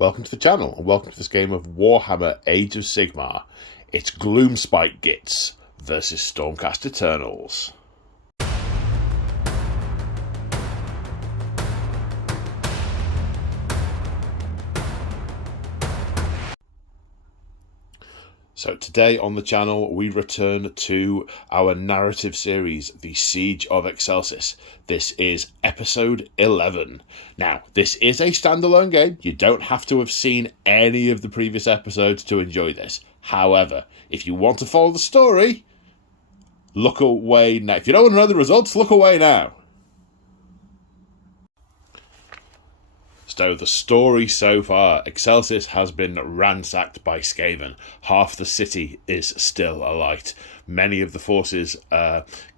Welcome to the channel, and welcome to this game of Warhammer Age of Sigmar. It's Gloomspite Gitz versus Stormcast Eternals. So today on the channel we return to our narrative series, The Siege of Excelsis. This is episode 11. Now, this is a standalone game. You don't have to have seen any of the previous episodes to enjoy this. However, if you want to follow the story, look away now. If you don't want to know the results, look away now. So the story so far, Excelsis has been ransacked by Skaven. Half the city is still alight. Many of the forces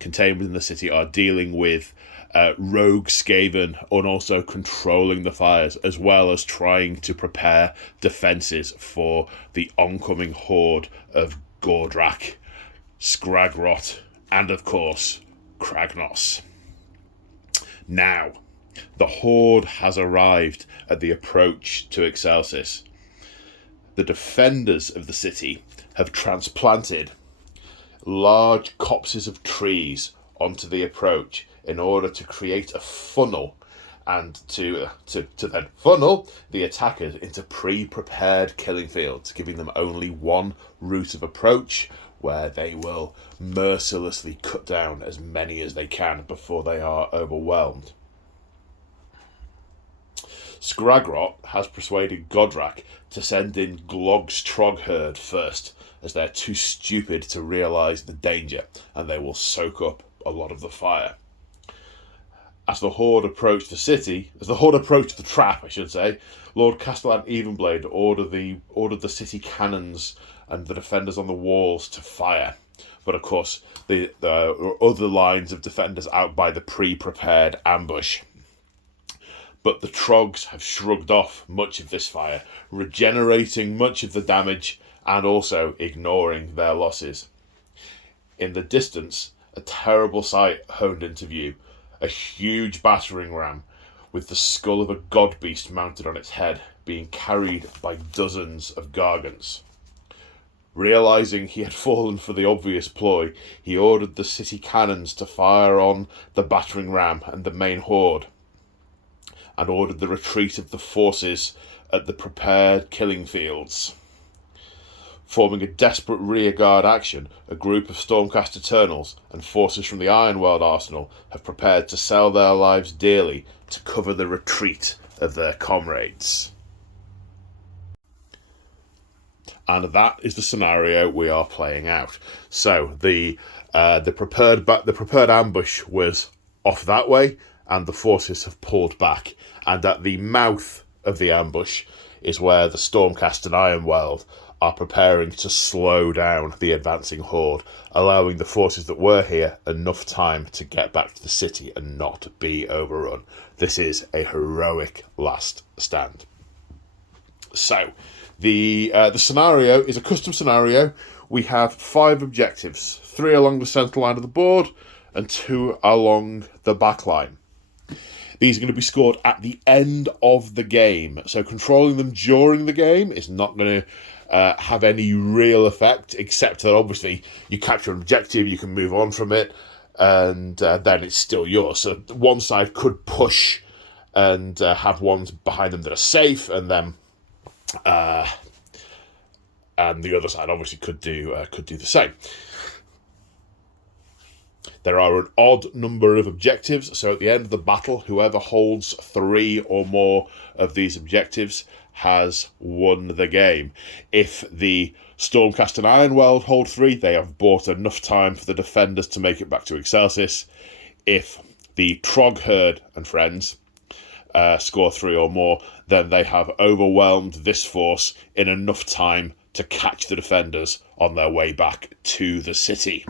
contained within the city are dealing with rogue Skaven and also controlling the fires, as well as trying to prepare defences for the oncoming horde of Gordrak, Skragrot, and of course, Kragnos. Now, the horde has arrived at the approach to Excelsis. The defenders of the city have transplanted large copses of trees onto the approach in order to create a funnel and to then funnel the attackers into pre-prepared killing fields, giving them only one route of approach where they will mercilessly cut down as many as they can before they are overwhelmed. Skragrot has persuaded Gordrak to send in Glog's Trogherd first, as they're too stupid to realise the danger, and they will soak up a lot of the fire. As the horde approached the trap, Lord Castellan Evenblade ordered the city cannons and the defenders on the walls to fire. But of course, the other lines of defenders out by the pre-prepared ambush. But the Trogs have shrugged off much of this fire, regenerating much of the damage and also ignoring their losses. In the distance, a terrible sight honed into view. A huge battering ram with the skull of a god beast mounted on its head, being carried by dozens of gargants. Realising he had fallen for the obvious ploy, he ordered the city cannons to fire on the battering ram and the main horde, and ordered the retreat of the forces at the prepared killing fields. Forming a desperate rearguard action, a group of Stormcast Eternals and forces from the Ironworld arsenal have prepared to sell their lives dearly to cover the retreat of their comrades. And that is the scenario we are playing out. So the prepared ambush was off that way, and the forces have pulled back. And at the mouth of the ambush is where the Stormcast and Ironworld are preparing to slow down the advancing horde, allowing the forces that were here enough time to get back to the city and not be overrun. This is a heroic last stand. So, the scenario is a custom scenario. We have 5 objectives, 3 along the centre line of the board and 2 along the back line. These are going to be scored at the end of the game, so controlling them during the game is not going to have any real effect, except that obviously you capture an objective, you can move on from it, and then it's still yours. So one side could push and have ones behind them that are safe, and then and the other side obviously could do the same. There are an odd number of objectives, so at the end of the battle, whoever holds 3 or more of these objectives has won the game. If the Stormcast and Ironworld hold 3, they have bought enough time for the defenders to make it back to Excelsis. If the Trogherd and friends score 3 or more, then they have overwhelmed this force in enough time to catch the defenders on their way back to the city.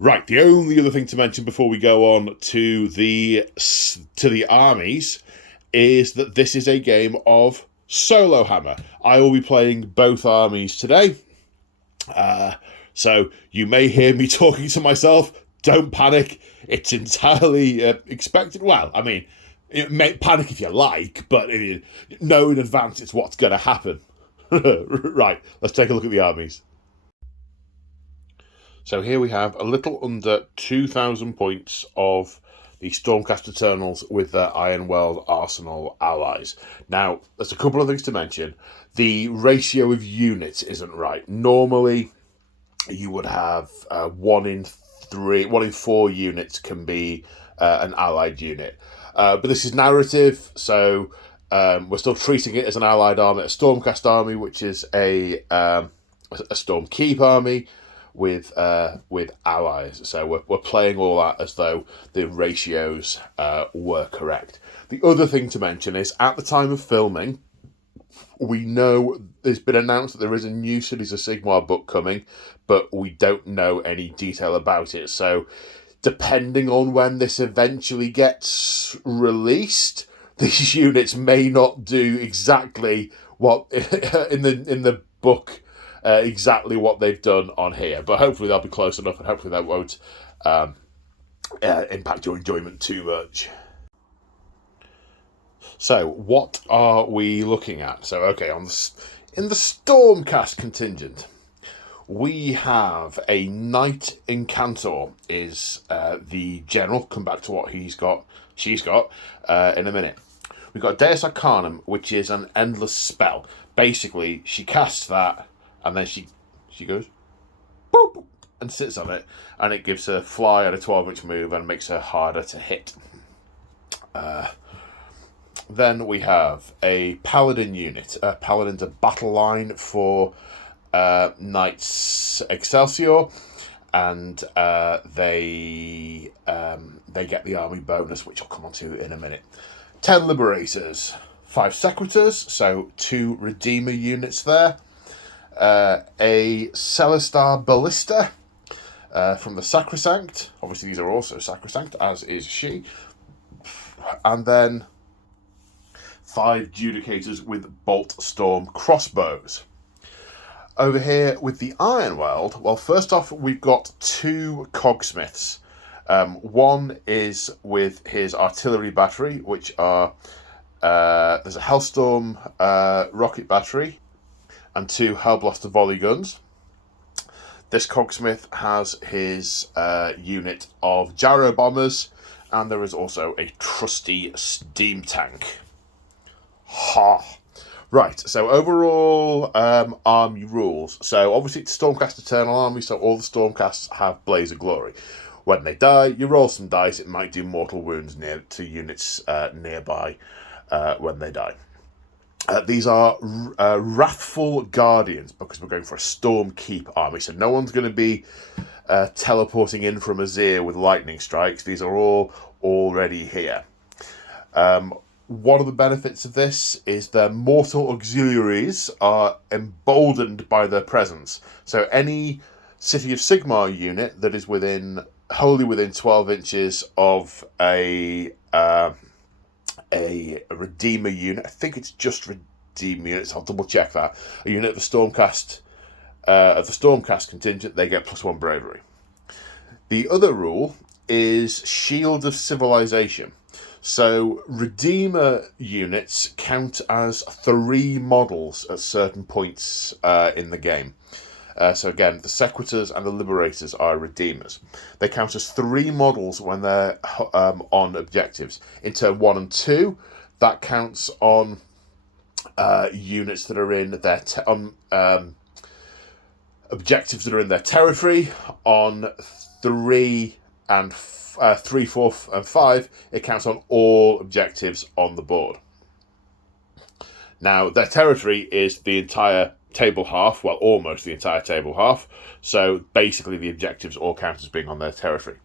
Right, the only other thing to mention before we go on to the armies is that this is a game of solo hammer. I will be playing both armies today. So you may hear me talking to myself. Don't panic. It's entirely expected. Well, I mean, Panic if you like, but know in advance it's what's going to happen. Right, let's take a look at the armies. So here we have a little under 2,000 points of the Stormcast Eternals with their Ironworld Arsenal allies. Now, there's a couple of things to mention. The ratio of units isn't right. Normally, you would have 1 in 4 units can be an allied unit. But this is narrative, so we're still treating it as an allied army, a Stormcast army, which is a Stormkeep army with allies. So we're playing all that as though the ratios were correct. The other thing to mention is, at the time of filming, we know there's been announced that there is a new Cities of Sigmar book coming, but we don't know any detail about it. So depending on when this eventually gets released, these units may not do exactly what in the book exactly what they've done on here. But hopefully they'll be close enough, and hopefully that won't impact your enjoyment too much. So, what are we looking at? So, okay, in the Stormcast contingent, we have a Knight Incantor is the general. Come back to what she's got in a minute. We've got Deus Arcanum, which is an endless spell. Basically, she casts that, and then she goes, boop, and sits on it, and it gives her fly and a 12-inch move and makes her harder to hit. Then we have a Paladin unit. Paladin's a battle line for Knights Excelsior, and they get the army bonus, which I'll come on to in a minute. 10 Liberators, 5 Sequitors, so 2 Redeemer units there. A Celestar Ballista from the Sacrosanct. Obviously, these are also Sacrosanct, as is she. And then 5 Judicators with Bolt Storm crossbows. Over here with the Ironworld, well, first off, we've got 2 Cogsmiths. One is with his artillery battery, which are there's a Hellstorm rocket battery and 2 Hellblaster volley guns. This Cogsmith has his unit of Jarrow bombers, and there is also a trusty steam tank. Ha! Right, so overall army rules. So obviously it's Stormcast Eternal Army, so all the Stormcasts have Blaze of Glory. When they die, you roll some dice. It might do mortal wounds near to units nearby when they die. These are Wrathful Guardians, because we're going for a Stormkeep army, so no one's going to be teleporting in from Azir with lightning strikes. These are all already here. One of the benefits of this is their mortal auxiliaries are emboldened by their presence. So any City of Sigmar unit that is wholly within 12 inches of a Redeemer unit, I think it's just Redeemer units, I'll double check that, a unit of the Stormcast contingent, they get +1 bravery. The other rule is Shield of Civilization. So Redeemer units count as 3 models at certain points in the game. So again, the Sequitors and the Liberators are Redeemers. They count as 3 models when they're on objectives. In turn 1 and 2, that counts on units that are in their objectives that are in their territory. On 3, 4, and 5, it counts on all objectives on the board. Now, their territory is the entire table half, well, almost the entire table half, so basically the objectives all count as being on their territory.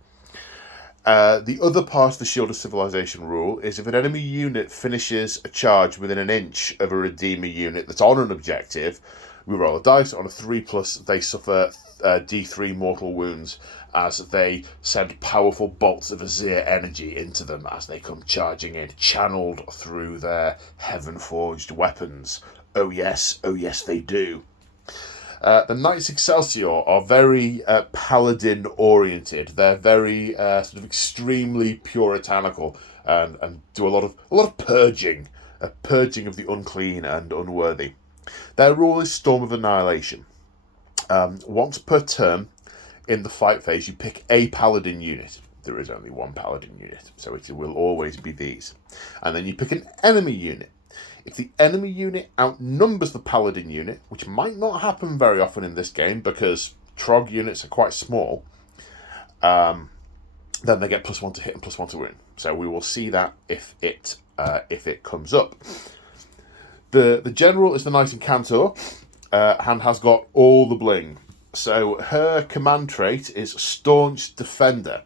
The other part of the Shield of Civilization rule is if an enemy unit finishes a charge within an inch of a Redeemer unit that's on an objective, we roll a dice. On a 3+, they suffer D3 mortal wounds as they send powerful bolts of Azir energy into them as they come charging in, channeled through their heaven-forged weapons. Oh yes, they do. The Knights Excelsior are very paladin-oriented. They're very sort of extremely puritanical and do a lot of purging, a purging of the unclean and unworthy. Their rule is Storm of Annihilation. Once per turn in the fight phase, you pick a paladin unit. There is only one paladin unit, so it will always be these. And then you pick an enemy unit. If the enemy unit outnumbers the paladin unit, which might not happen very often in this game because Trog units are quite small, then they get +1 to hit and +1 to wound. So we will see that if it comes up. The general is the Knight Incantor, and has got all the bling. So her command trait is Staunch Defender.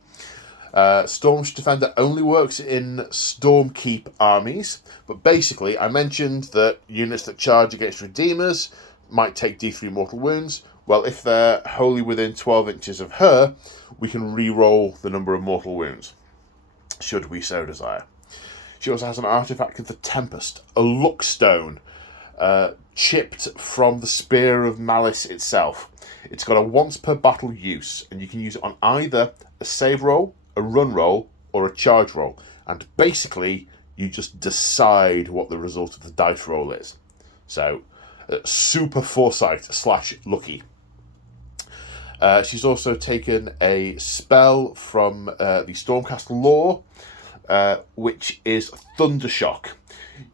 Staunch Defender only works in Stormkeep armies, but basically I mentioned that units that charge against Redeemers might take D3 mortal wounds. Well, if they're wholly within 12 inches of her, we can re-roll the number of mortal wounds, should we so desire. She also has an artifact of the Tempest, a Luckstone, chipped from the Spear of Malice itself. It's got a once per battle use, and you can use it on either a save roll, a run roll, or a charge roll. And basically, you just decide what the result of the dice roll is. So, super foresight / lucky. She's also taken a spell from the Stormcast lore, which is Thundershock.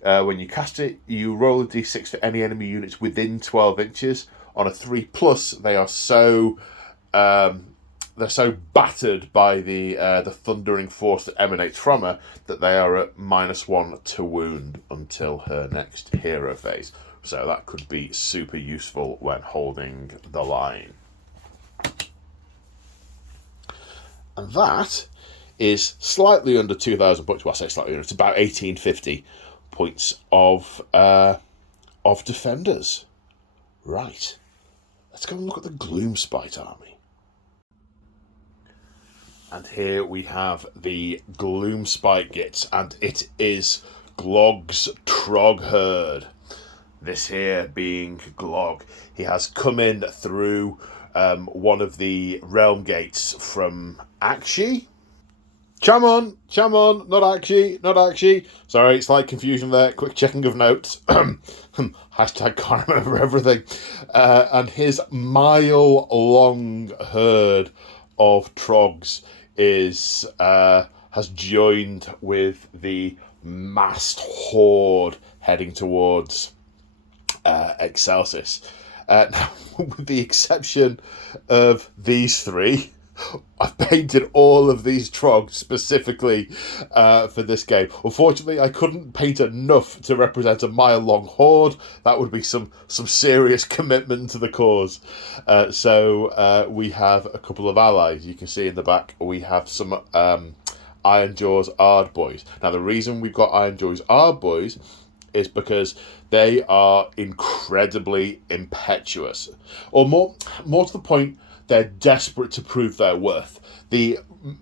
When you cast it, you roll a d6 for any enemy units within 12 inches. On a 3+, they are so they're so battered by the thundering force that emanates from her that they are at -1 to wound until her next hero phase. So that could be super useful when holding the line. And that is slightly under 2,000 points. Well, I say slightly under. It's about 1,850 points of defenders. Right. Let's go and look at the Gloomspite army. And here we have the Gloomspite Gitz, and it is Glog's Trog herd. This here being Glog. He has come in through one of the realm gates from Akshi. Chamon, not Akshi. Sorry, slight confusion there. Quick checking of notes. Hashtag can't remember everything. And his mile-long herd of Trogs has joined with the massed horde heading towards Excelsis. Now, with the exception of these three, I've painted all of these Trogs specifically for this game. Unfortunately, I couldn't paint enough to represent a mile-long horde. That would be some serious commitment to the cause. So we have a couple of allies. You can see in the back we have some Ironjaw's Ardboys. Now, the reason we've got Ironjaw's Ardboys is because they are incredibly impetuous. Or more to the point, they're desperate to prove their worth. They're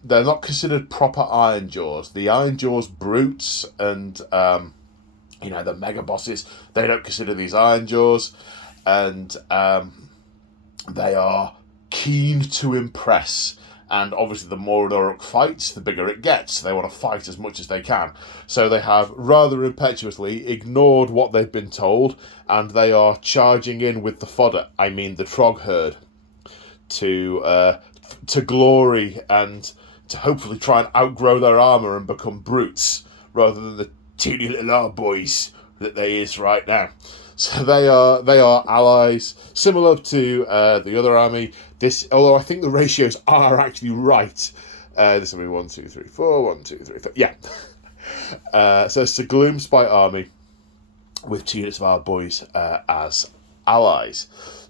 not considered proper Ironjaws. The Ironjaws brutes and the mega bosses, they don't consider these Ironjaws, and they are keen to impress. And obviously, the more an Uruk fights, the bigger it gets. They want to fight as much as they can. So they have rather impetuously ignored what they've been told, and they are charging in with the fodder. I mean, the Trog herd, to glory and to hopefully try and outgrow their armour and become brutes, rather than the teeny little boys that they is right now. So they are allies, similar to the other army. Although I think the ratios are actually right. This will be 1, 2, 3, 4, 1, 2, 3, 4. Yeah. So it's the Gloomspite army with 2 units of our boys as allies.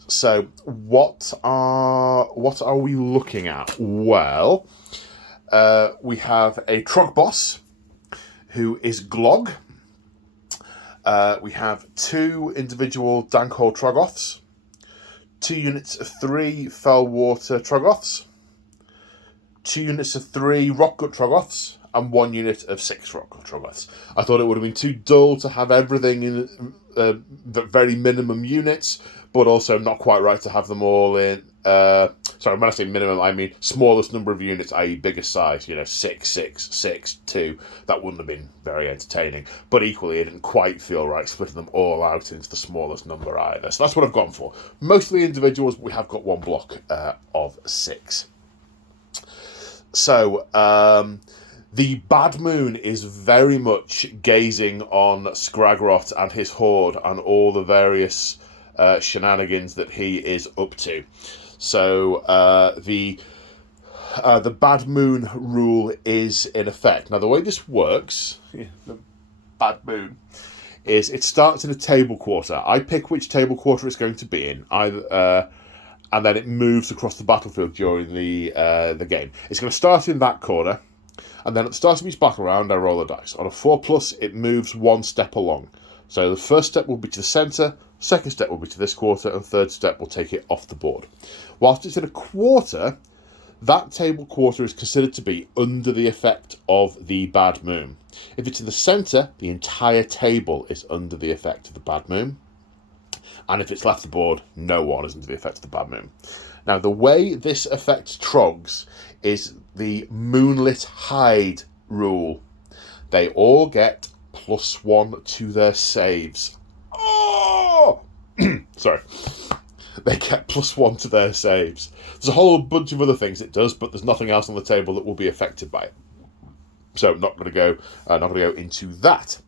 So what are we looking at? Well, we have a Trog boss who is Glog. We have 2 individual Dankhole Troggoths, 2 units of 3 Fellwater Troggoths, 2 units of 3 Rockgut Troggoths, and 1 unit of 6 Rockgut Troggoths. I thought it would have been too dull to have everything in the very minimum units, but also not quite right to have them all in Sorry, when I say minimum, I mean smallest number of units, i.e. biggest size, 6, 6, 6, 2. That wouldn't have been very entertaining. But equally, it didn't quite feel right splitting them all out into the smallest number either. So that's what I've gone for. Mostly individuals, we have got one block of 6. So, the Bad Moon is very much gazing on Skragrott and his horde and all the various shenanigans that he is up to. So the Bad Moon rule is in effect. Now, the way this works, the Bad Moon, is it starts in a table quarter. I pick which table quarter it's going to be in, and then it moves across the battlefield during the game. It's going to start in that corner, and then at the start of each battle round, I roll a dice. On a 4+, it moves one step along. So the first step will be to the centre, second step will be to this quarter, and third step will take it off the board. Whilst it's in a quarter, that table quarter is considered to be under the effect of the Bad Moon. If it's in the centre, the entire table is under the effect of the Bad Moon. And if it's left the board, no one is under the effect of the Bad Moon. Now, the way this affects Trogs is the Moonlit Hide rule. They all get +1 to their saves. Oh! Sorry. They get +1 to their saves. There's a whole bunch of other things it does, but there's nothing else on the table that will be affected by it. So not going to go into that.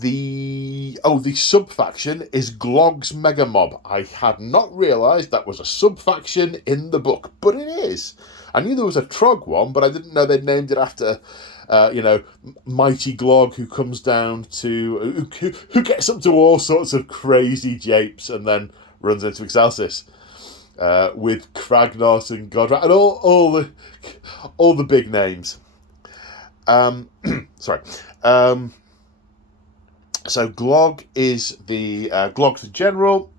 The sub-faction is Glog's Mega Mob. I had not realised that was a sub-faction in the book, but it is. I knew there was a Trog one, but I didn't know they'd named it after, Mighty Glog, who comes down to... who gets up to all sorts of crazy japes and then runs into Excelsis. With Kragnot and Godrat and all the big names. Sorry. So Glog is Glog's the general.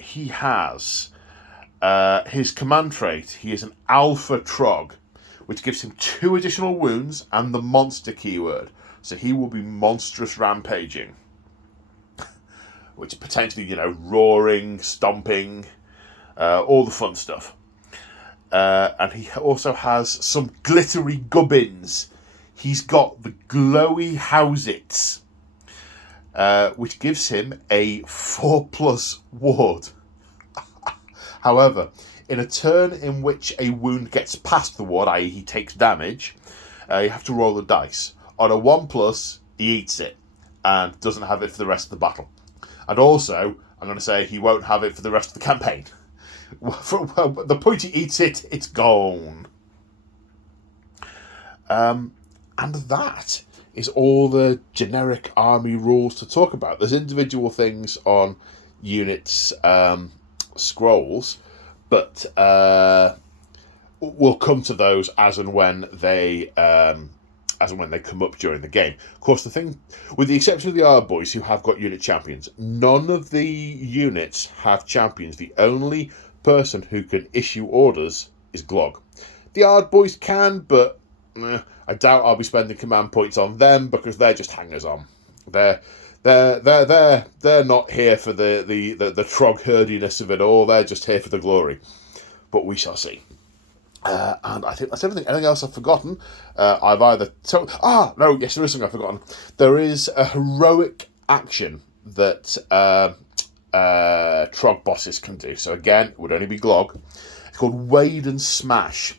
He has his command trait. He is an Alpha Trog, which gives him 2 additional wounds and the monster keyword. So he will be monstrous rampaging, which potentially, roaring, stomping, all the fun stuff. And he also has some glittery gubbins. He's got the glowy Housits, which gives him a 4+ ward. However, in a turn in which a wound gets past the ward, i.e. he takes damage, you have to roll the dice. On a 1+, he eats it and doesn't have it for the rest of the battle. And also, I'm going to say he won't have it for the rest of the campaign. The point he eats it, it's gone. And that is all the generic army rules to talk about. There's individual things on units, scrolls, but we'll come to those as and when they come up during the game. Of course, the thing, with the exception of the Ard Boys, who have got unit champions, none of the units have champions. The only person who can issue orders is Glog. The Ard Boys can, but I doubt I'll be spending command points on them because they're just hangers on. They're not here for the Trog herdiness of it all. They're just here for the glory. But we shall see. And I think that's everything. Anything else I've forgotten? I've either... no, yes, there is something I've forgotten. There is a heroic action that Trog bosses can do. So again, it would only be Glog. It's called Wade and Smash.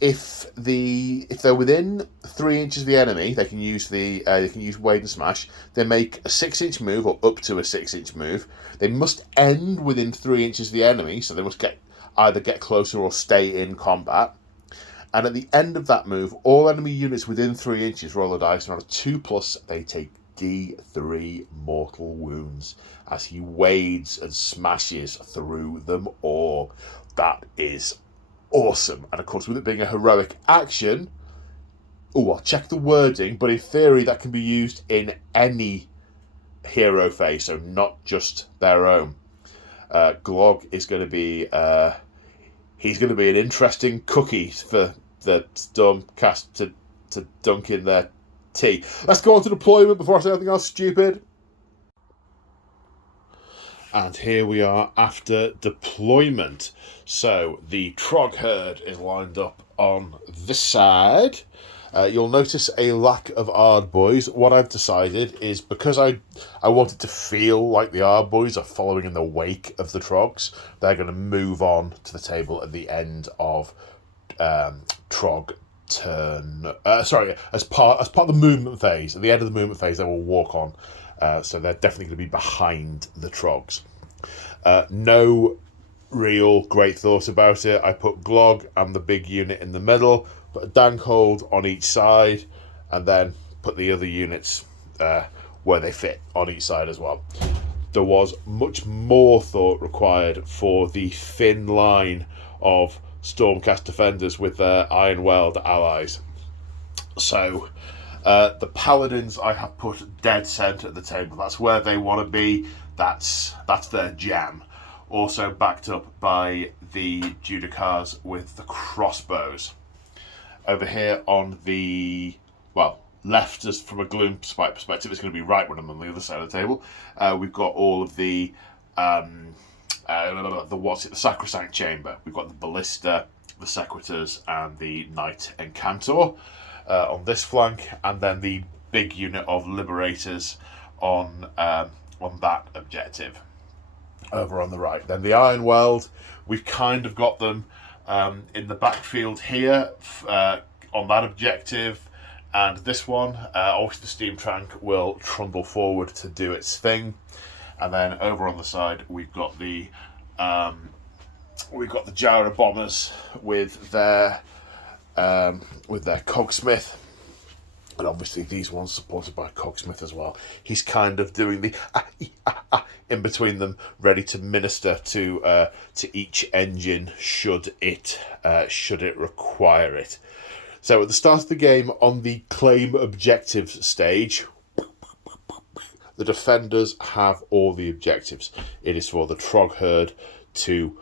If they're within 3 inches of the enemy, they can use Wade and Smash. They make a 6-inch move or up to a 6-inch move. They must end within 3 inches of the enemy, so they must either get closer or stay in combat. And at the end of that move, all enemy units within 3 inches roll a dice, and on a 2+, they take D3 mortal wounds as he wades and smashes through them all. That is awesome. And of course, with it being a heroic action, I'll check the wording, but in theory that can be used in any hero phase, so not just their own. Glog is going to be he's going to be an interesting cookie for the Stormcast to dunk in their tea. Let's go on to deployment before I say anything else stupid. And here we are after deployment. So the Trog herd is lined up on this side. You'll notice a lack of Ardboys. What I've decided is, because I wanted to feel like the Ardboys are following in the wake of the Trogs, they're going to move on to the table at the end of Trog turn. As part of the movement phase. At the end of the movement phase, they will walk on. So they're definitely going to be behind the Trogs. No real great thought about it. I put Glog and the big unit in the middle, put a dank hold on each side, and then put the other units where they fit on each side as well. There was much more thought required for the thin line of Stormcast defenders with their Iron Weld allies. So the Paladins I have put dead centre at the table. That's where they want to be. That's their jam. Also backed up by the Judicars with the crossbows. Over here on the, left, as from a Gloomspite perspective, it's going to be right when I'm on the other side of the table. We've got all of the Sacrosanct Chamber. We've got the Ballista, the Sequitors, and the Knight Encantor on this flank, and then the big unit of Liberators on that objective over on the right. Then the Iron Weld, we've kind of got them in the backfield here on that objective, and this one, obviously the Steam Tank will trundle forward to do its thing, and then over on the side we've got the Jara bombers with their Cogsmith. And obviously these ones supported by Cogsmith as well. He's kind of doing the in between them, ready to minister to each engine should it require it. So at the start of the game, on the claim objectives stage, the defenders have all the objectives. It is for the Trog herd to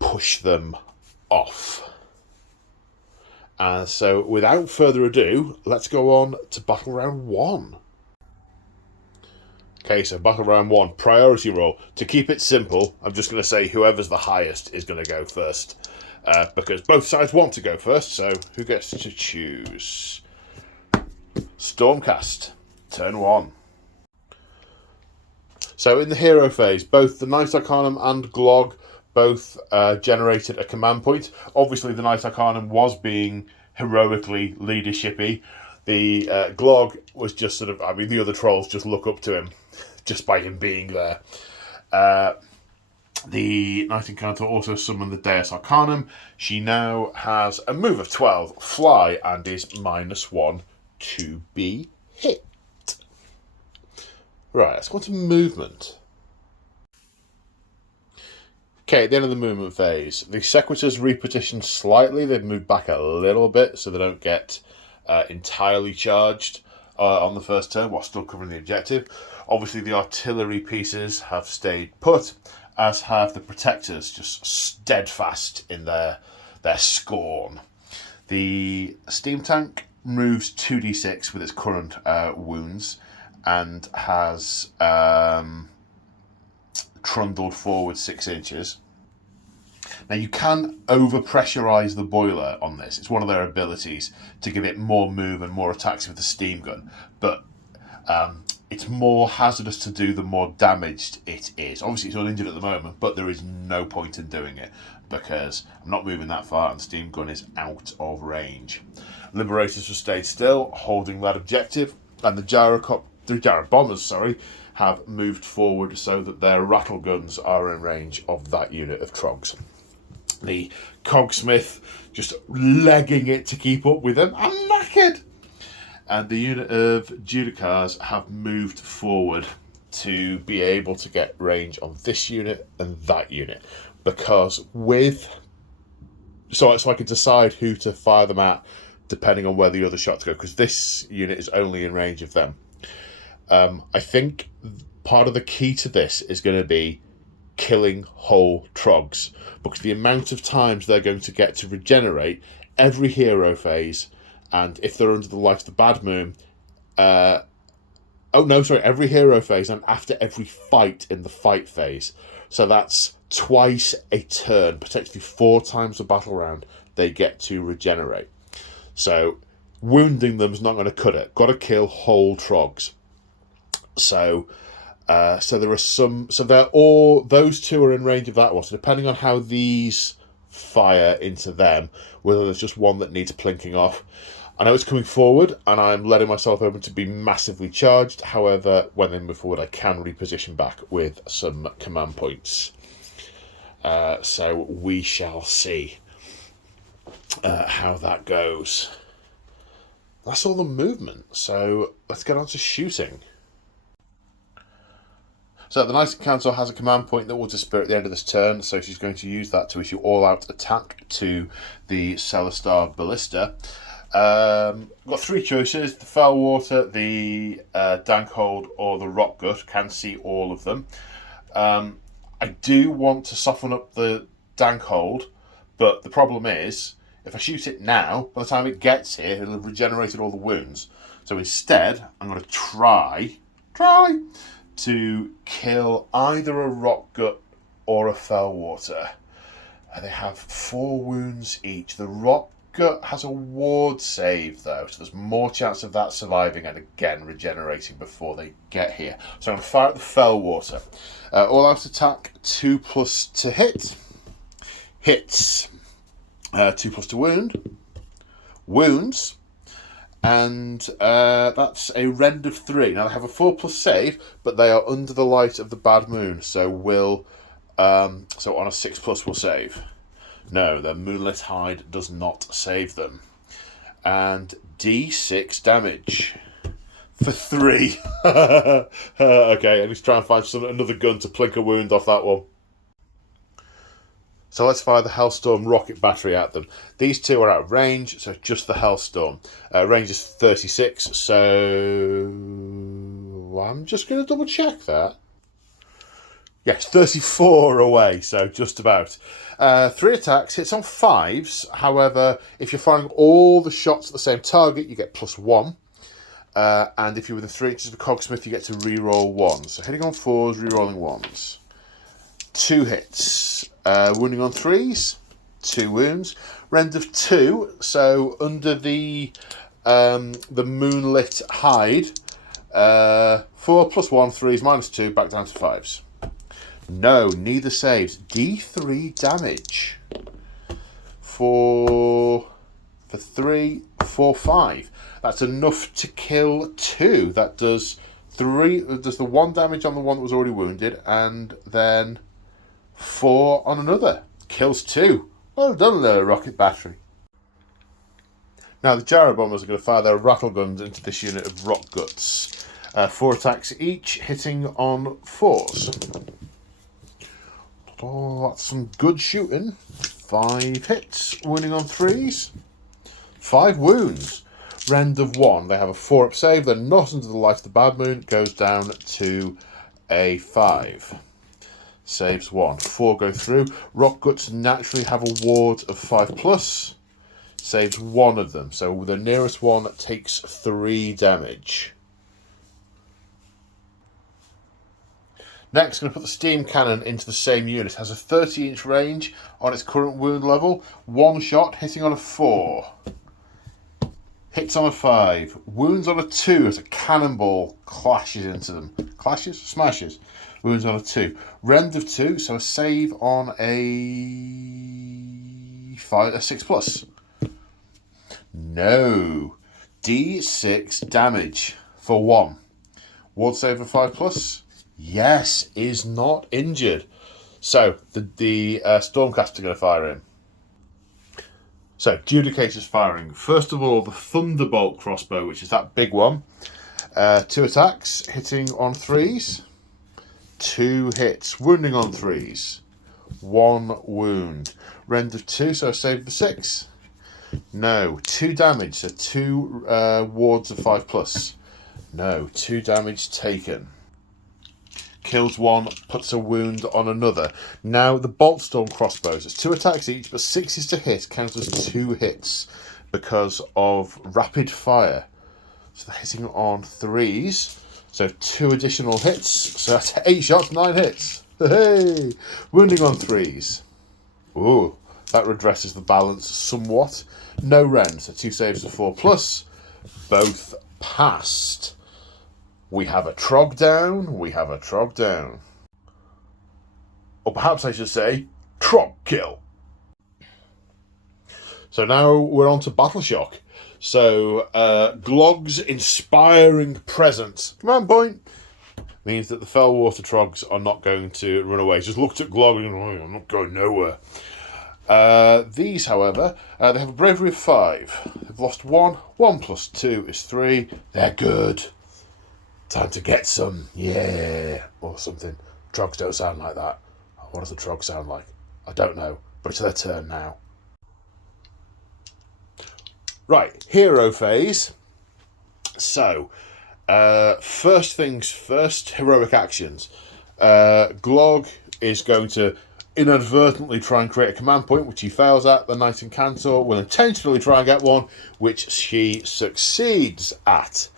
push them off. So without further ado, let's go on to Battle Round 1. Okay, so Battle Round 1, priority roll. To keep it simple, I'm just going to say whoever's the highest is going to go first. Because both sides want to go first, so who gets to choose? Stormcast, turn 1. So in the hero phase, both the Knight Arcanum and Glog both generated a command point. Obviously, the Knight Arcanum was being heroically leadershipy. The Glog was just sort of, the other trolls just look up to him just by him being there. The Knight Encantor also summoned the Deus Arcanum. She now has a move of 12, fly, and is -1 to be hit. Right, let's go on to movement. Okay, at the end of the movement phase, the Sequitors repetition slightly. They've moved back a little bit so they don't get entirely charged on the first turn while still covering the objective. Obviously, the artillery pieces have stayed put, as have the Protectors, just steadfast in their scorn. The Steam Tank moves 2d6 with its current wounds and has trundled forward 6 inches. Now you can over-pressurise the boiler on this. It's one of their abilities to give it more move and more attacks with the steam gun, but it's more hazardous to do the more damaged it is. Obviously it's uninjured at the moment, but there is no point in doing it because I'm not moving that far and the steam gun is out of range. Liberators have stayed still, holding that objective, and the Jara bombers, have moved forward so that their rattle guns are in range of that unit of Trogs. The Cogsmith just legging it to keep up with them. I'm knackered! And the unit of Judicars have moved forward to be able to get range on this unit and that unit. Because so I can decide who to fire them at depending on where the other shots go, because this unit is only in range of them. I think part of the key to this is going to be killing whole Trogs, because the amount of times they're going to get to regenerate every hero phase, and if they're under the light of the Bad Moon, Oh, no, sorry, every hero phase and after every fight in the fight phase. So that's twice a turn, potentially 4 times a battle round, they get to regenerate. So wounding them is not going to cut it. Got to kill whole trogs. So there are some. So they're all, those two are in range of that one. So depending on how these fire into them, whether there's just one that needs plinking off. I know it's coming forward, and I'm letting myself open to be massively charged. However, when they move forward, I can reposition back with some command points. So we shall see how that goes. That's all the movement. So let's get on to shooting. So the Knight Council has a command point that will disappear at the end of this turn, so she's going to use that to issue all-out attack to the Celestar Ballista. Got 3 choices: the Fellwater, the Dankhold, or the Rockgut. Can see all of them. I do want to soften up the Dankhold, but the problem is, if I shoot it now, by the time it gets here, it'll have regenerated all the wounds. So instead, I'm going to try to kill either a Rockgut or a Fellwater. They have 4 wounds each. The Rockgut has a ward save, though, so there's more chance of that surviving and again regenerating before they get here. So I'm going to fire at the Fellwater. All-out attack, 2+ to hit. Hits. 2+ to wound. Wounds. And that's a rend of 3. Now they have a 4+ save, but they are under the light of the bad moon, so will so on a 6+ will save. No, the moonlit hide does not save them. And D6 damage for 3. Okay, I need to try and find another gun to plink a wound off that one. So let's fire the Hellstorm rocket battery at them. These two are out of range, so just the Hellstorm. Range is 36, so I'm just going to double check that. Yes, 34 away, so just about. 3 attacks, hits on 5s. However, if you're firing all the shots at the same target, you get +1. And if you're within 3 inches of a cogsmith, you get to reroll 1s. So hitting on 4s, rerolling 1s. 2 hits. Wounding on 3s, 2 wounds. Rend of 2, so under the moonlit hide, 4 + 1, 3s, -2, back down to 5s. No, neither saves. D3 damage. For 3, 4, 5. That's enough to kill 2. That does 3. Does the 1 damage on the one that was already wounded, and then 4 on another. Kills 2. Well done there, rocket battery. Now the Gyro Bombers are going to fire their rattle guns into this unit of Rockguts. 4 attacks each, hitting on 4s. Oh, that's some good shooting. 5 hits, wounding on 3s. 5 wounds. Rend of 1. They have a 4-up save. They're not under the light of the bad moon. Goes down to a 5. Saves 1. 4 go through. Rockguts naturally have a ward of 5+. Saves 1 of them. So the nearest one takes 3 damage. Next, going to put the steam cannon into the same unit. It has a 30-inch range on its current wound level. 1 shot, hitting on a 4. Hits on a 5. Wounds on a 2 as a cannonball clashes into them. Clashes? Smashes. Wounds on a 2. Rend of 2, so a save on a 6+. No. D6 damage for 1. Ward save of 5+. Yes, is not injured. So, the Stormcast are going to fire in. So, Judicator's firing. First of all, the Thunderbolt crossbow, which is that big one. 2 attacks, hitting on 3s. 2 hits, wounding on 3s. 1 wound. Rend of 2, so a save of 6. No. 2 damage, so 2 wards of 5+. No. 2 damage taken. Kills 1, puts a wound on another. Now, the Boltstorm crossbows. It's 2 attacks each, but 6s to hit counts as 2 hits because of rapid fire. So they're hitting on 3s. So 2 additional hits. So that's 8 shots, 9 hits. Hey! Wounding on 3s. Ooh, that redresses the balance somewhat. No rend, so 2 saves of 4+. Both passed. We have a Trog down. We have a Trog down. Or perhaps I should say, Trog kill. So now we're on to Battle Shock. So Glog's inspiring presence, command point, means that the Fellwater Trogs are not going to run away. Just looked at Glog and oh, I'm not going nowhere. These, however, they have a bravery of 5. They've lost 1. 1 plus 2 is 3. They're good. Time to get some, yeah, or something. Trogs don't sound like that. What does the Trog sound like? I don't know, but it's their turn now. Right, hero phase. So, first things first, heroic actions. Glog is going to inadvertently try and create a command point, which he fails at. The Knight Incantor will intentionally try and get one, which she succeeds at.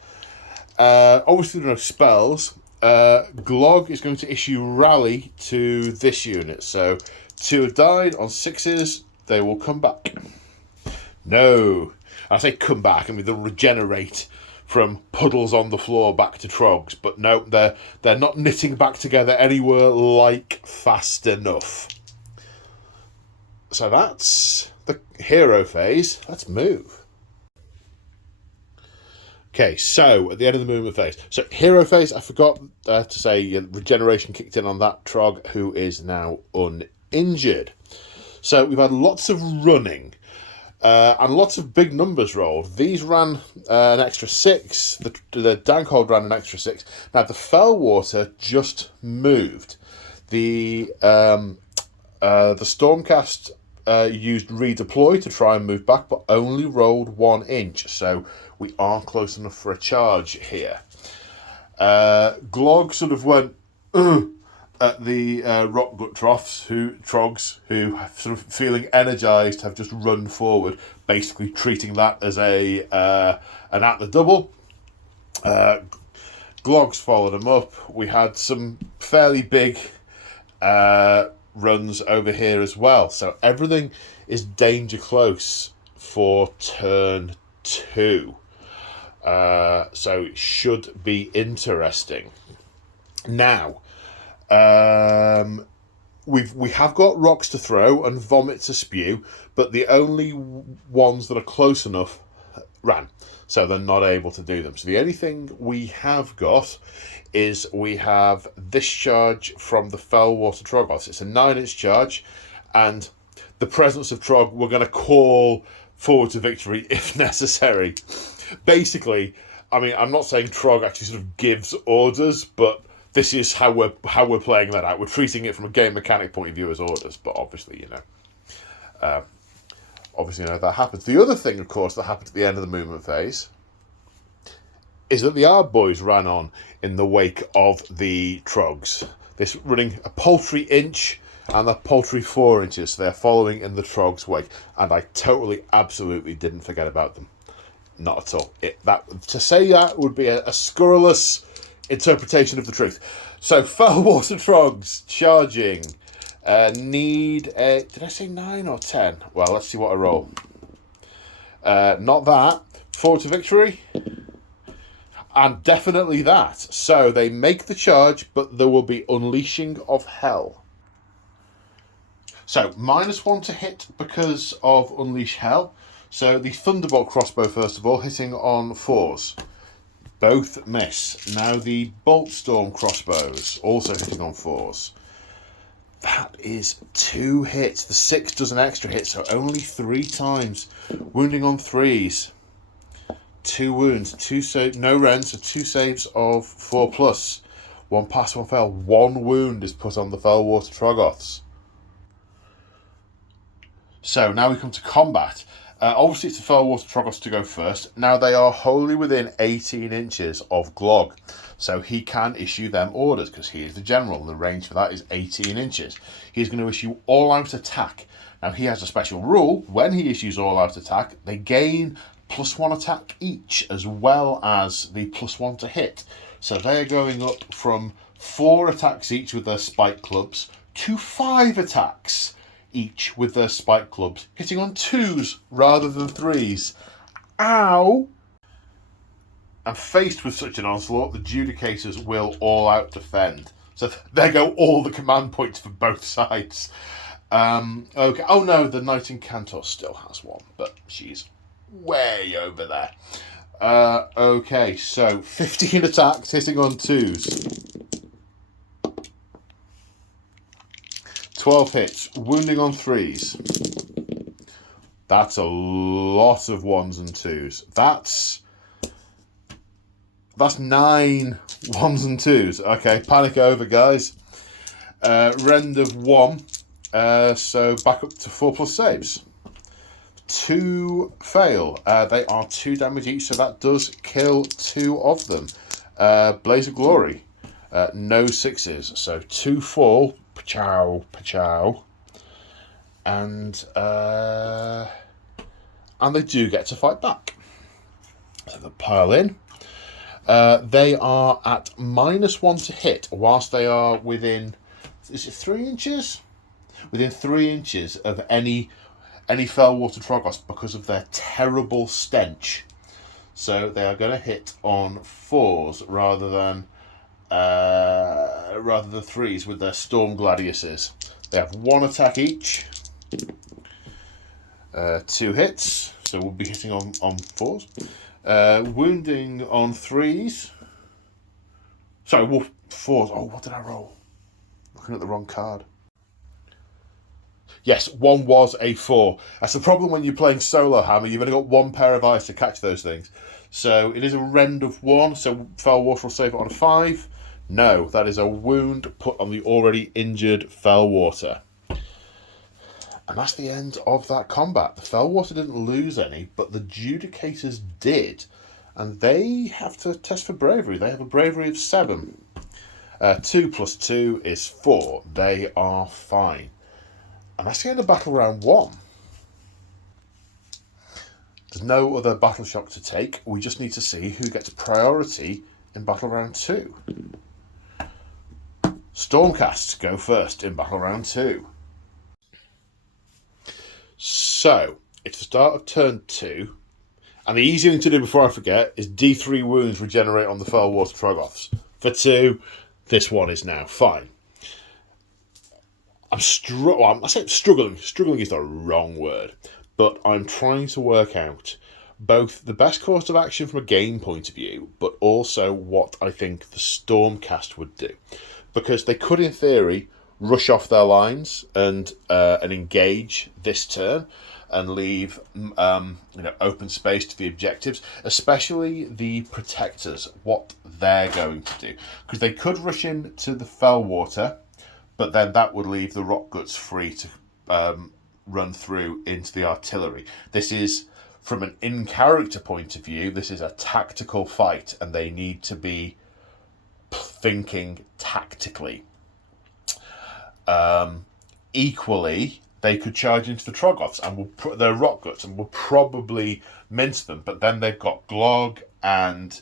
Obviously, there are no spells. Glog is going to issue Rally to this unit. So, 2 have died on 6s. They will come back. No. I say come back, I mean they'll regenerate from puddles on the floor back to Trogs. But no, they're not knitting back together anywhere like fast enough. So that's the hero phase. Let's move. Okay, so at the end of the movement phase. So hero phase, I forgot to say regeneration kicked in on that Trog, who is now uninjured. So we've had lots of running. And lots of big numbers rolled. These ran an extra 6. The Dankhold ran an extra 6. Now, the Fellwater just moved. The Stormcast used redeploy to try and move back, but only rolled 1 inch. So we are close enough for a charge here. Glog sort of went at the Rockgut Trogs, who sort of feeling energised, have just run forward, basically treating that as an at the double. Glog's followed them up. We had some fairly big runs over here as well. So everything is danger close for turn 2. So it should be interesting. Now, we have got rocks to throw and vomit to spew, but the only ones that are close enough ran, so they're not able to do them. So the only thing we have got is we have this charge from the Fellwater Trogoths. It's a 9-inch charge, and the presence of Trog we're going to call forward to victory if necessary. Basically, I mean, I'm not saying Trog actually sort of gives orders, but this is how we're playing that out. We're treating it from a game mechanic point of view as orders, but obviously, that happens. The other thing, of course, that happened at the end of the movement phase is that the Ard Boys ran on in the wake of the Trogs. This running a paltry inch and a paltry 4 inches. So they're following in the Trogs' wake, and I totally, absolutely didn't forget about them. Not at all. To say that would be a scurrilous interpretation of the truth. So Fellwater Trogs charging. Need a... Did I say 9 or 10? Well, let's see what I roll. Not that. Forward to victory. And definitely that. So they make the charge, but there will be unleashing of hell. So -1 to hit because of unleash hell. So the Thunderbolt crossbow, first of all, hitting on 4s. Both miss. Now the Bolt Storm crossbows, also hitting on 4s. That is 2 hits. The 6 does an extra hit, so only 3 times. Wounding on 3s. 2 wounds, no rend, so 2 saves of 4+. 1 pass, 1 fail. 1 wound is put on the Fellwater Trogoths. So now we come to combat. Obviously, it's the Fellwater Trogoths to go first. Now, they are wholly within 18 inches of Glog, so he can issue them orders because he is the general, and the range for that is 18 inches. He's going to issue all-out attack. Now, he has a special rule. When he issues all-out attack, they gain +1 attack each, as well as the +1 to hit. So they're going up from 4 attacks each with their spike clubs to 5 attacks each with their spike clubs, hitting on 2s rather than 3s. Ow! And faced with such an onslaught, the Judicators will all out defend. So there go all the command points for both sides. Okay. Oh no, the Knight Incantor still has one, but she's way over there. Okay, so 15 attacks hitting on 2s. 12 hits, wounding on 3s. That's a lot of 1s and 2s. That's 9 1s and 2s. Okay, panic over, guys. Rend of 1. So back up to 4+ saves. 2 fail. They are 2 damage each, so that does kill 2 of them. Blaze of Glory. No 6s. So 2 fall. Pachow, pachow. And they do get to fight back. So they pile in. They are at -1 to hit whilst they are within, is it 3 inches? Within 3 inches of any Fellwater Troggoths because of their terrible stench. So they are going to hit on 4s rather than 3s with their Storm Gladiuses. They have 1 attack each. 2 hits, so we'll be hitting on 4s. Wounding on 3s. Sorry, 4s. Oh, what did I roll? Looking at the wrong card. Yes, 1 was a 4. That's the problem when you're playing solo hammer. You've only got 1 pair of eyes to catch those things. So it is a rend of 1. So Fellwater will save it on a 5. No, that is a wound put on the already injured Fellwater. And that's the end of that combat. The Fellwater didn't lose any, but the Judicators did. And they have to test for bravery. They have a bravery of 7. 2 + 2 is 4. They are fine. And that's the end of Battle Round 1. There's no other Battle Shock to take. We just need to see who gets priority in Battle Round 2. Stormcast go first in Battle Round 2. So, it's the start of turn 2. And the easy thing to do before I forget is D3 wounds regenerate on the Fellwater Troggoths. For 2, this one is now fine. I'm struggling. Struggling is the wrong word. But I'm trying to work out both the best course of action from a game point of view, but also what I think the Stormcast would do. Because they could, in theory, rush off their lines and engage this turn and leave open space to the objectives, especially the Protectors, what they're going to do. Because they could rush into the Fellwater, but then that would leave the Rock Guts free to run through into the artillery. This is, from an in-character point of view, this is a tactical fight, and they need to be thinking tactically. Equally, they could charge into the Troggoths and their Rock Guts and will probably mince them, but then they've got Glog and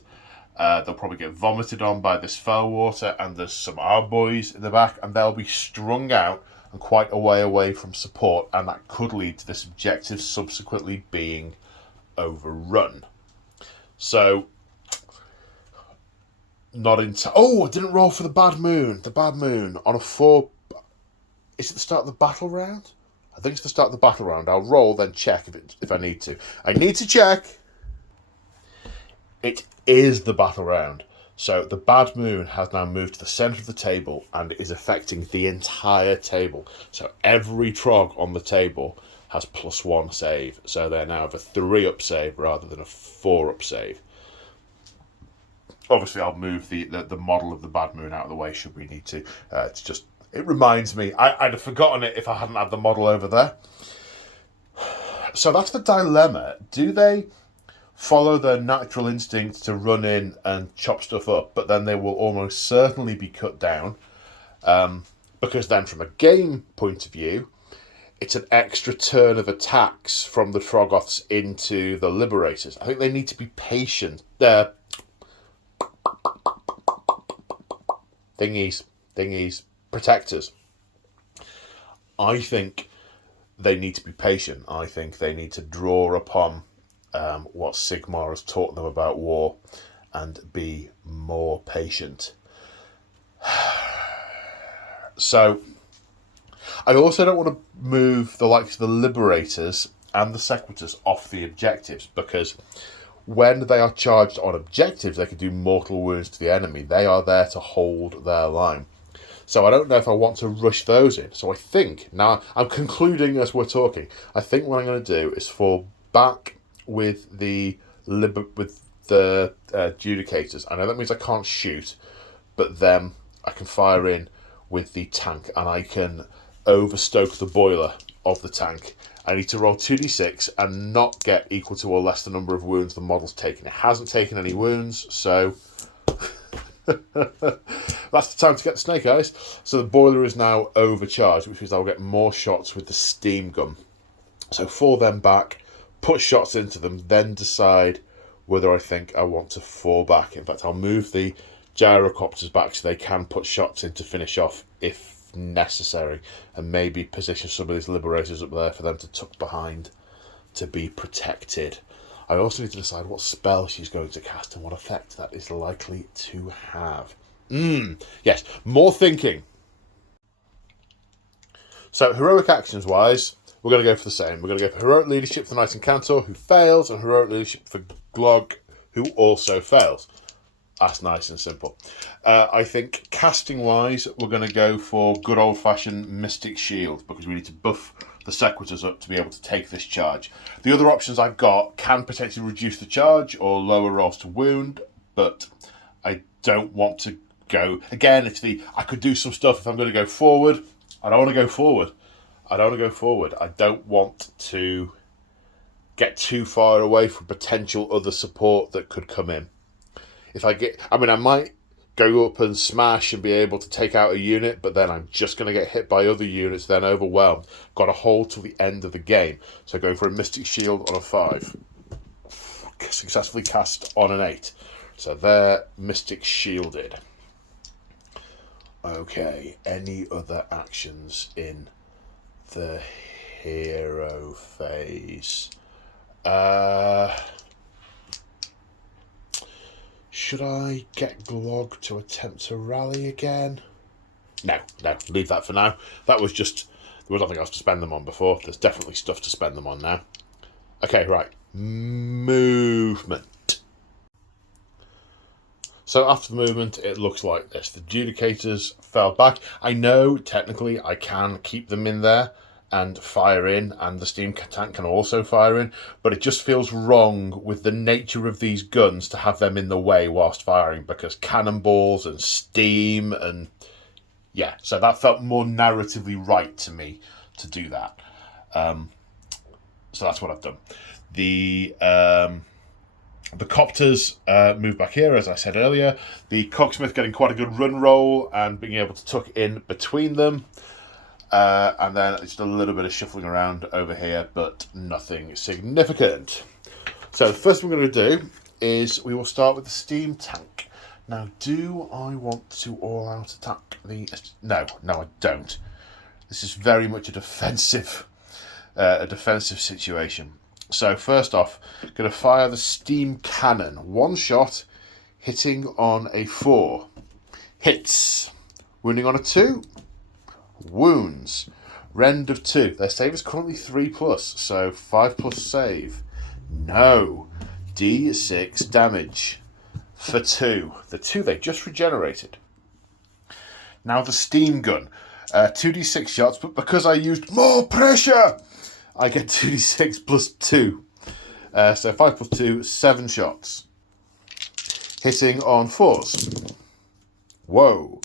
they'll probably get vomited on by this Fellwater, and there's some Arboys in the back, and they'll be strung out and quite a way away from support, and that could lead to this objective subsequently being overrun. So, not in time. Oh, I didn't roll for the Bad Moon. The Bad Moon on a 4. Is it the start of the battle round? I think it's the start of the battle round. I'll roll, then check if I need to. I need to check. It is the battle round. So the Bad Moon has now moved to the centre of the table and is affecting the entire table. So every Trog on the table has +1 save. So they now have a 3-up save rather than a 4-up save. Obviously, I'll move the model of the Bad Moon out of the way should we need to. It reminds me. I'd have forgotten it if I hadn't had the model over there. So that's the dilemma. Do they follow their natural instinct to run in and chop stuff up, but then they will almost certainly be cut down? Because then from a game point of view, it's an extra turn of attacks from the Troggoths into the Liberators. I think they need to be patient. protectors. I think they need to be patient. I think they need to draw upon what Sigmar has taught them about war and be more patient. So, I also don't want to move the likes of the Liberators and the Sequitors off the objectives, because when they are charged on objectives, they can do mortal wounds to the enemy. They are there to hold their line. So I don't know if I want to rush those in. So I think, now I'm concluding as we're talking, I think what I'm going to do is fall back with the Judicators. I know that means I can't shoot, but then I can fire in with the tank, and I can overstoke the boiler of the tank. I need to roll 2d6 and not get equal to or less the number of wounds the model's taken. It hasn't taken any wounds, so that's the time to get the snake eyes. So the boiler is now overcharged, which means I'll get more shots with the steam gun. So fall them back, put shots into them, then decide whether I think I want to fall back. In fact, I'll move the gyrocopters back so they can put shots in to finish off if necessary, and maybe position some of these Liberators up there for them to tuck behind to be protected. I also need to decide what spell she's going to cast and what effect that is likely to have. Yes, more thinking. So heroic actions wise, we're going to go for the same. We're going to go for heroic leadership for the Knight Incantor, who fails, and heroic leadership for Glog, who also fails. That's nice and simple. I think casting-wise, we're going to go for good old-fashioned Mystic Shield, because we need to buff the Sequitors up to be able to take this charge. The other options I've got can potentially reduce the charge or lower rolls to wound, but I don't want to go... Again, I could do some stuff if I'm going to go forward. I don't want to go forward. I don't want to get too far away from potential other support that could come in. I might go up and smash and be able to take out a unit, but then I'm just going to get hit by other units, then overwhelmed. Got to hold till the end of the game. So going for a Mystic Shield on a 5. Successfully cast on an 8. So they're Mystic Shielded. Okay, any other actions in the hero phase? Should I get Glog to attempt to rally again? No, leave that for now. There was nothing else to spend them on before. There's definitely stuff to spend them on now. Okay, right. Movement. So after the movement, it looks like this. The Judicators fell back. I know, technically, I can keep them in there and fire in, and the steam tank can also fire in, but it just feels wrong with the nature of these guns to have them in the way whilst firing, because cannonballs and steam and... Yeah, so that felt more narratively right to me to do that. So that's what I've done. The Copters move back here, as I said earlier. The Cogsmith getting quite a good run roll and being able to tuck in between them. And then just a little bit of shuffling around over here, but nothing significant. So the first thing we're going to do is we will start with the steam tank. Now, do I want to all-out attack the... No, I don't. This is very much a defensive situation. So first off, going to fire the steam cannon. One shot, hitting on a 4. Hits. Wounding on a 2. Wounds. Rend of 2. Their save is currently 3+, so 5+ save. No. D6 damage for 2. The 2 they just regenerated. Now the steam gun. 2d6 shots, but because I used more pressure, I get 2d6 plus 2. So 5 plus 2, 7 shots. Hitting on 4s. Whoa.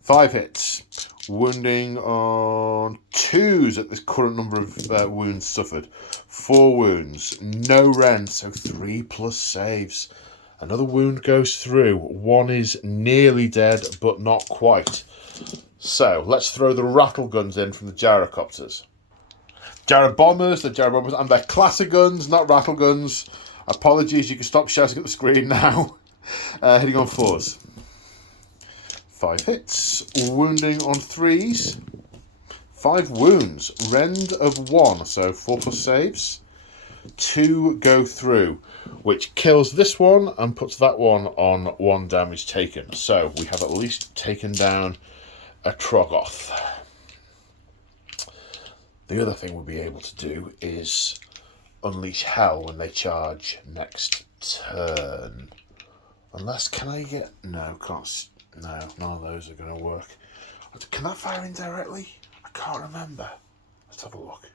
5 hits. Wounding on 2s at this current number of wounds suffered. 4 wounds. No rend, so 3+ saves. Another wound goes through. 1 is nearly dead, but not quite. So, let's throw the rattle guns in from the gyrocopters. Gyrobombers, and they're classic guns, not rattle guns. Apologies, you can stop shouting at the screen now. Hitting on 4s. 5 hits, wounding on 3s. 5 wounds, rend of 1, so 4 plus saves. 2 go through, which kills this one and puts that one on 1 damage taken. So we have at least taken down a Troggoth. The other thing we'll be able to do is unleash hell when they charge next turn. Unless, can I get... No, can't... No, none of those are going to work. Can that fire indirectly? I can't remember. Let's have a look.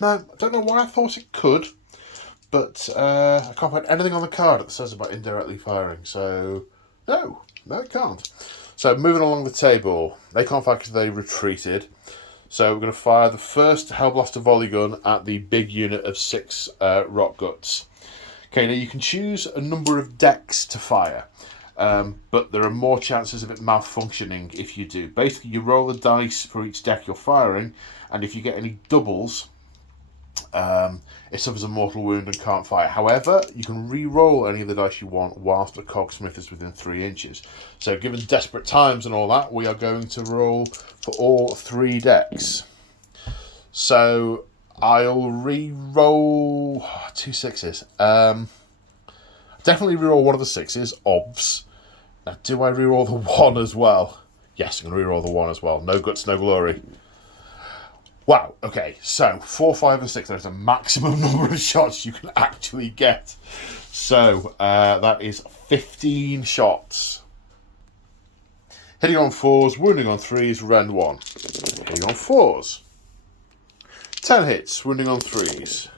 No, I don't know why I thought it could, but I can't find anything on the card that says about indirectly firing, so no, it can't. So moving along the table, they can't fire because they retreated, so we're going to fire the first Hellblaster volley gun at the big unit of 6 rock guts. Okay, now you can choose a number of decks to fire, but there are more chances of it malfunctioning if you do. Basically, you roll the dice for each deck you're firing, and if you get any doubles, it suffers a mortal wound and can't fire. However, you can re-roll any of the dice you want whilst a cogsmith is within 3 inches. So given desperate times and all that, we are going to roll for all 3 decks. So I'll re-roll 2 6s. Definitely re-roll one of the 6s, obvs. Now, do I re-roll the 1 as well? Yes, I'm going to re-roll the 1 as well. No guts, no glory. Wow, okay, so 4, 5 and 6, there's a maximum number of shots you can actually get. So, that is 15 shots. Hitting on 4s, wounding on 3s, rend 1. Hitting on 4s. 10 hits, wounding on 3s.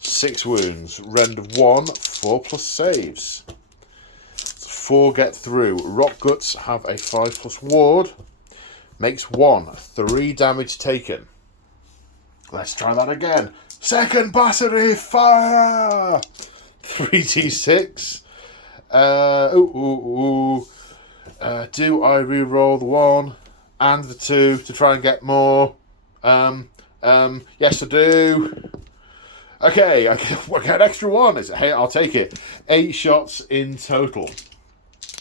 6 wounds, rend of 1, 4 plus saves. 4 get through. Rock guts have a 5 plus ward. Makes 1, 3 damage taken. Let's try that again. Second battery, fire! 3d6. Do I re-roll the 1 and the 2 to try and get more? Yes, I do. Okay, I get an extra 1. Hey, I'll take it. 8 shots in total.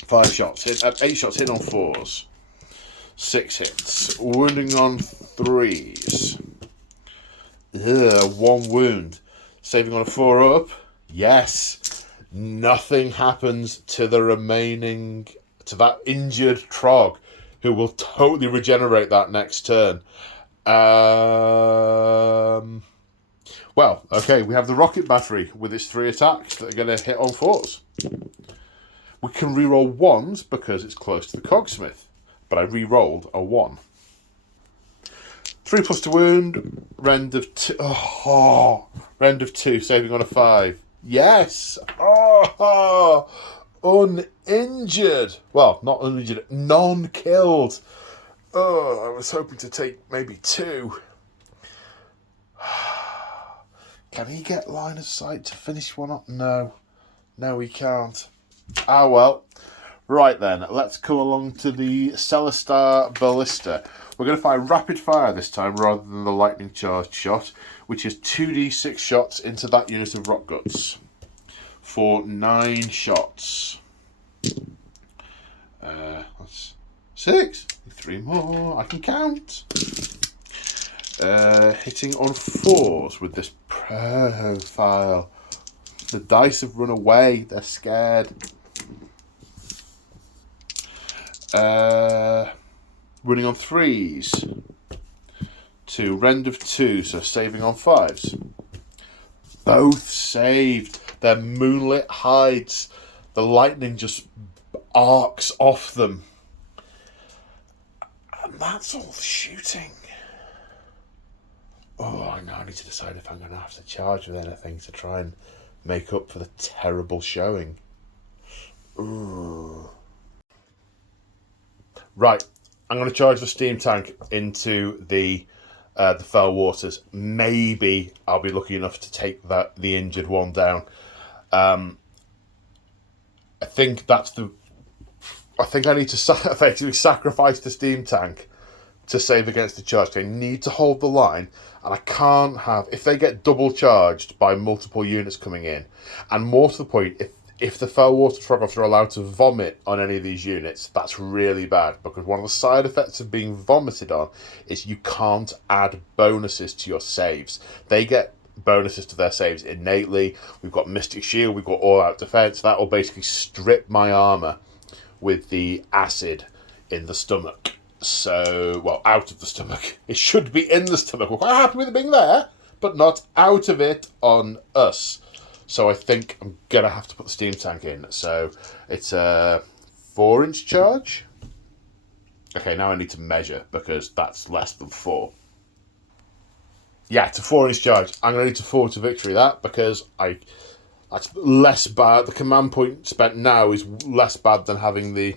5 shots. 8 shots hit on 4s. 6 hits. Wounding on 3s. 1 wound. Saving on a 4 up. Yes. Nothing happens to the remaining... to that injured Trog, who will totally regenerate that next turn. Well, okay, we have the rocket battery with its 3 attacks that are going to hit on 4s. We can re-roll 1s because it's close to the cogsmith. But I re-rolled a 1. 3 plus to wound, rend of 2. Oh, rend of 2, saving on a 5. Yes! Oh, uninjured. Well, not uninjured, non-killed. Oh, I was hoping to take maybe 2. Can he get line of sight to finish one up? No. No, he can't. Ah, well. Right then, let's come along to the Celestar Ballista. We're going to fire rapid fire this time rather than the lightning charged shot, which is 2d6 shots into that unit of rock guts for 9 shots. That's 6. 3 more. I can count. Hitting on 4s with this profile. The dice have run away. They're scared. Running on 3s. 2, rend of 2, so saving on 5s. Both saved. They're moonlit hides. The lightning just arcs off them. And that's all the shooting. Oh, I now need to decide if I'm going to have to charge with anything to try and make up for the terrible showing. Ooh. Right, I'm going to charge the steam tank into the fell waters. Maybe I'll be lucky enough to take the injured one down. I think I need to effectively sacrifice the steam tank to save against the charge. They need to hold the line, and I can't have... If they get double charged by multiple units coming in, and more to the point, if the Fellwater Troggoths are allowed to vomit on any of these units, that's really bad, because one of the side effects of being vomited on is you can't add bonuses to your saves. They get bonuses to their saves innately. We've got Mystic Shield, we've got All Out Defense. That will basically strip my armor with the acid in the stomach. So, well, out of the stomach. It should be in the stomach. We're quite happy with it being there, but not out of it on us. So I think I'm going to have to put the steam tank in. So it's a 4-inch charge. Okay, now I need to measure because that's less than 4. Yeah, it's a 4-inch charge. I'm going to need to 4 to victory that because that's less bad. The command point spent now is less bad than having the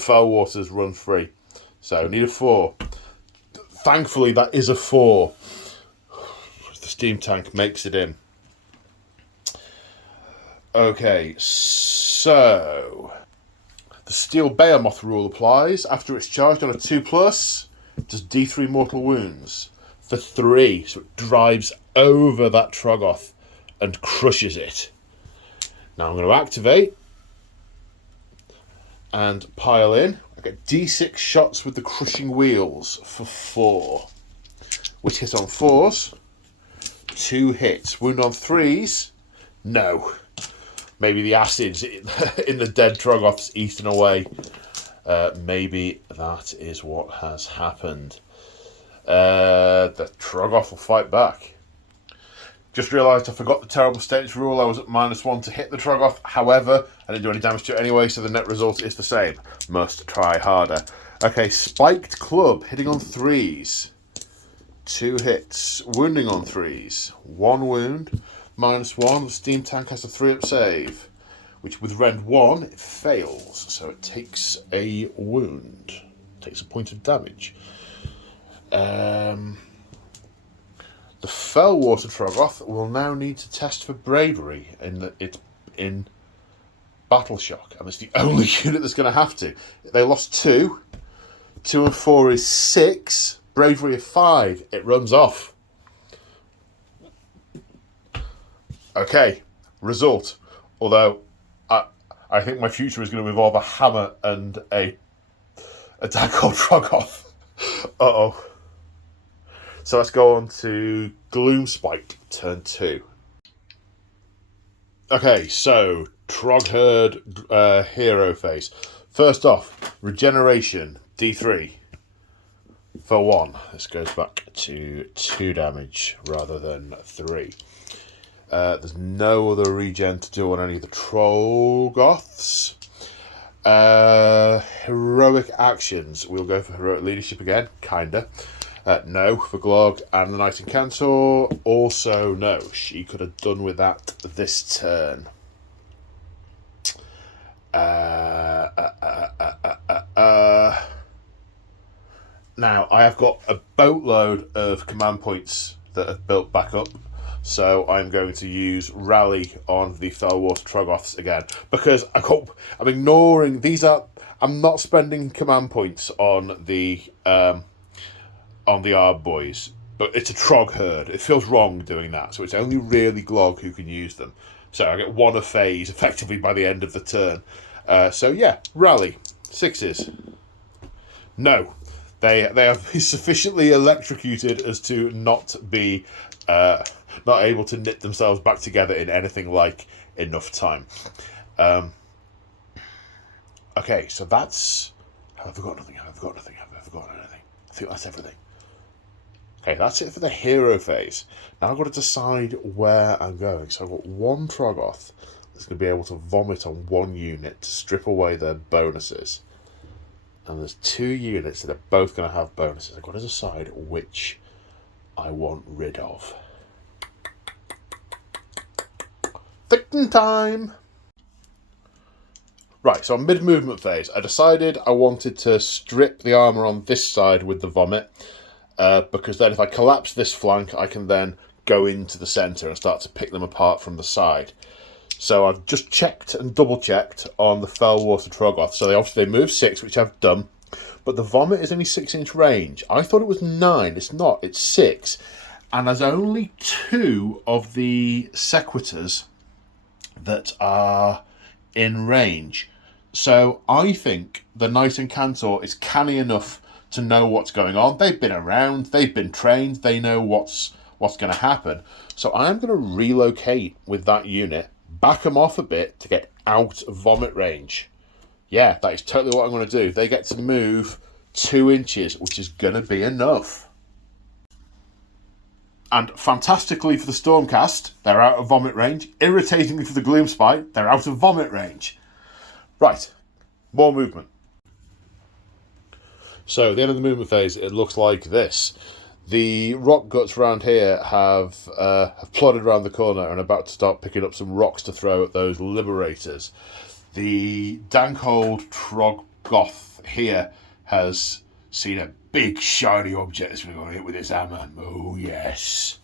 Fell Waters run free. So I need a 4. Thankfully, that is a 4. The steam tank makes it in. Okay, so the Steel Behemoth rule applies. After it's charged on a 2+, it does D3 mortal wounds for 3. So it drives over that Troggoth and crushes it. Now I'm going to activate and pile in. I get D6 shots with the crushing wheels for 4, which hit on 4s. 2 hits. Wound on 3s? No. Maybe the acid's in the dead Troggoths eaten away. Maybe that is what has happened. The Troggoth will fight back. Just realised I forgot the terrible status rule. I was at -1 to hit the Troggoth. However, I didn't do any damage to it anyway, so the net result is the same. Must try harder. Okay, Spiked Club, hitting on 3s. 2 hits. Wounding on 3s. 1 wound. -1. The steam tank has a 3-up save, which with Rend 1, it fails. So it takes a wound. Takes a point of damage. The Fellwater Troggoth will now need to test for bravery in Battle Shock, and it's the only unit that's going to have to. They lost 2. 2 and 4 is 6. Bravery of 5. It runs off. Okay, result. Although I think my future is going to involve a hammer and a Dagon Troggoth. Uh-oh. So let's go on to Gloomspite, turn 2. Okay, so Trogherd hero phase. First off, regeneration, D3 for 1. This goes back to 2 damage rather than 3. There's no other regen to do on any of the Troggoths. Heroic actions. We'll go for heroic leadership again, kinda. No for Glog, and the Knight in Cantor. Also no. She could have done with that this turn. Now I have got a boatload of command points that have built back up. So I'm going to use Rally on the Fellwater Troggoths again. Because I'm ignoring... I'm not spending command points on the Arb Boys. But it's a Trog herd. It feels wrong doing that. So it's only really Glog who can use them. So I get 1 a phase effectively by the end of the turn. So yeah, Rally. 6s. No. They have been sufficiently electrocuted as to not be... not able to knit themselves back together in anything like enough time. Okay, so that's... Have I forgotten anything? Have I forgotten anything? I think that's everything. Okay, that's it for the hero phase. Now I've got to decide where I'm going. So I've got 1 Troggoth that's going to be able to vomit on 1 unit to strip away their bonuses. And there's 2 units that are both going to have bonuses. I've got to decide which I want rid of. Thinking time! Right, so on mid-movement phase, I decided I wanted to strip the armour on this side with the vomit, because then if I collapse this flank, I can then go into the centre and start to pick them apart from the side. So I've just checked and double-checked on the Fellwater Troggoth. So they move 6, which I've done, but the vomit is only 6-inch range. I thought it was 9. It's not. It's 6. And there's only 2 of the Sequitors that are in range. So I think the Knight and Cantor is canny enough to know what's going on. They've been around, they've been trained, they know what's going to happen. So I'm going to relocate with that unit, back them off a bit to get out of vomit range. Yeah, that is totally what I'm going to do. They get to move 2 inches, which is going to be enough. And fantastically for the Stormcast, they're out of vomit range. Irritatingly for the Gloomspite, they're out of vomit range. Right, more movement. So at the end of the movement phase, it looks like this. The rock guts around here have plodded around the corner and are about to start picking up some rocks to throw at those liberators. The Dankhold Troggoth here has seen a big shiny object that's going to hit with its hammer. Oh yes.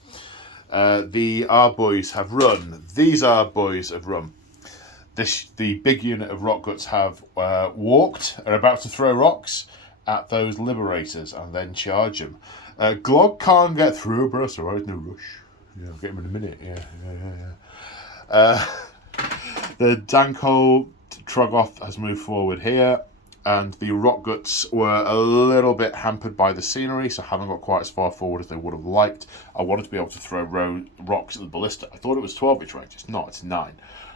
The Arboys have run. These Arboys have run. The big unit of rock guts have walked, are about to throw rocks at those liberators and then charge them. Glog can't get through, but that's alright, no rush. Yeah, I'll get him in a minute. Yeah. The Dankhold Troggoth has moved forward here, and the rock guts were a little bit hampered by the scenery, so haven't got quite as far forward as they would have liked. I wanted to be able to throw rocks at the ballista. I thought it was 12-inch range. It's not, it's 9.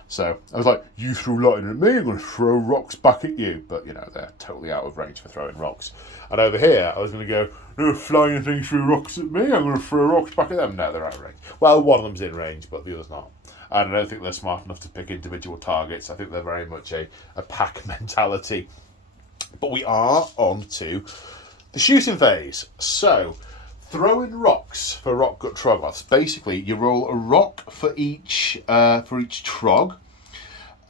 So I was like, you threw lightning at me, I'm going to throw rocks back at you. But, you know, they're totally out of range for throwing rocks. And over here, I was going to go, no flying things threw rocks at me, I'm going to throw rocks back at them. No, they're out of range. Well, one of them's in range, but the other's not. And I don't think they're smart enough to pick individual targets. I think they're very much a pack mentality. But we are on to the shooting phase. So, throwing rocks for rock gut troggoths. Basically, you roll a rock for each trog.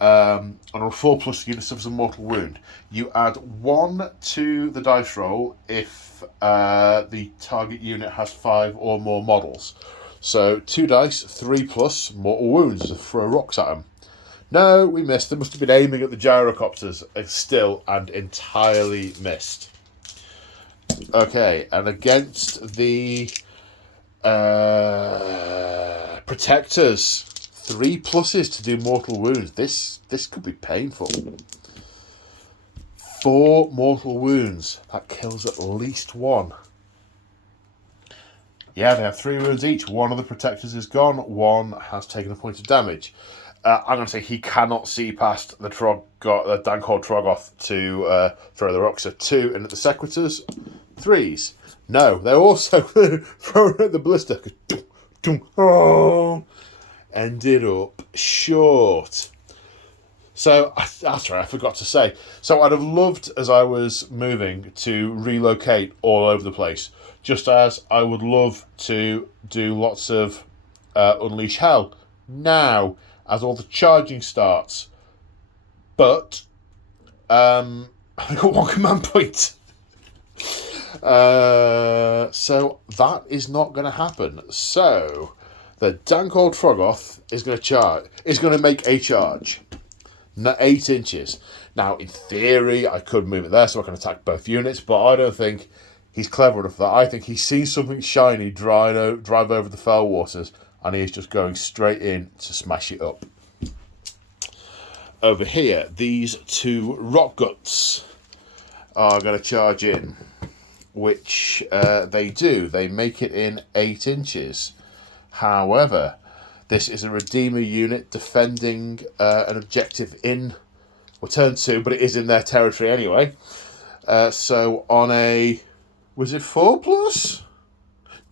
On a 4+ unit suffers a mortal wound. You add 1 to the dice roll if the target unit has 5 or more models. So 2 dice, 3+ mortal wounds to throw rocks at them. No, we missed. They must have been aiming at the gyrocopters still and entirely missed. Okay, and against the protectors, 3+ to do mortal wounds. This could be painful. 4 mortal wounds. That kills at least 1. Yeah, they have 3 wounds each. 1 of the protectors is gone. 1 has taken a point of damage. I'm going to say he cannot see past the Dankhold Troggoth to throw the rocks. So 2 and at the Sequitors, 3s. No, they're also throwing at the ballista. Oh, ended up short. So, that's right, I forgot to say. So I'd have loved, as I was moving, to relocate all over the place. Just as I would love to do lots of Unleash Hell now, as all the charging starts. But I got 1 command point. So that is not going to happen. So the Dankhold Troggoth is going to charge. Is going to make a charge. 8 inches. Now, in theory, I could move it there so I can attack both units, but I don't think he's clever enough for that. I think he sees something shiny drive over the fell waters, and he's just going straight in to smash it up. Over here, these 2 rock guts are going to charge in, which they do. They make it in 8 inches. However, this is a Redeemer unit defending an objective in turn 2, but it is in their territory anyway. So on a, was it 4+?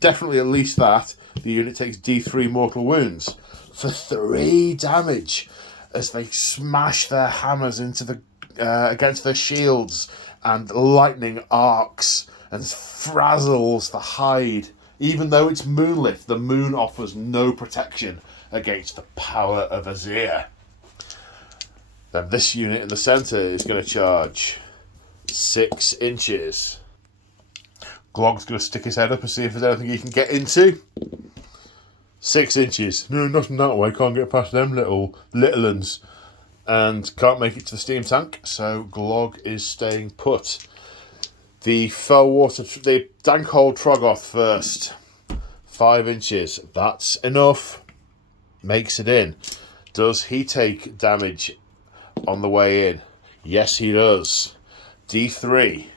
Definitely at least that. The unit takes D3 mortal wounds for 3 damage as they smash their hammers into the against their shields, and lightning arcs and frazzles the hide. Even though it's moonlit, the moon offers no protection against the power of Azir. Then this unit in the centre is going to charge 6 inches. Glog's going to stick his head up and see if there's anything he can get into. 6 inches. No, nothing that way. Can't get past them little uns. And can't make it to the steam tank, so Glog is staying put. The Dankhold Troggoth first. 5 inches. That's enough. Makes it in. Does he take damage on the way in? Yes, he does. D3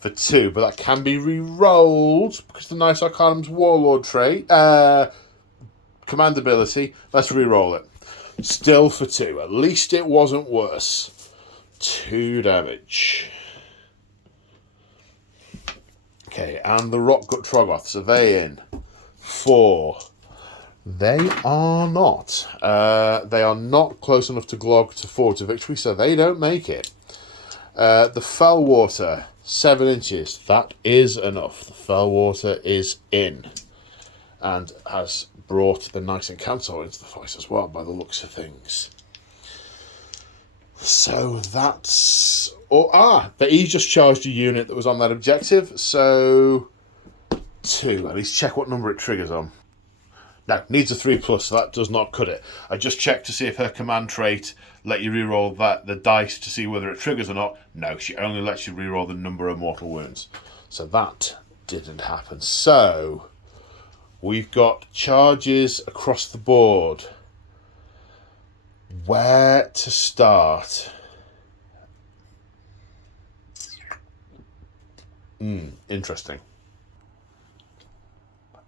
for 2, but that can be re-rolled because the Nice Arcanum's Warlord trait, command ability. Let's re-roll it. Still for 2. At least it wasn't worse. 2 damage. Okay, and the Rotgut Troggoths, are they in? 4. They are not. They are not close enough to Glog to forward to victory, so they don't make it. The Fellwater, 7 inches. That is enough. The Fellwater is in. And has brought the Knights and Cantor into the fight as well, by the looks of things. So that's... but he just charged a unit that was on that objective, so 2. At least check what number it triggers on. No, needs a 3+, so that does not cut it. I just checked to see if her command trait let you reroll the dice to see whether it triggers or not. No, she only lets you reroll the number of mortal wounds. So that didn't happen. So we've got charges across the board. Where to start? Interesting.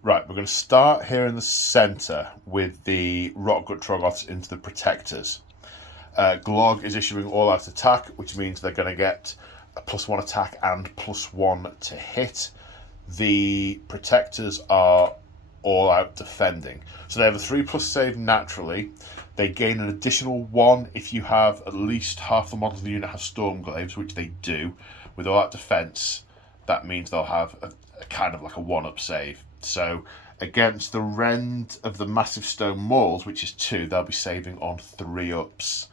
Right, we're going to start here in the centre with the Rotgut Troggoths into the Protectors. Glog is issuing all-out attack, which means they're going to get a +1 attack and +1 to hit. The Protectors are all-out defending. So they have a 3+ save naturally. They gain an additional 1 if you have at least half the models of the unit have Stormglaives, which they do. With all-out defence, that means they'll have a kind of like a 1-up save. So against the Rend of the Massive Stone Mauls, which is 2, they'll be saving on 3-ups.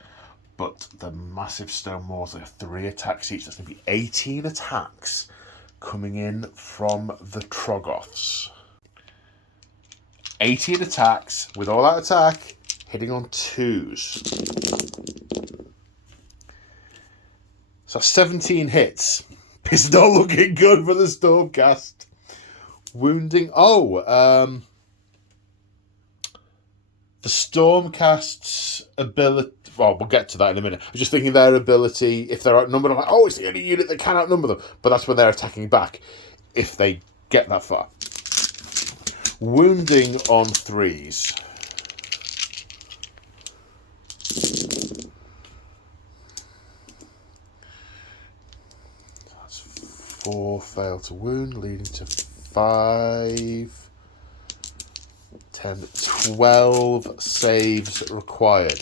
But the Massive Stone Mauls, they have 3 attacks each. That's going to be 18 attacks coming in from the Troggoths. 18 attacks with all that attack, hitting on 2s. So 17 hits. It's not looking good for the Stormcast. Wounding. The Stormcast's ability. Well, we'll get to that in a minute. I was just thinking their ability, if they're outnumbered, I'm like, it's the only unit that can outnumber them. But that's when they're attacking back, if they get that far. Wounding on 3s. That's 4 fail to wound, leading to 5, 10, 12 saves required.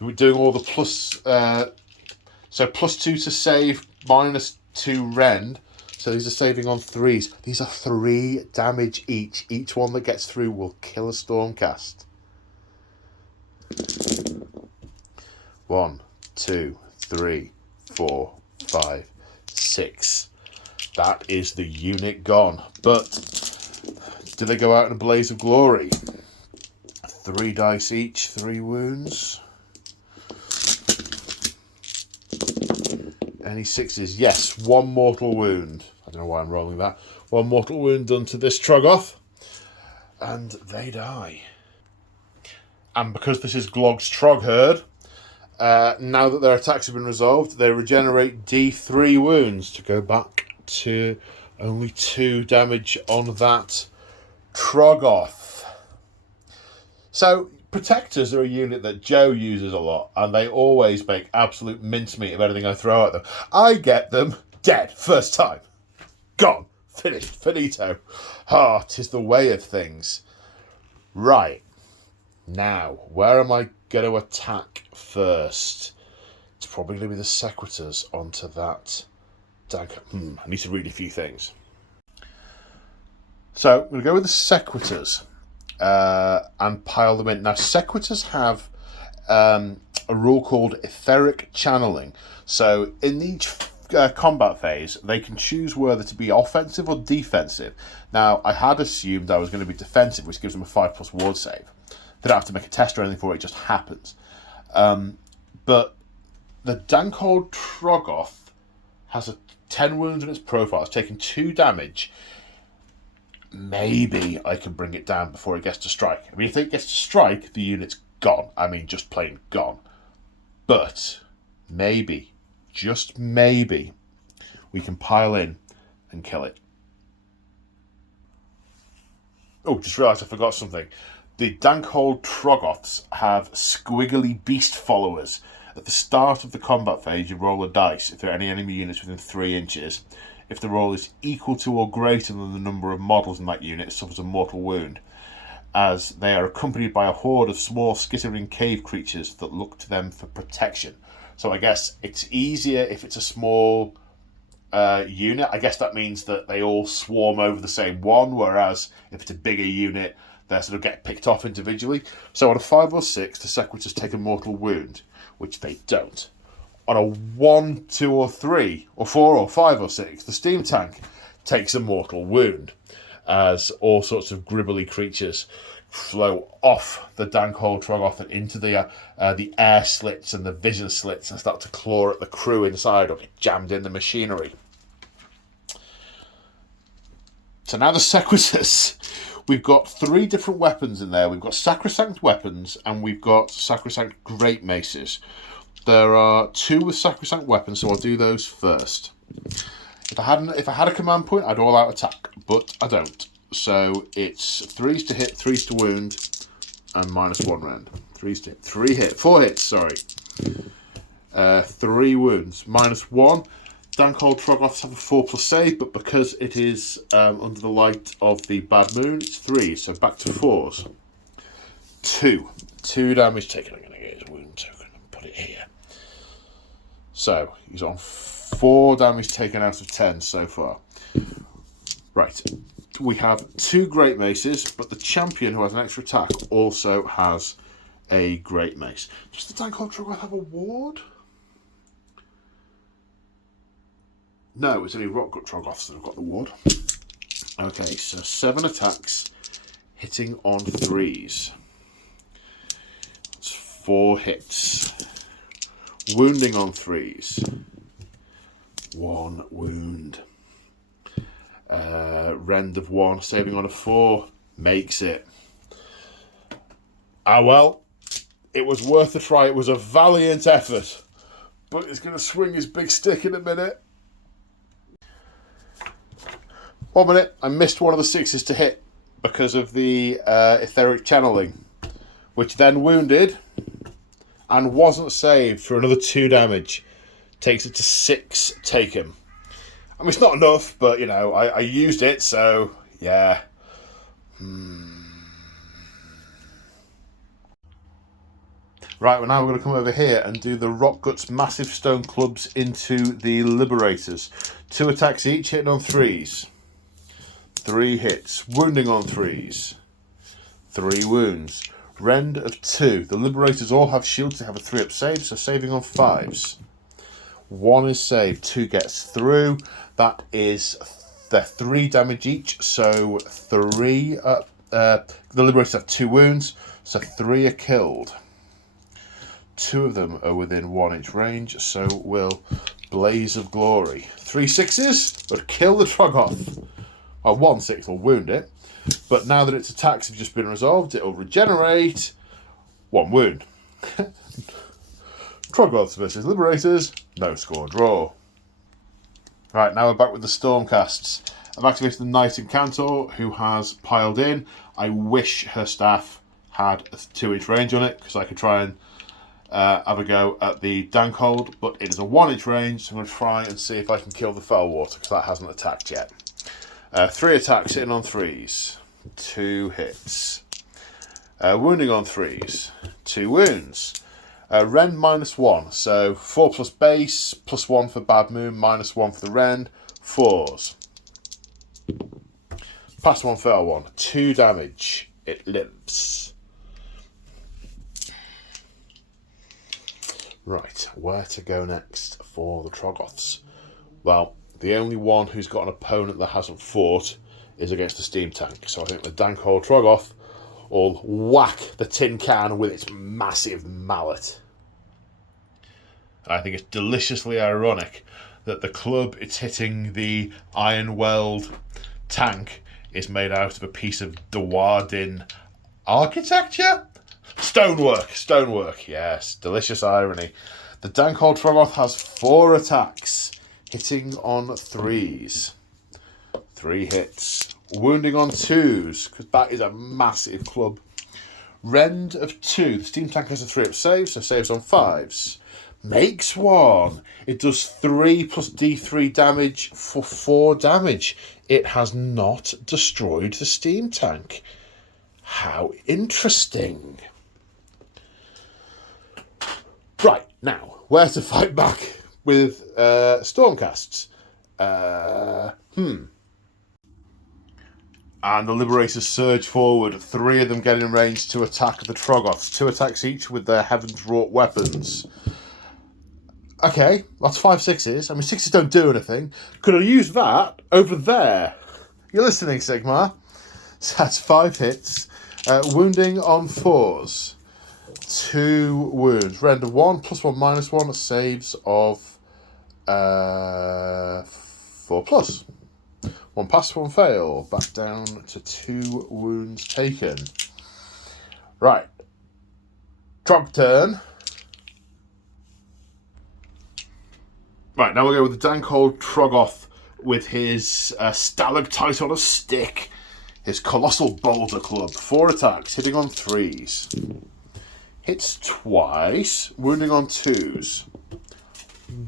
We're doing all the so +2 to save, -2 rend. So these are saving on 3s. These are 3 damage each. Each one that gets through will kill a Stormcast. 1, 2, 3, 4, 5, 6. That is the unit gone. But do they go out in a blaze of glory? 3 dice each, 3 wounds. Any 6s? Yes, 1 mortal wound. I don't know why I'm rolling that. 1 mortal wound done to this Troggoth. And they die. And because this is Glog's Trog Herd, now that their attacks have been resolved, they regenerate D3 wounds to go back to only 2 damage on that Troggoth. So Protectors are a unit that Joe uses a lot, and they always make absolute mincemeat of anything I throw at them. I get them dead first time. Gone. Finished. Finito. 'Tis the way of things. Right. Now, where am I going to attack first? It's probably going to be the Sequitors onto that. I need to read a few things. So, I'm going to go with the Sequitors. And pile them in. Now, Sequitors have a rule called etheric channeling. So, in each combat phase, they can choose whether to be offensive or defensive. Now, I had assumed I was going to be defensive, which gives them a 5+ ward save. They don't have to make a test or anything for it, it just happens. But the Dankhold Troggoth has a 10 wounds in its profile. It's taken 2 damage. Maybe I can bring it down before it gets to strike. I mean, if it gets to strike, the unit's gone. I mean, just plain gone. But maybe, just maybe, we can pile in and kill it. Oh, just realised I forgot something. The Dankhold Troggoths have squiggly beast followers. At the start of the combat phase, you roll a dice if there are any enemy units within 3 inches. If the roll is equal to or greater than the number of models in that unit, it suffers a mortal wound, as they are accompanied by a horde of small skittering cave creatures that look to them for protection. So I guess it's easier if it's a small unit. I guess that means that they all swarm over the same one, whereas if it's a bigger unit, they sort of get picked off individually. So on a 5 or 6, the Sequitors take a mortal wound, which they don't. On a 1, 2 or 3, or 4 or 5 or 6, the Steam Tank takes a mortal wound, as all sorts of gribbly creatures flow off the Dankhold Troggoth and into the air slits and the vision slits and start to claw at the crew inside or get jammed in the machinery. So now the Sequitors. We've got 3 different weapons in there. We've got Sacrosanct Weapons and we've got Sacrosanct Great Maces. There are 2 with Sacrosanct Weapons, so I'll do those first. If I had a command point, I'd all out attack, but I don't. So it's 3s to hit, 3s to wound, and -1 rend. 3s to hit, 3 hit, 4 hits, sorry. 3 wounds, -1. Dankhold Troggoths have a 4+ save, but because it is under the light of the bad moon, it's 3, so back to 4s. 2 damage taken. I'm going to get his wound token and put it here. So he's on 4 damage taken out of 10 so far. Right, we have 2 Great Maces, but the champion who has an extra attack also has a Great Mace. Does the Dankhold Troggoth have a ward? No, it's only Rockgut Troggoths that have got the ward. Okay, so 7 attacks, hitting on 3s. That's 4 hits. Wounding on 3s. 1 wound. Rend of 1, saving on a 4. Makes it. Ah well, it was worth a try. It was a valiant effort. But he's going to swing his big stick in a minute. 1 minute, I missed one of the 6s to hit because of the etheric channeling, which then wounded and wasn't saved for another 2 damage. Takes it to 6 taken. I mean, it's not enough, but, you know, I used it, so, yeah. Right, well, now we're going to come over here and do the Rockgut's massive stone clubs into the Liberators. 2 attacks each, hitting on 3s. 3 hits. Wounding on 3s. 3 wounds. Rend of 2. The Liberators all have shields. They have a 3-up save, so saving on 5s. 1 is saved. 2 gets through. That is they're 3 damage each, so 3. The Liberators have 2 wounds, so 3 are killed. 2 of them are within 1 inch range, so will Blaze of Glory. 3 6s would kill the Troggoth. 1 6 will wound it, but now that its attacks have just been resolved, it will regenerate 1 wound. Troggoths versus Liberators, no score draw. Right, now we're back with the Stormcasts. I've activated the Knight Incantor, who has piled in. I wish her staff had a 2-inch range on it, because I could try and have a go at the Dankhold, but it is a 1-inch range, so I'm going to try and see if I can kill the Fellwater, because that hasn't attacked yet. 3 attacks hitting on 3s. 2 hits. Wounding on 3s. 2 wounds. Rend -1, so 4 plus base, +1 for Bad Moon, -1 for the Rend, 4s. Pass 1, fail 1. 2 damage. It lives. Right, where to go next for the Troggoths? Well, the only one who's got an opponent that hasn't fought is against the Steam Tank. So I think the Dankhold Troggoth will whack the tin can with its massive mallet. I think it's deliciously ironic that the club it's hitting the Iron Weld tank is made out of a piece of Dawadin architecture. Stonework, yes. Delicious irony. The Dankhold Troggoth has 4 attacks, hitting on 3s. 3 hits. Wounding on 2s, because that is a massive club. Rend of 2. The Steam Tank has a 3-up save, so saves on 5s. Makes 1. It does 3 plus D3 damage for 4 damage. It has not destroyed the Steam Tank. How interesting. Right, now, where to fight back with Stormcasts? And the Liberators surge forward, 3 of them getting in range to attack the Troggoths. 2 attacks each with their Heavens-wrought weapons. Okay, that's 5 6s. I mean, 6s don't do anything. Could I use that over there? You're listening, Sigmar. So that's 5 hits. Wounding on 4s. 2 wounds. Render 1, +1, -1. Saves of 4 plus. 1 pass, 1 fail. Back down to 2 wounds taken. Right. Trog turn. Right, now we'll go with the Dankhold Troggoth with his stalactite on a stick. His colossal boulder club. 4 attacks, hitting on 3s. Hits twice, wounding on 2s.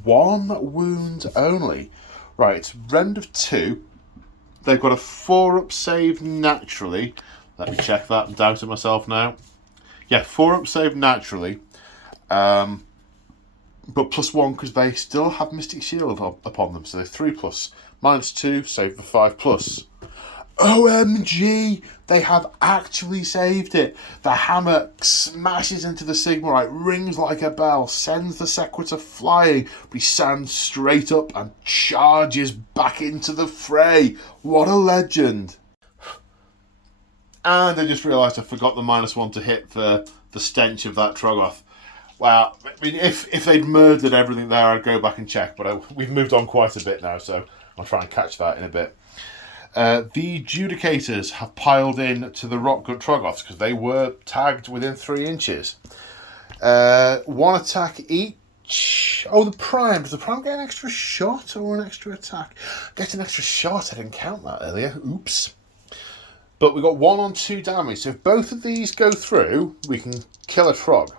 1 wound only. Right, it's Rend of 2. They've got a 4-up save naturally. Let me check that. I'm doubting myself now. Yeah, 4-up save naturally. But +1 because they still have Mystic Shield upon them. So they're 3 plus. -2, save for 5 plus. OMG! They have actually saved it. The hammer smashes into the Sigmarite, rings like a bell, sends the Sequitur flying, but he stands straight up and charges back into the fray. What a legend. And I just realised I forgot the -1 to hit for the stench of that Troggoth. Well, I mean, if they'd murdered everything there, I'd go back and check, but we've moved on quite a bit now, so I'll try and catch that in a bit. The Judicators have piled in to the Rockgut Troggoths because they were tagged within 3 inches. 1 attack each. Oh, the Prime. Does the Prime get an extra shot or an extra attack? Get an extra shot. I didn't count that earlier. Oops. But we got 1 on 2 damage. So if both of these go through, we can kill a Trog.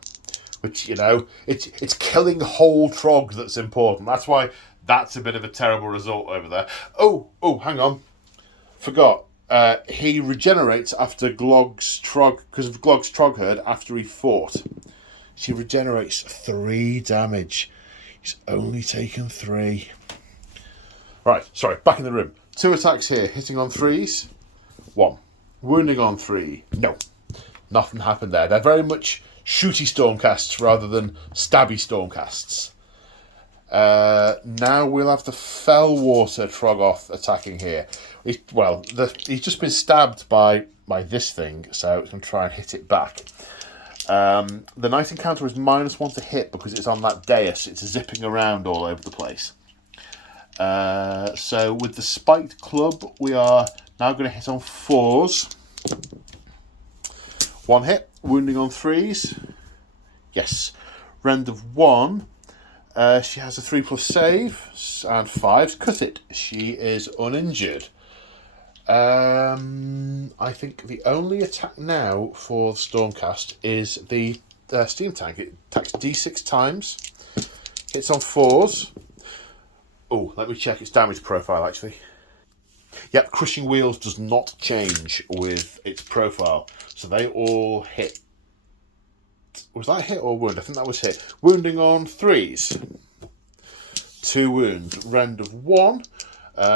Which, you know, it's killing whole Trog that's important. That's why that's a bit of a terrible result over there. Oh, hang on. Forgot. He regenerates after Glog's Trog, because of Glog's Trog herd after he fought. She regenerates 3 damage. He's only taken 3. Right, sorry, back in the room. 2 attacks here, hitting on 3s. 1. Wounding on 3. No. Nothing happened there. They're very much shooty Stormcasts rather than stabby Stormcasts. Now we'll have the Fellwater Troggoth attacking here. He's just been stabbed by this thing, so it's going to try and hit it back. The Knight Encounter is -1 to hit because it's on that dais. It's zipping around all over the place. So with the Spiked Club, we are now going to hit on 4s. 1 hit, wounding on 3s. Yes. Rend of 1. She has a 3 plus save and 5s. Cut it. She is uninjured. I think the only attack now for the Stormcast is the Steam Tank. It attacks D6 times. Hits on 4s. Oh, let me check its damage profile actually. Yep, Crushing Wheels does not change with its profile. So they all hit. Was that hit or wound? I think that was hit. Wounding on 3s. 2 wounds. Rend of 1.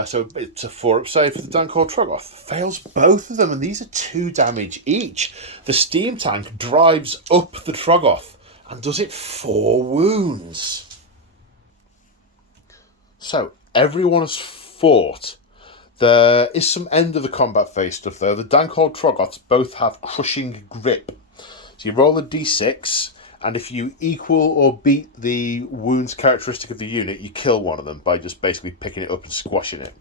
So it's a 4-up save for the Dankhold Troggoth. Fails both of them, and these are 2 damage each. The Steam Tank drives up the Troggoth and does it 4 wounds. So everyone has fought. There is some end of the combat phase stuff though. The Dankhold Troggoths both have Crushing Grip. So you roll a d6, and if you equal or beat the wounds characteristic of the unit, you kill one of them by just basically picking it up and squashing it.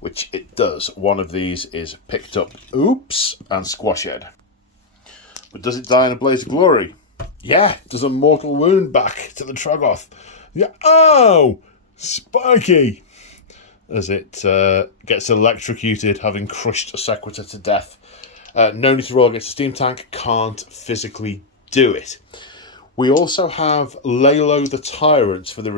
Which it does. One of these is picked up, oops, and squashed. But does it die in a blaze of glory? Yeah, does a mortal wound back to the Troggoth. Yeah, oh, spiky! As it gets electrocuted, having crushed a Sequitur to death. No need to roll against a steam tank, can't physically do it. We also have Lalo the Tyrant for the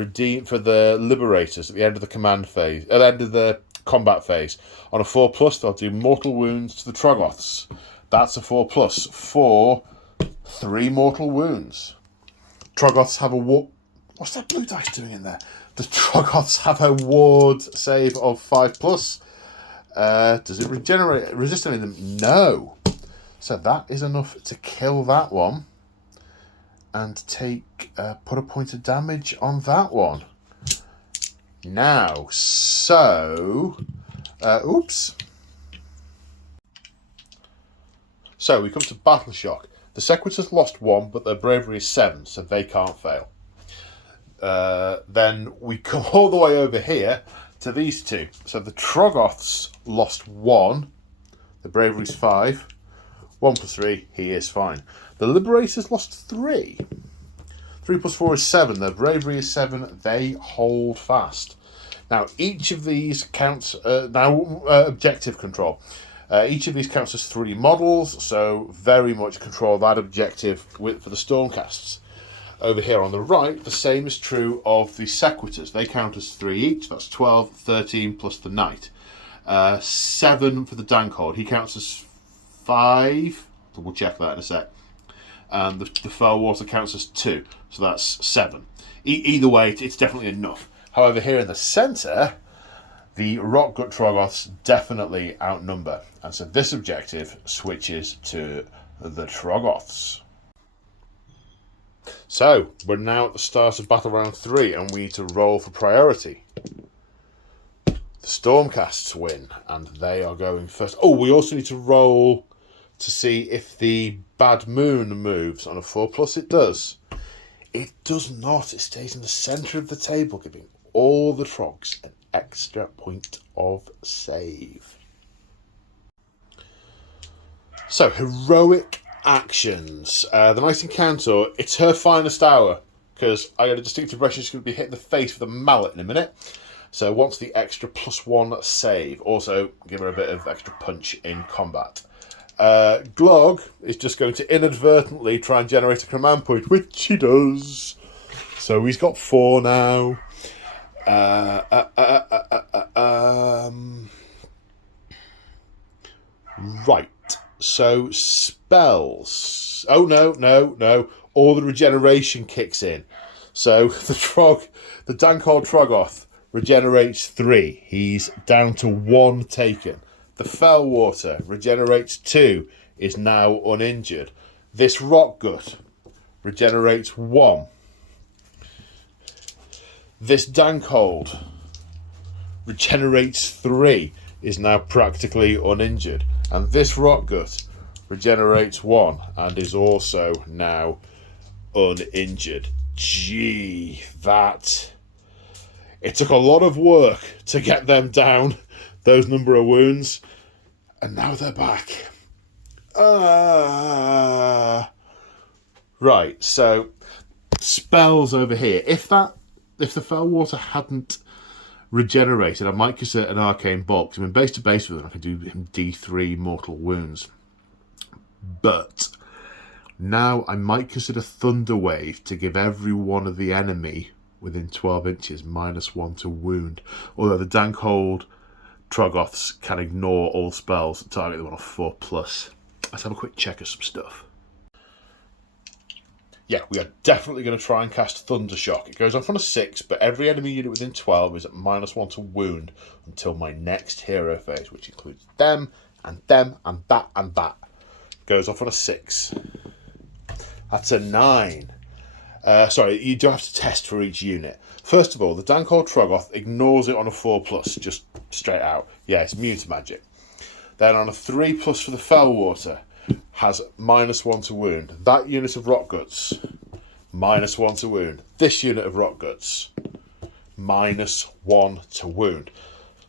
Liberators at the end of the command phase, at the end of the combat phase. On a 4+, they'll do mortal wounds to the Troggoths. That's a 4+ for 3 mortal wounds. Troggoths have a What's that blue dice doing in there? The Troggoths have a ward save of 5+. Does it regenerate? Resist any of them? No. So that is enough to kill that one. And put a point of damage on that one. Now, so... oops. So we come to Battle Shock. The Sequitors lost 1, but their bravery is 7, so they can't fail. Then we come all the way over here to these two. So the Troggoths lost 1. The bravery is 5. 1 + 3, he is fine. The Liberators lost 3. 3 + 4 is 7. Their bravery is 7. They hold fast. Now, each of these counts... objective control. Each of these counts as 3 models, so very much control that objective for the Stormcasts. Over here on the right, the same is true of the Sequitors. They count as 3 each. That's 12, 13 plus the Knight. 7 for the Dankhold. He counts as 5. We'll check that in a sec. And the Fellwater counts as 2. So that's 7. Either way, it's definitely enough. However, here in the centre, the Rockgut Troggoths definitely outnumber. And so this objective switches to the Troggoths. So, we're now at the start of Battle Round 3, and we need to roll for priority. The Stormcasts win, and they are going first. Oh, we also need to roll to see if the Bad Moon moves. On a 4+, it does. It does not. It stays in the centre of the table, giving all the Trogs an extra point of save. So, heroic actions. The Knight Encounter, it's her finest hour, because I got a distinct impression she's going to be hit in the face with a mallet in a minute. So wants the extra +1 save. Also, give her a bit of extra punch in combat. Glog is just going to inadvertently try and generate a command point, which he does. So he's got 4 now. Right. So, spells. Oh, no. All the regeneration kicks in. So, the Dankhold Troggoth regenerates 3. He's down to 1 taken. The Fellwater regenerates 2. Is now uninjured. This Rockgut regenerates 1. This Dankhold regenerates 3. Is now practically uninjured. And this Rockgut regenerates 1 and is also now uninjured. Gee, it took a lot of work to get them down, those number of wounds, and now they're back. Right, so spells over here. If the Fellwater hadn't regenerated, I might consider an arcane box. I mean, base to base with it, I can do him D3 mortal wounds. But now I might consider Thunder Wave to give every one of the enemy within 12 inches -1 to wound. Although the Dankhold Troggoths can ignore all spells that target them on a 4+. Let's have a quick check of some stuff. Yeah, we are definitely going to try and cast Thunder Shock. It goes off on a 6, but every enemy unit within 12 is at -1 to wound until my next hero phase, which includes them, and that, and that. It goes off on a 6. That's a 9. Sorry, you do have to test for each unit. First of all, the Dankhold Troggoth ignores it on a 4+, just straight out. Yeah, it's immune to magic. Then on a 3+ for the Fellwater, has -1 to wound. That unit of Rockguts, -1 to wound. This unit of Rockguts, -1 to wound.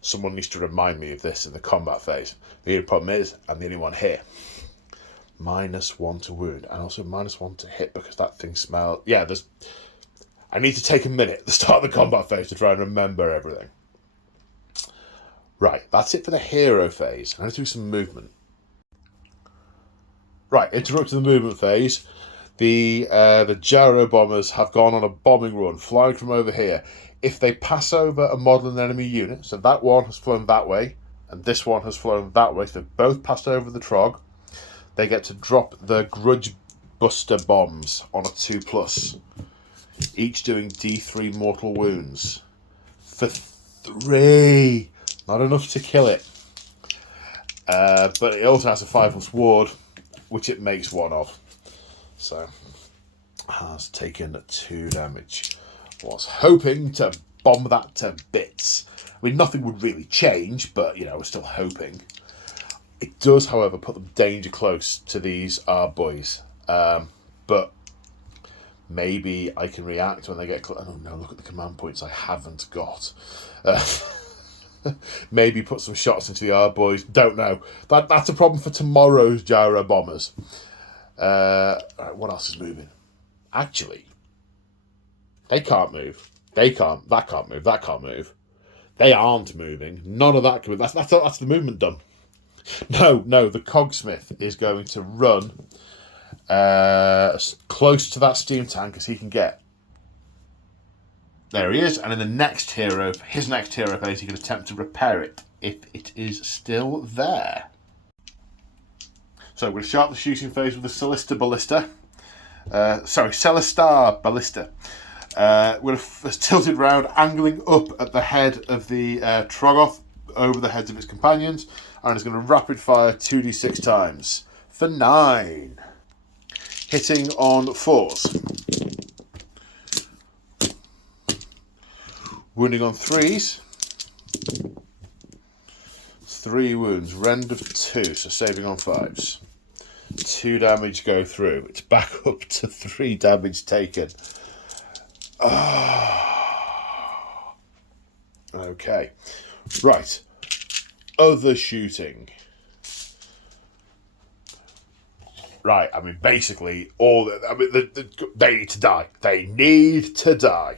Someone needs to remind me of this in the combat phase. The only problem is, I'm the only one here. -1 to wound, and also -1 to hit because that thing smells. Yeah, I need to take a minute at the start of the combat phase to try and remember everything. Right, that's it for the hero phase. I'm going to do some movement. Right, interrupting the movement phase. The gyro bombers have gone on a bombing run, flying from over here. If they pass over a model and enemy unit, so that one has flown that way, and this one has flown that way, so they've both passed over the trog, they get to drop the Grudge Buster bombs on a 2+, each doing D3 mortal wounds. For 3! Not enough to kill it. But it also has a 5+ ward, which it makes 1 of. So, has taken 2 damage. Was hoping to bomb that to bits. I mean, nothing would really change, but, you know, we're still hoping. It does, however, put them danger close to these boys. But maybe I can react when they get close. Oh no, look at the command points I haven't got. Maybe put some shots into the boys. Don't know. That's a problem for tomorrow's gyro bombers. Right, what else is moving? Actually, they can't move. They can't. That can't move. That can't move. They aren't moving. None of that can move. That's the movement done. No. The cogsmith is going to run close to that steam tank as he can get. There he is. And in his next hero phase, he can attempt to repair it if it is still there. So we're going to start the shooting phase with the Celestar Ballista. Celestar Ballista. We're tilted round, angling up at the head of the Troggoth, over the heads of its companions, and it's going to rapid fire 2d6 times for 9. Hitting on 4s. Wounding on 3s. 3 wounds. Rend of 2, so saving on 5s. 2 damage go through. It's back up to 3 damage taken. Okay. Right. Other shooting. Right, I mean, basically, they need to die. They need to die.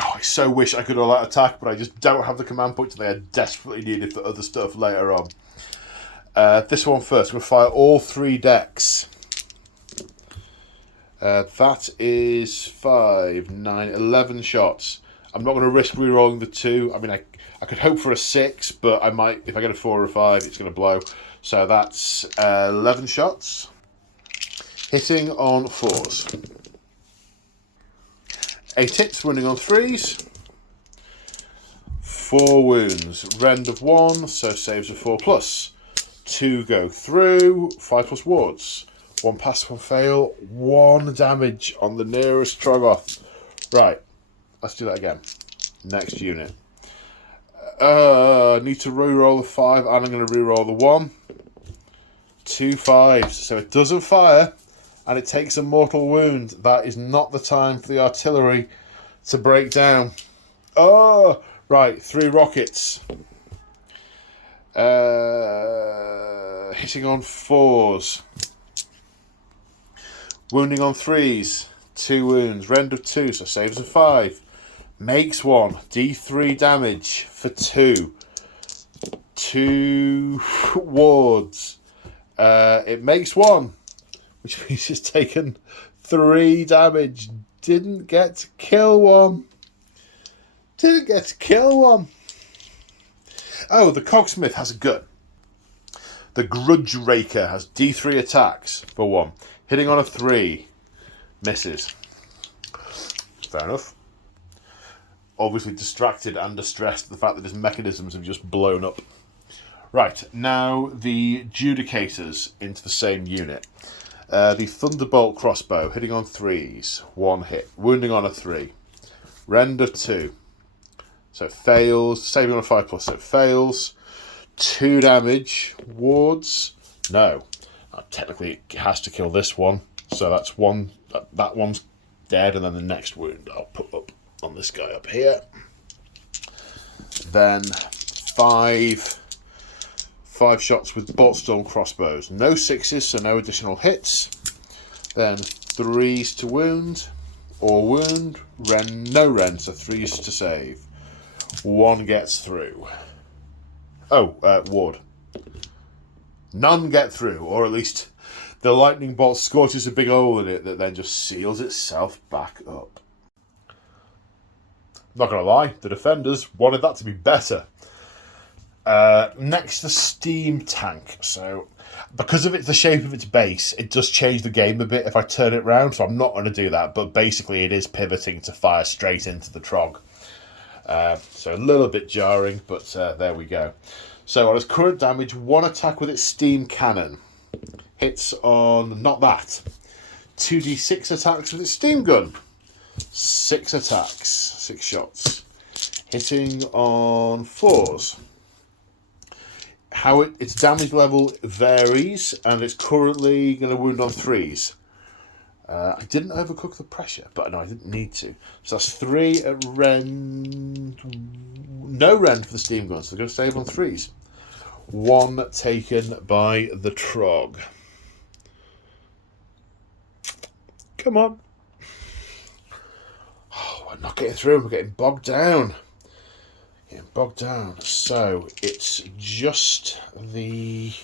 Oh, I so wish I could all out attack, but I just don't have the command points they are desperately needed for other stuff later on. This one first. We'll fire all 3 decks. That is 5, 9, 11 shots. I'm not going to risk rerolling the 2. I mean, I could hope for a 6, but I might, if I get a 4 or a 5, it's going to blow. So that's 11 shots. Hitting on 4s. 8 hits, wounding on 3s. 4 wounds. Rend of 1, so saves of 4+. 2 go through, 5+ wards. 1 pass, 1 fail, 1 damage on the nearest Troggoth. Right, let's do that again. Next unit. Need to reroll the 5, and I'm going to reroll the 1. 2 5s, so it doesn't fire, and it takes a mortal wound. That is not the time for the artillery to break down. Oh, right, 3 rockets. Hitting on 4s. Wounding on 3s. 2 wounds. Rend of 2, so saves of 5. Makes 1. D3 damage for 2. 2 wards. It makes 1, which means it's taken 3 damage. Didn't get to kill 1. Didn't get to kill 1. Oh, the Cogsmith has a gun. The Grudge Raker has D3 attacks for 1. Hitting on a 3. Misses. Fair enough. Obviously distracted and distressed at the fact that his mechanisms have just blown up. Right, now the Judicators into the same unit. The Thunderbolt Crossbow, hitting on 3s. 1 hit. Wounding on a 3. Rend of 2. So it fails. Saving on a 5+, so it fails. 2 damage. Wards. No. Technically it has to kill this one. So that's 1. That one's dead, and then the next wound I'll put up on this guy up here. Then 5 5 shots with Boltstorm crossbows. No 6s, so no additional hits. Then 3s to wound, or wound. No Ren, so 3s to save. 1 gets through. Ward. None get through, or at least the lightning bolt scorches a big hole in it that then just seals itself back up. Not gonna lie, the defenders wanted that to be better. Next, the steam tank. So, because of the shape of its base, it does change the game a bit if I turn it round, so I'm not going to do that, but basically it is pivoting to fire straight into the Trog. So a little bit jarring, but there we go. So on its current damage, 1 attack with its steam cannon. Hits on, not that. 2d6 attacks with its steam gun. 6 attacks, 6 shots. Hitting on 4s. How its damage level varies, and it's currently going to wound on 3s. I didn't overcook the pressure, but no, I didn't need to. So that's 3 at Ren. No Ren for the steam gun, so they're going to save on 3s. 1 taken by the Trog. Come on. Oh, I'm not getting through. We're getting bogged down. So it's just these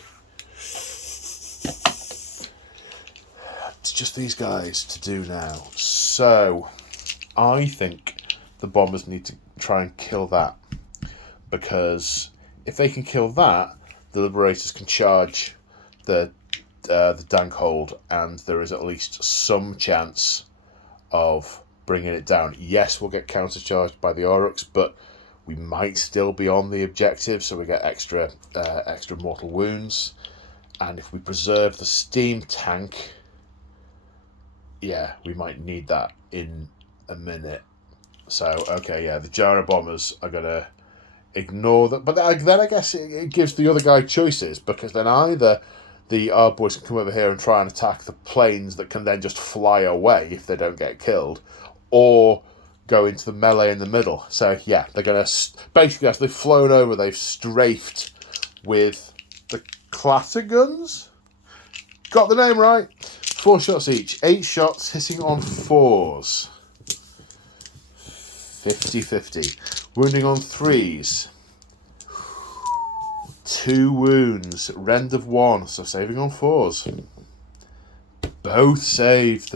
guys to do now. So I think the bombers need to try and kill that, because if they can kill that, the liberators can charge the Dankhold, and there is at least some chance of bringing it down. Yes, we'll get countercharged by the Aurochs, but we might still be on the objective, so we get extra mortal wounds. And if we preserve the steam tank, yeah, we might need that in a minute. So, okay, yeah, the Jara bombers are going to ignore that. But then I guess it gives the other guy choices, because then either the boys can come over here and try and attack the planes that can then just fly away if they don't get killed, or go into the melee in the middle. So, yeah, they're going to... Basically, as they've flown over, they've strafed with the clatter guns? Got the name right. 4 shots each. 8 shots hitting on 4s. 50-50. Wounding on 3s. 2 wounds. Rend of 1, so saving on 4s. Both save.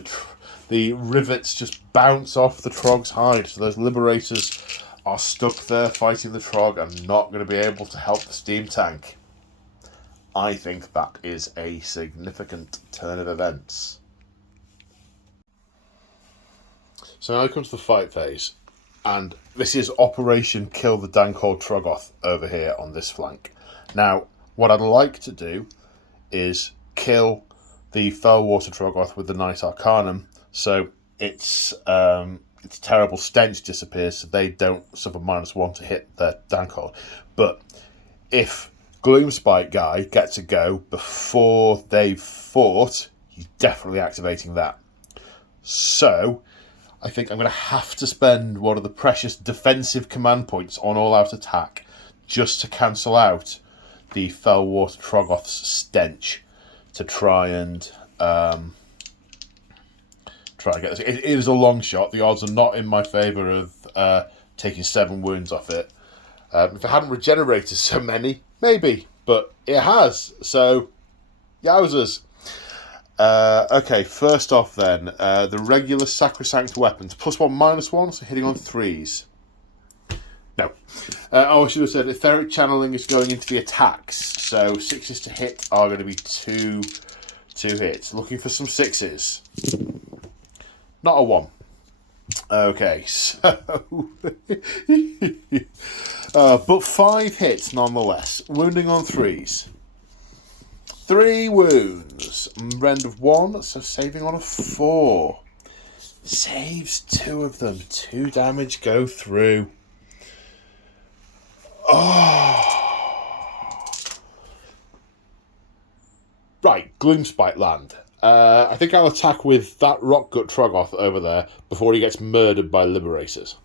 The rivets just bounce off the Trog's hide, so those liberators are stuck there fighting the Trog and not going to be able to help the steam tank. I think that is a significant turn of events. So now we come to the fight phase, and this is Operation Kill the Dankhold Troggoth over here on this flank. Now, what I'd like to do is kill the Fellwater Troggoth with the Knight Arcanum, so its terrible stench disappears, so they don't suffer -1 to hit their Dankhold. But if Gloomspite guy gets a go before they've fought, he's definitely activating that. So I think I'm going to have to spend one of the precious defensive command points on all-out attack just to cancel out the Fellwater Troggoth's stench to try and get this. It is a long shot. The odds are not in my favour of taking 7 wounds off it. If it hadn't regenerated so many, maybe, but it has. So, yowzers. Okay, first off then, the regular Sacrosanct weapons. +1, -1, so hitting on 3s. No. I should have said etheric channeling is going into the attacks. So 6s to hit are going to be 2 hits. Looking for some 6s. Not a 1. Okay, so... but 5 hits nonetheless. Wounding on 3s. 3 wounds. Rend of 1, so saving on a 4. Saves 2 of them. 2 damage go through. Oh. Right, Gloomspite land. I think I'll attack with that Rockgut Troggoth over there before he gets murdered by Liberators.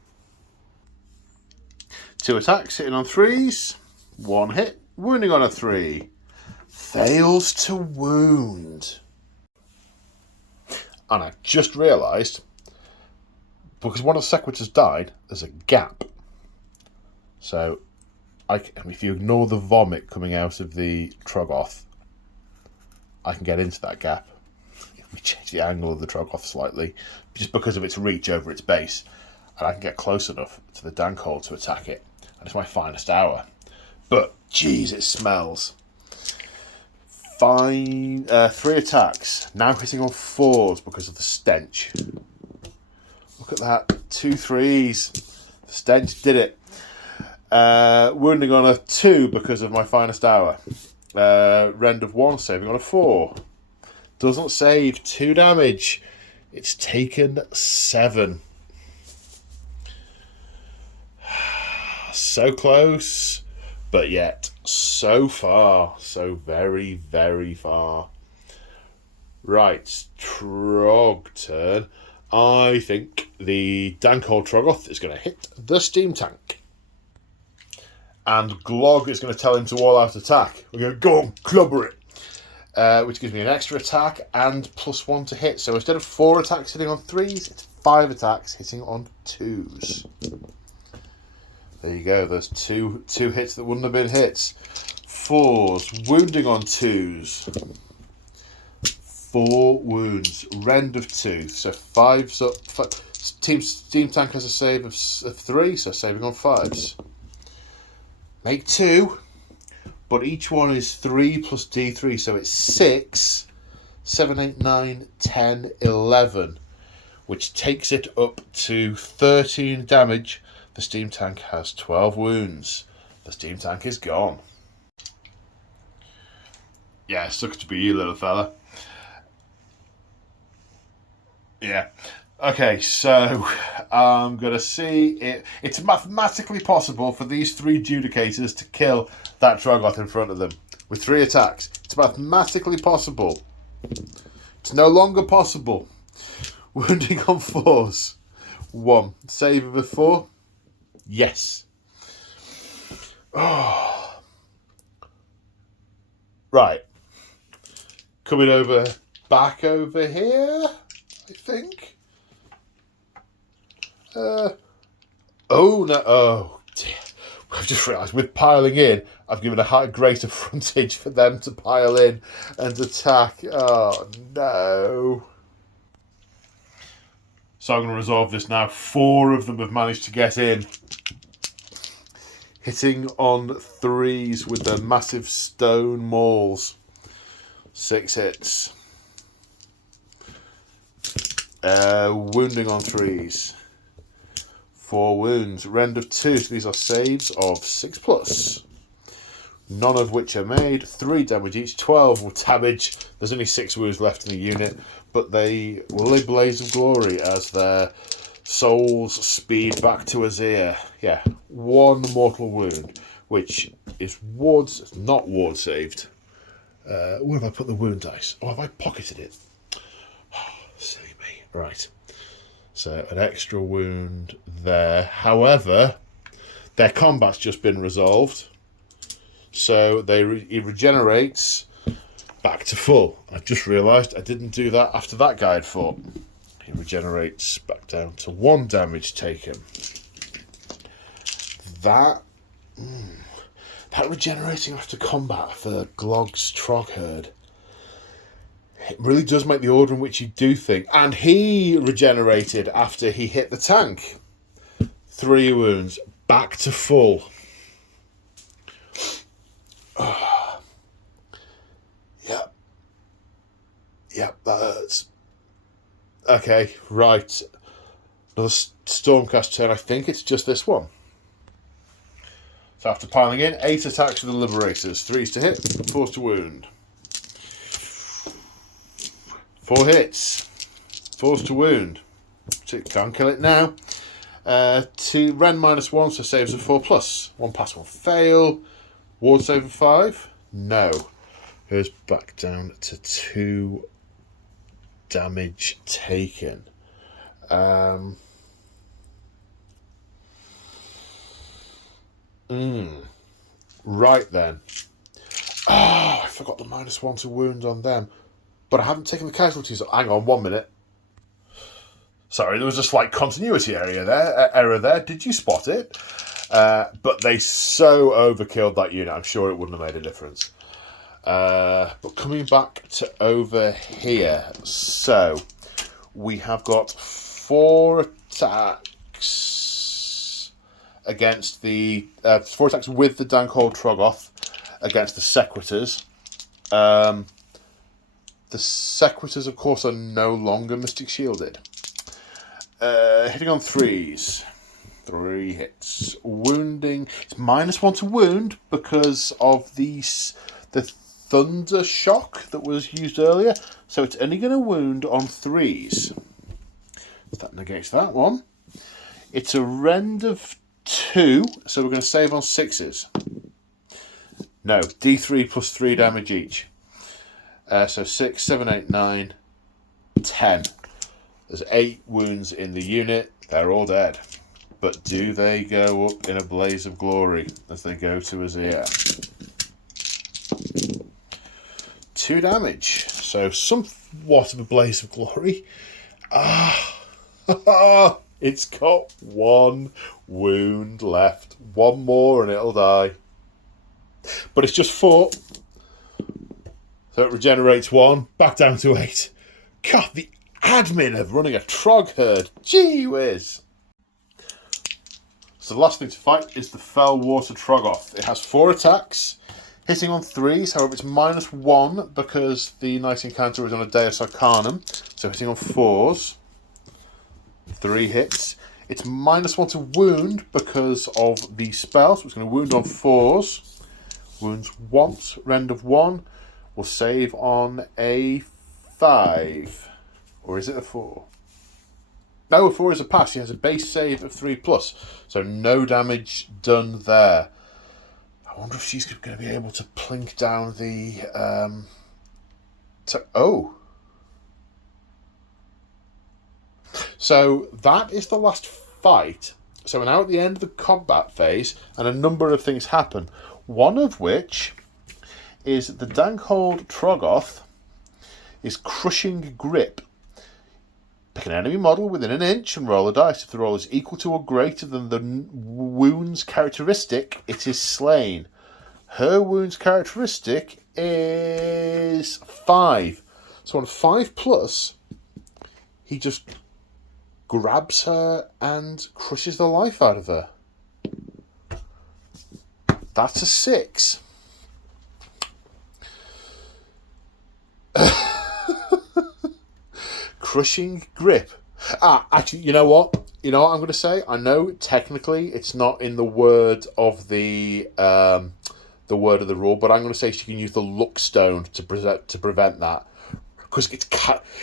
2 attacks, hitting on 3s. 1 hit. Wounding on a 3. Fails to wound. And I just realised, because one of the sequitors died, there's a gap. So, if you ignore the vomit coming out of the Troggoth, I can get into that gap. If we change the angle of the Troggoth slightly, just because of its reach over its base, and I can get close enough to the Dankhold to attack it. And it's my finest hour. But, geez, it smells. 3 attacks. Now hitting on 4s because of the stench. Look at that. 2 3s. The stench did it. Wounding on a 2 because of my finest hour. Rend of 1, saving on a 4. Doesn't save. 2 damage. It's taken 7. So close, but yet so far, so very, very far. Right, Trog turn. I think the Dankhold Troggoth is going to hit the steam tank. And Glog is going to tell him to all-out attack. We're going to go on, clubber it. Which gives me an extra attack and +1 to hit. So instead of 4 attacks hitting on 3s, it's 5 attacks hitting on 2s. There you go. There's two hits that wouldn't have been hits. 4s. Wounding on 2s. 4 wounds. Rend of 2. So 5's up. Steam Tank has a save of 3, so saving on 5s. Make 2. But each one is 3 plus D3, so it's 6, 7, 8, 9, 10, 11. Which takes it up to 13 damage. The steam tank has 12 wounds. The steam tank is gone. Yeah, sucks to be you, little fella. Yeah. Okay, so I'm going to see it. It's mathematically possible for these 3 Judicators to kill that Troggoth in front of them with 3 attacks. It's mathematically possible. It's no longer possible. Wounding on 4s. 1. Save of a 4. Yes. Oh. Right. Coming back over here, I think. Oh no! Oh dear! I've just realised with piling in, I've given a greater frontage for them to pile in and attack. Oh no! So I'm going to resolve this now. 4 of them have managed to get in. Hitting on 3s with their massive stone mauls. 6 hits. Wounding on 3s. 4 wounds. Rend of 2. So these are saves of 6+. None of which are made. 3 damage each. 12 damage. There's only 6 wounds left in the unit. But they will a blaze of glory as their souls speed back to Azir. Yeah, 1 mortal wound, which is not ward saved. Where have I put the wound dice? Oh, have I pocketed it? Oh, silly me. Right. So an extra wound there. However, their combat's just been resolved. So it regenerates back to full. I just realised I didn't do that after that guy had fought. He regenerates back down to 1 damage taken. That regenerating after combat for Glog's Trog Herd, it really does make the order in which you do things. And he regenerated after he hit the tank. 3 wounds, back to full. Yep, that hurts. Okay, right. Another Stormcast turn. I think it's just this one. So after piling in, 8 attacks with the Liberators. 3s to hit, 4s to wound. 4 hits. 4s to wound. So can't kill it now. 2 Ren -1, so saves of 4+. 1 pass, 1 fail. Ward save of 5? No. Hers back down to 2 damage taken. Right then. Oh, I forgot the -1 to wound on them. But I haven't taken the casualties. Hang on, 1 minute. Sorry, there was a slight continuity error there. Did you spot it? But they so overkilled that unit, I'm sure it wouldn't have made a difference. But coming back to over here, so we have got 4 attacks against the 4 attacks with the Dankhold Troggoth against the Sequitors. The Sequitors, of course, are no longer Mystic Shielded. Hitting on 3s. 3 hits. Wounding. It's -1 to wound because of the Thunder Shock that was used earlier. So it's only going to wound on 3s. That negates that one. It's a rend of 2, so we're going to save on 6s. No, D3 plus 3 damage each. So 6, 7, 8, 9, 10. There's 8 wounds in the unit. They're all dead. But do they go up in a blaze of glory as they go to Azir? 2 damage. So somewhat of a blaze of glory. It's got 1 wound left. 1 more and it'll die. But it's just 4. So it regenerates 1. Back down to 8. God, the admin of running a Trog herd. Gee whiz. So the last thing to fight is the Fell Water Troggoth. It has 4 attacks, hitting on 3s. However, it's -1 because the Night Encounter is on a Deus Arcanum. So hitting on 4s. 3 hits. It's -1 to wound because of the spell. So it's going to wound on 4s. Wounds once. Rend of 1. Will save on a 5. Or is it a 4? No, a 4 is a pass. He has a base save of 3+. So no damage done there. I wonder if she's going to be able to plink down the... So that is the last fight. So we're now at the end of the combat phase, and a number of things happen. One of which is the Dankhold Troggoth is Crushing Grip. Pick an enemy model within an inch and roll a dice. If the roll is equal to or greater than the wounds characteristic, it is slain. Her wounds characteristic is 5. So on 5+, he just grabs her and crushes the life out of her. That's a 6. Crushing Grip. Actually, you know what? You know what I'm going to say? I know technically it's not in the word of the word of the rule, but I'm going to say she can use the Luckstone to prevent that. Because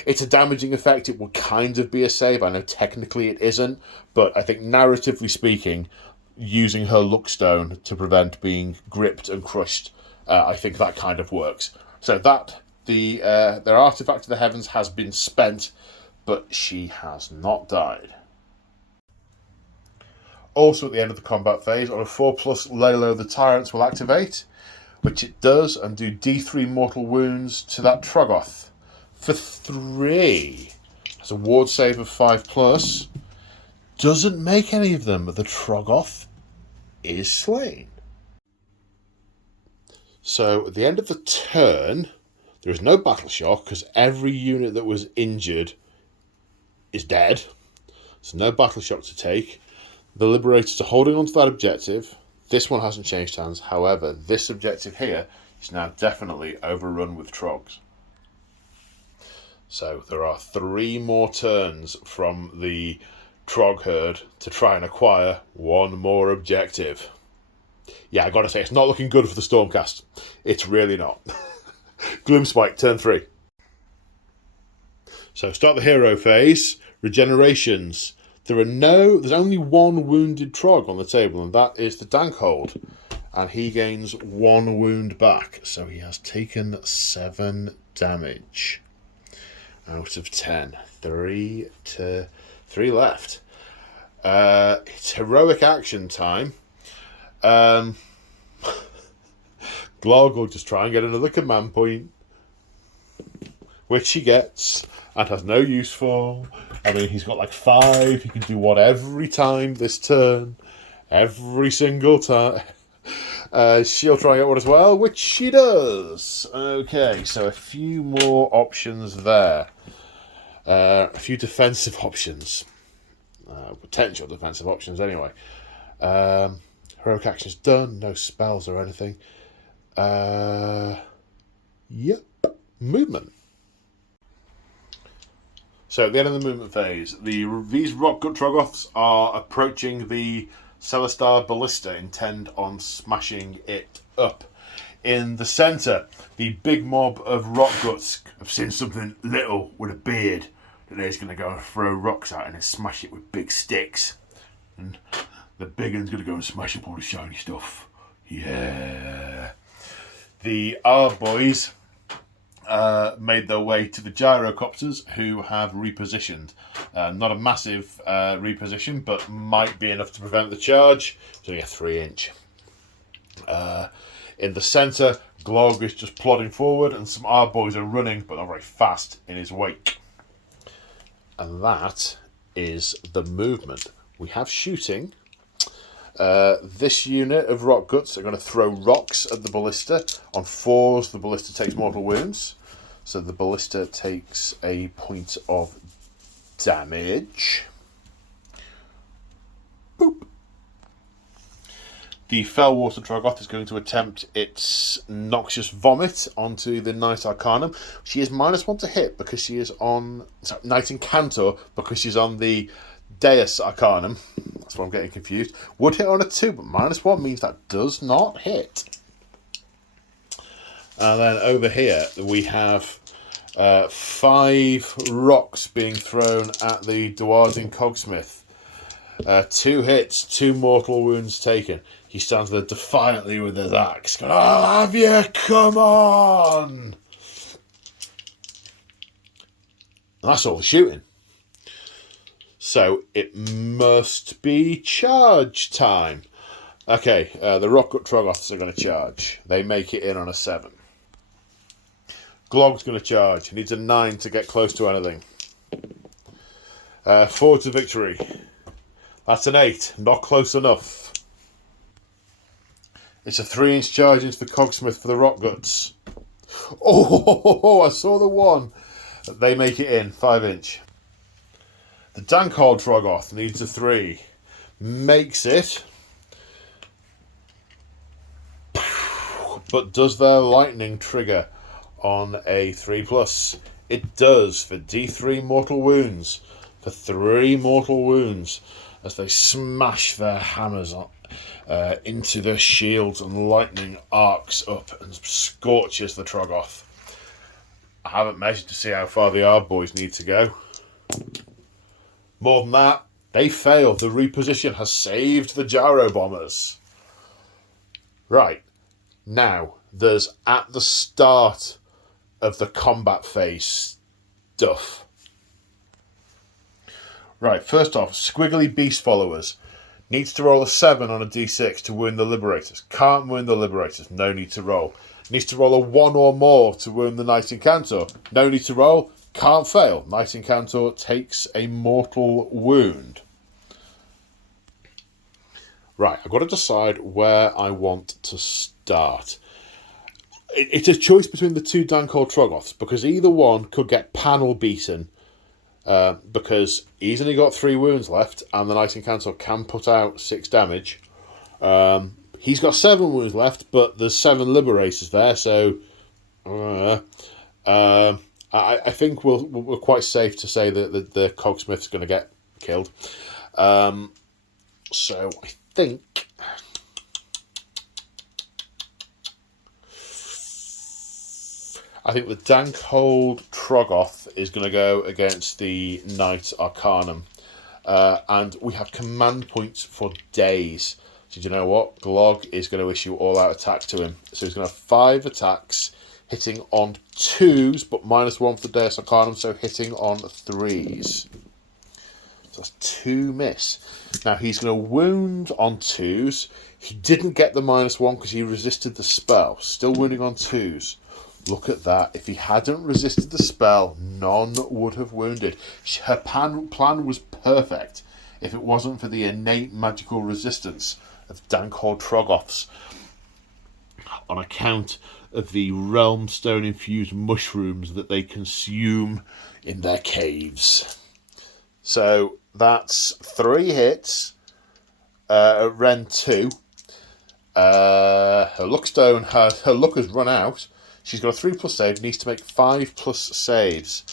it's a damaging effect. It will kind of be a save. I know technically it isn't, but I think narratively speaking, using her Luckstone to prevent being gripped and crushed, I think that kind of works. So that their artifact of the heavens has been spent, but she has not died. Also at the end of the combat phase, on a 4+, lay low the tyrants will activate, which it does, and do D3 mortal wounds to that Troggoth. For 3, has a ward save of 5+, doesn't make any of them, but the Troggoth is slain. So at the end of the turn, there is no battle shock because every unit that was injured is dead. So no battle shock to take. The Liberators are holding on to that objective. This one hasn't changed hands. However, this objective here is now definitely overrun with Trogs. So there are 3 more turns from the Trog herd to try and acquire 1 more objective. Yeah, I gotta say, it's not looking good for the Stormcast. It's really not. Gloomspite, turn 3. So start the hero phase. Regenerations. There's only 1 wounded Trog on the table, and that is the Dankhold. And he gains 1 wound back. So he has taken 7 damage out of 10. 3 left. It's heroic action time. Glog will just try and get another command point, which he gets and has no use for. I mean, he's got like 5. He can do one every time this turn. Every single time. She'll try and get one as well, which she does. Okay, so a few more options there. A few defensive options. Potential defensive options, anyway. Heroic actions done. No spells or anything. Yep. Movement. So at the end of the movement phase, these Rockgut Troggoths are approaching the Celestar Ballista, intent on smashing it up. In the centre, the big mob of Rockguts have seen something little with a beard that they're going to go and throw rocks at and then smash it with big sticks. And the big one's going to go and smash up all the shiny stuff. Yeah. The R-boys made their way to the gyrocopters, who have repositioned. Not a massive reposition, but might be enough to prevent the charge. It's only a 3-inch. In the centre, Glog is just plodding forward, and some R-boys are running, but not very fast, in his wake. And that is the movement. We have shooting. This unit of rock guts are going to throw rocks at the ballista. On 4s, the ballista takes mortal wounds. So the ballista takes a point of damage. Boop. The Fellwater Troggoth is going to attempt its Noxious Vomit onto the Knight Arcanum. She is -1 to hit because she is on... Sorry, Knight Incantor, because she's on the Deus Arcanum. That's why I'm getting confused. Would hit on a 2, but -1 means that does not hit. And then over here we have 5 rocks being thrown at the Dwarven Cogsmith. 2 hits, 2 mortal wounds taken. He stands there defiantly with his axe, going, "I'll have you, come on!" And that's all the shooting. So it must be charge time. Okay, the Rockgut Troggoths are going to charge. They make it in on a 7. Glog's going to charge. He needs a 9 to get close to anything. 4 to victory. That's an 8. Not close enough. It's a 3-inch charge into the Cogsmith for the Rockguts. Oh, I saw the 1. They make it in. 5-inch. The Dankhold Troggoth needs a 3. Makes it. But does their lightning trigger on a 3+? It does, for D3 mortal wounds. For 3 mortal wounds. As they smash their hammers into their shields, and lightning arcs up and scorches the Troggoth. I haven't measured to see how far the R-boys need to go. More than that, they fail. The reposition has saved the Gyro Bombers. Right. Now, there's at the start of the combat phase stuff. Right, first off, Squiggly Beast Followers. Needs to roll a 7 on a d6 to wound the Liberators. Can't wound the Liberators. No need to roll. Needs to roll a 1 or more to wound the Knight Incantor. No need to roll. Can't fail. Knight Incantor takes a mortal wound. Right, I've got to decide where I want to start. It's a choice between the 2 Dankhold Troggoths, because either one could get panel beaten, because he's only got 3 wounds left, and the Knight Incantor can put out 6 damage. He's got 7 wounds left, but there's 7 Liberators there, so I think we're quite safe to say that the Cogsmith's going to get killed. So I think the Dankhold Troggoth is going to go against the Knight Arcanum. And we have command points for days. So do you know what? Glog is going to issue all-out attack to him. So he's going to have 5 attacks, hitting on 2s, but -1 for the Deus Arcanum, so hitting on 3s. So that's 2 miss. Now he's going to wound on 2s. He didn't get the -1 because he resisted the spell. Still wounding on 2s. Look at that. If he hadn't resisted the spell, none would have wounded. Her plan was perfect if it wasn't for the innate magical resistance of Dankhold Troggoths on account of the Realmstone-infused mushrooms that they consume in their caves. So that's 3 hits. Ren 2. Her luck has run out. She's got a 3+ save, needs to make 5+ saves.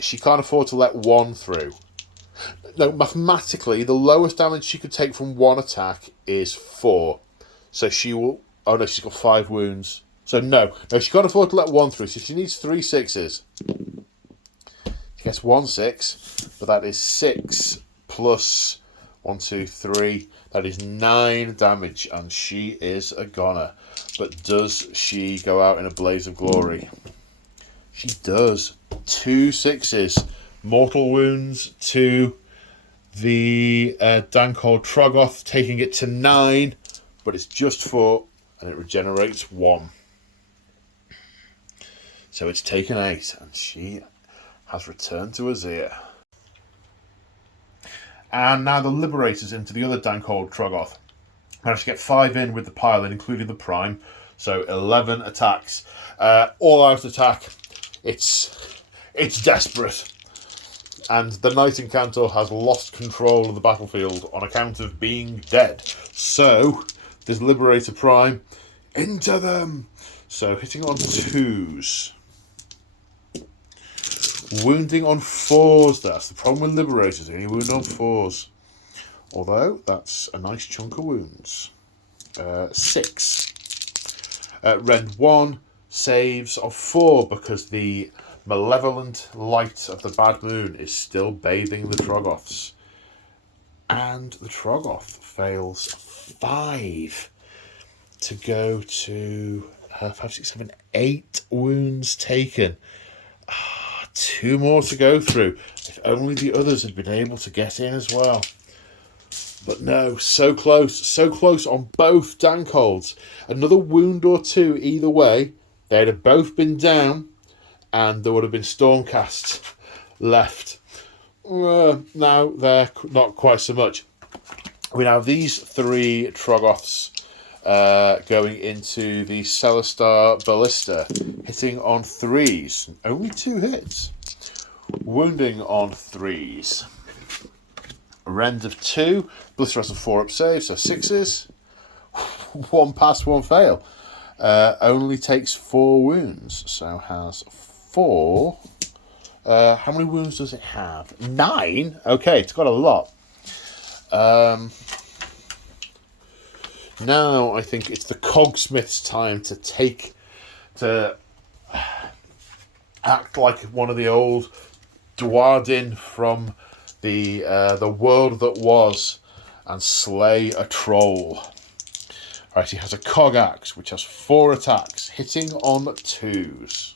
She can't afford to let 1 through. No, mathematically, the lowest damage she could take from 1 attack is 4. So she will... Oh no, she's got 5 wounds. So no, she can't afford to let 1 through, so she needs 3 6s. She gets 1 6, but that is 6 plus 1, 2, 3. That is 9 damage, and she is a goner. But does she go out in a blaze of glory? She does. 2 6s. Mortal wounds to the Dankhold Troggoth, taking it to 9, but it's just 4, and it regenerates 1. So it's taken 8, and she has returned to Azir. And now the Liberators into the other Dankhold Troggoth. Managed to get 5 in with the pile in, including the Prime. So 11 attacks. All out attack. It's desperate. And the Knight Incantor has lost control of the battlefield on account of being dead. So this Liberator Prime into them. So hitting on 2s. Wounding on 4s. That's the problem with Liberators. They only wound on 4s. Although that's a nice chunk of wounds. 6. Rend 1. Saves of 4 because the malevolent light of the bad moon is still bathing the Troggoths. And the Troggoth fails 5 to go to 5, 6, 7, 8 wounds taken. 2 more to go through. If only the others had been able to get in as well. But no, so close on both Dankholds. Another wound or 2 either way. They'd have both been down, and there would have been Stormcast left. Now they're not quite so much. We now have these 3 Troggoths going into the Celestar Ballista, hitting on 3s. Only 2 hits. Wounding on 3s. Rend of 2. Ballista has a 4-up save, so 6s. 1 pass, 1 fail. Only takes 4 wounds, so has 4. How many wounds does it have? 9? Okay, it's got a lot. Now I think it's the Cogsmith's time to act like one of the old Dwarden from the world that was and slay a troll. Right, he has a Cog Axe, which has 4 attacks, hitting on 2s.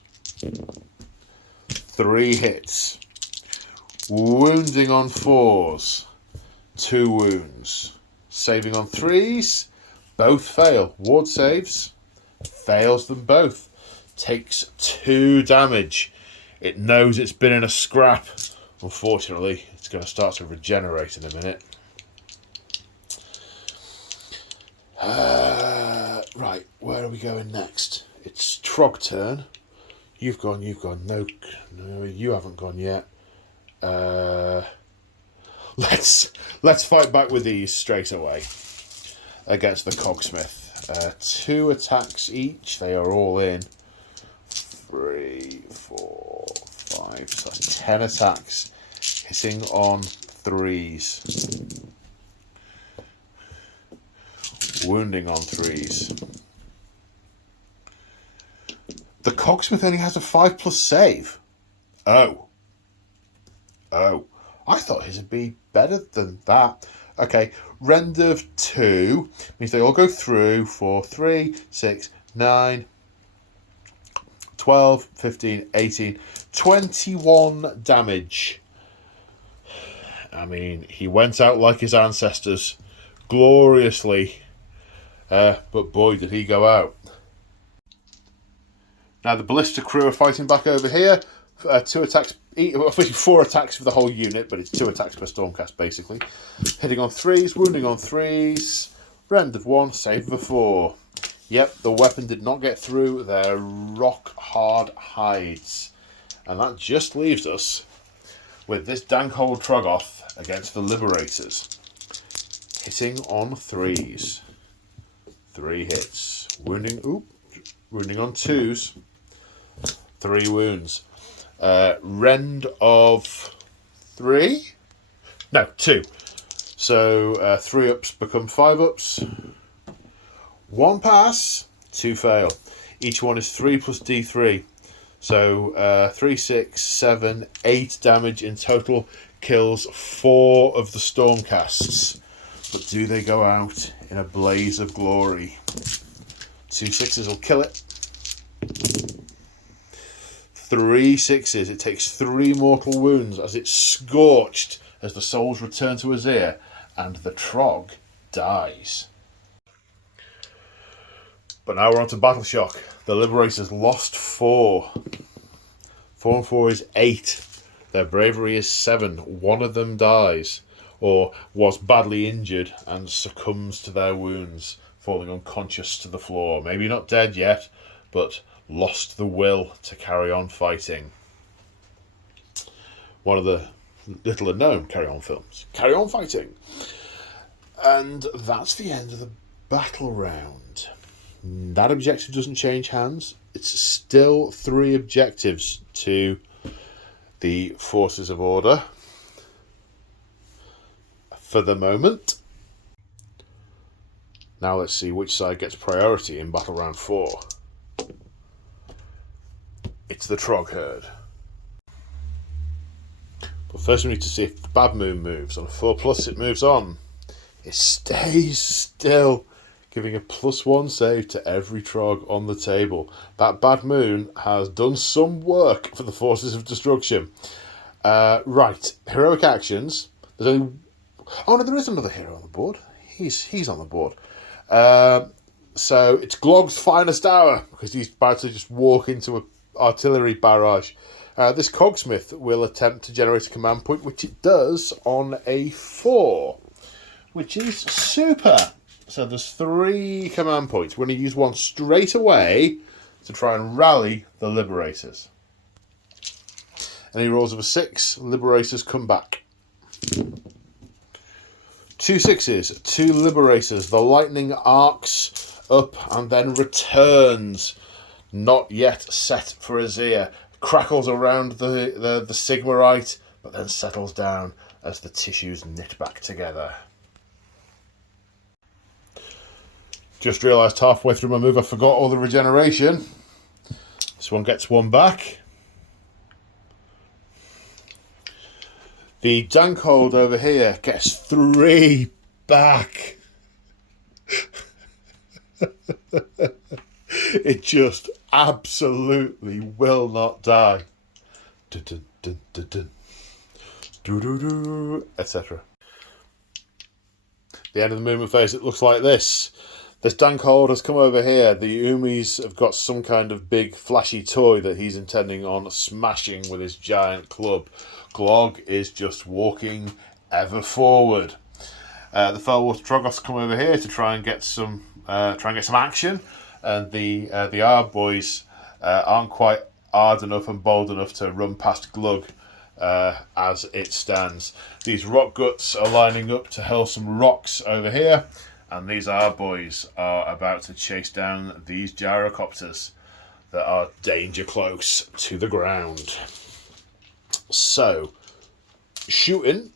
3 hits. Wounding on 4s. 2 wounds. Saving on 3s. Both fail. Ward saves. Fails them both. Takes 2 damage. It knows it's been in a scrap. Unfortunately, it's going to start to regenerate in a minute. Right, where are we going next? It's Trog turn. You've gone. No, you haven't gone yet. Let's fight back with these straight away against the Cogsmith. 2 attacks each. They are all in. 3, 4, 5. So that's 10 attacks. Hitting on 3s. Wounding on 3s. The Cogsmith only has a 5+ save. Oh. I thought his would be better than that. Okay, Rend of 2 means they all go through for 3, 6, 9, 12, 15, 18, 21 damage. I mean, he went out like his ancestors, gloriously. But boy, did he go out. Now the Ballista crew are fighting back over here. 2 attacks, 4 attacks for the whole unit, but it's 2 attacks per Stormcast, basically. Hitting on 3s, wounding on 3s. Rend of 1, save of a 4. Yep, the weapon did not get through their rock-hard hides. And that just leaves us with this Dankhold Troggoth against the Liberators. Hitting on 3s. 3 hits. Wounding on 2s. 3 wounds. Rend of 3? No, 2. So 3 ups become 5 ups. 1 pass, 2 fail. Each one is 3 plus D3. So 3, 6, 7, 8 damage in total. Kills 4 of the Stormcasts. But do they go out in a blaze of glory? 2 6s will kill it. 3 6s. It takes 3 mortal wounds as it's scorched as the souls return to Azir, and the Trog dies. But now we're on to Battle Shock. The Liberators lost 4. 4 and 4 is 8. Their bravery is 7. One of them dies, or was badly injured and succumbs to their wounds, falling unconscious to the floor. Maybe not dead yet, but lost the will to carry on fighting. One of the little known Carry On films. Carry On Fighting. And that's the end of the battle round. That objective doesn't change hands. It's still 3 objectives to the Forces of Order for the moment. Now let's see which side gets priority in Battle Round 4. It's the Trog Herd. But first we need to see if the Bad Moon moves. On a 4+, it moves on. It stays still, giving a +1 save to every Trog on the table. That Bad Moon has done some work for the Forces of Destruction. Right, heroic actions. There's only... Oh no, there is another hero on the board. He's on the board. So it's Glog's finest hour, because he's about to just walk into an artillery barrage. This Cogsmith will attempt to generate a command point, which it does on a 4, which is super. So there's 3 command points. We're going to use one straight away to try and rally the Liberators. Any rolls of a 6, Liberators come back. 2 6s, 2 Liberators. The lightning arcs up and then returns. Not yet set for Azir. Crackles around the Sigmarite, but then settles down as the tissues knit back together. Just realised halfway through my move I forgot all the regeneration. This one gets 1 back. The Dankhold over here gets 3 back. It just absolutely will not die. Etc. The end of the movement phase, it looks like this. This Dankhold has come over here. The Umis have got some kind of big flashy toy that he's intending on smashing with his giant club. Glog is just walking ever forward. The Fellwater Troggoths come over here to try and get some action, and the Arb boys aren't quite hard enough and bold enough to run past Glug as it stands. These rock guts are lining up to hurl some rocks over here, and these Arb boys are about to chase down these gyrocopters that are danger close to the ground. So, shooting,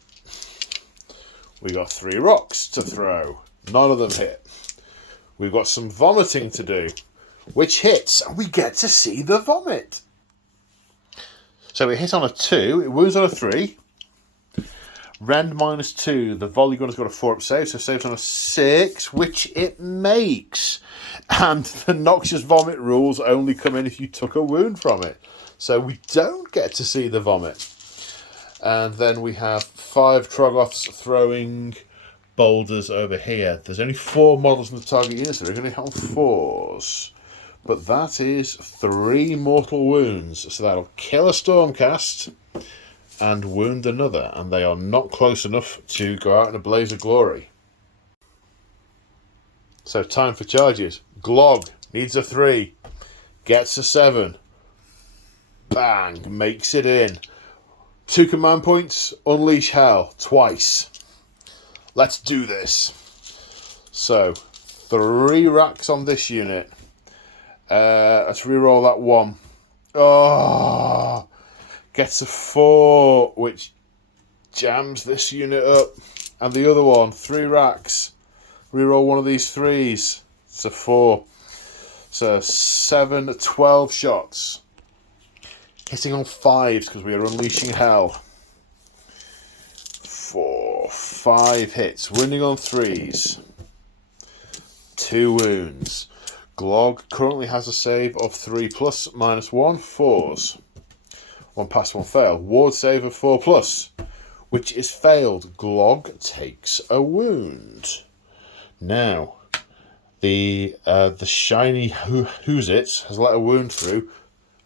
we got 3 rocks to throw. None of them hit. We've got some vomiting to do, which hits, and we get to see the vomit. So it hit on a 2, it wounds on a 3. Rend -2, the volley gunner's got a 4-up save, so saves on a 6, which it makes. And the noxious vomit rules only come in if you took a wound from it. So we don't get to see the vomit. And then we have 5 Troggoths throwing boulders over here. There's only 4 models in the target unit, so they're going to hit on 4s. But that is 3 mortal wounds. So that'll kill a Stormcast and wound another. And they are not close enough to go out in a blaze of glory. So time for charges. Glog needs a 3. Gets a 7. Bang. Makes it in. 2 command points. Unleash Hell. Twice. Let's do this. So, 3 racks on this unit. Let's reroll that 1. Oh, gets a 4, which jams this unit up. And the other one, 3 racks. Reroll one of these 3s. It's a 4. So 7, 12 shots. Hitting on 5s because we are unleashing hell. 4, 5 hits. Wounding on 3s. 2 wounds. Glog currently has a save of 3 plus minus 1, 4s. 1 pass, 1 fail. Ward save of 4 plus, which is failed. Glog takes a wound. Now, the shiny Who's It has let a wound through.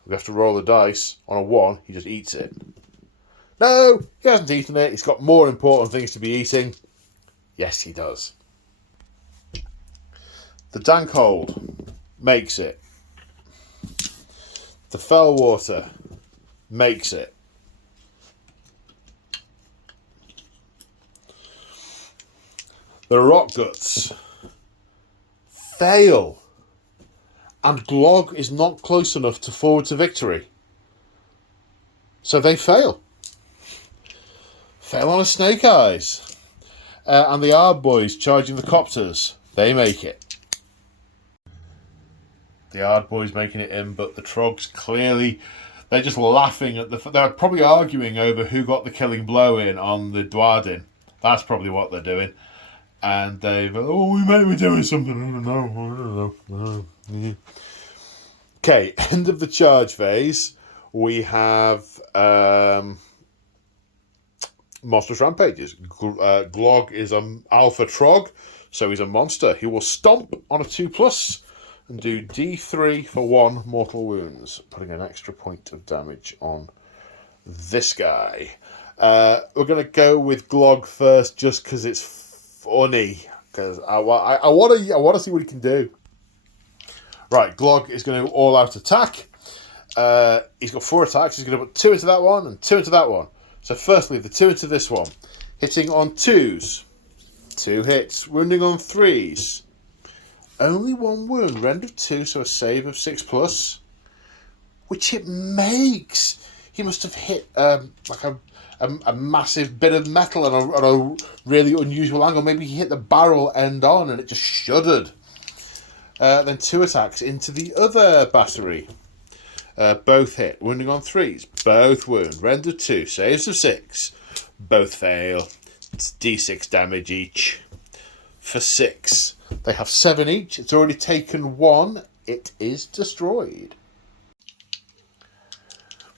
We have to roll the dice. On a 1, he just eats it. No, he hasn't eaten it. He's got more important things to be eating. Yes, he does. The Dankhold makes it. The Fellwater makes it. The Rock Guts fail. And Glog is not close enough to forward to victory. So they fail. Fail on a Snake Eyes. And the Arb Boys charging the Copters. They make it. The Ard Boys making it in, but the Trogs clearly, they're just laughing at they're probably arguing over who got the killing blow in on the Dwarden. That's probably what they're doing. And they've, we may be doing something, I don't know. Okay, end of the charge phase. We have Monstrous Rampages. Glog is an Alpha Trog, so he's a monster. He will stomp on a 2+. And do D3 for 1 mortal wounds, putting an extra point of damage on this guy. We're going to go with Glog first, just because it's funny. Because I want to see what he can do. Right, Glog is going to all-out attack. He's got 4 attacks. He's going to put 2 into that one and 2 into that one. So firstly, the 2 into this one, hitting on 2s, 2 hits, wounding on 3s. Only 1 wound, rendered 2, so a save of 6+, which it makes. He must have hit like a massive bit of metal on a really unusual angle. Maybe he hit the barrel end on and it just shuddered. Then 2 attacks into the other battery. Both hit, wounding on 3s, both wound, rendered 2, saves of 6, both fail. It's D6 damage each for 6. They have 7 each. It's already taken 1. It is destroyed.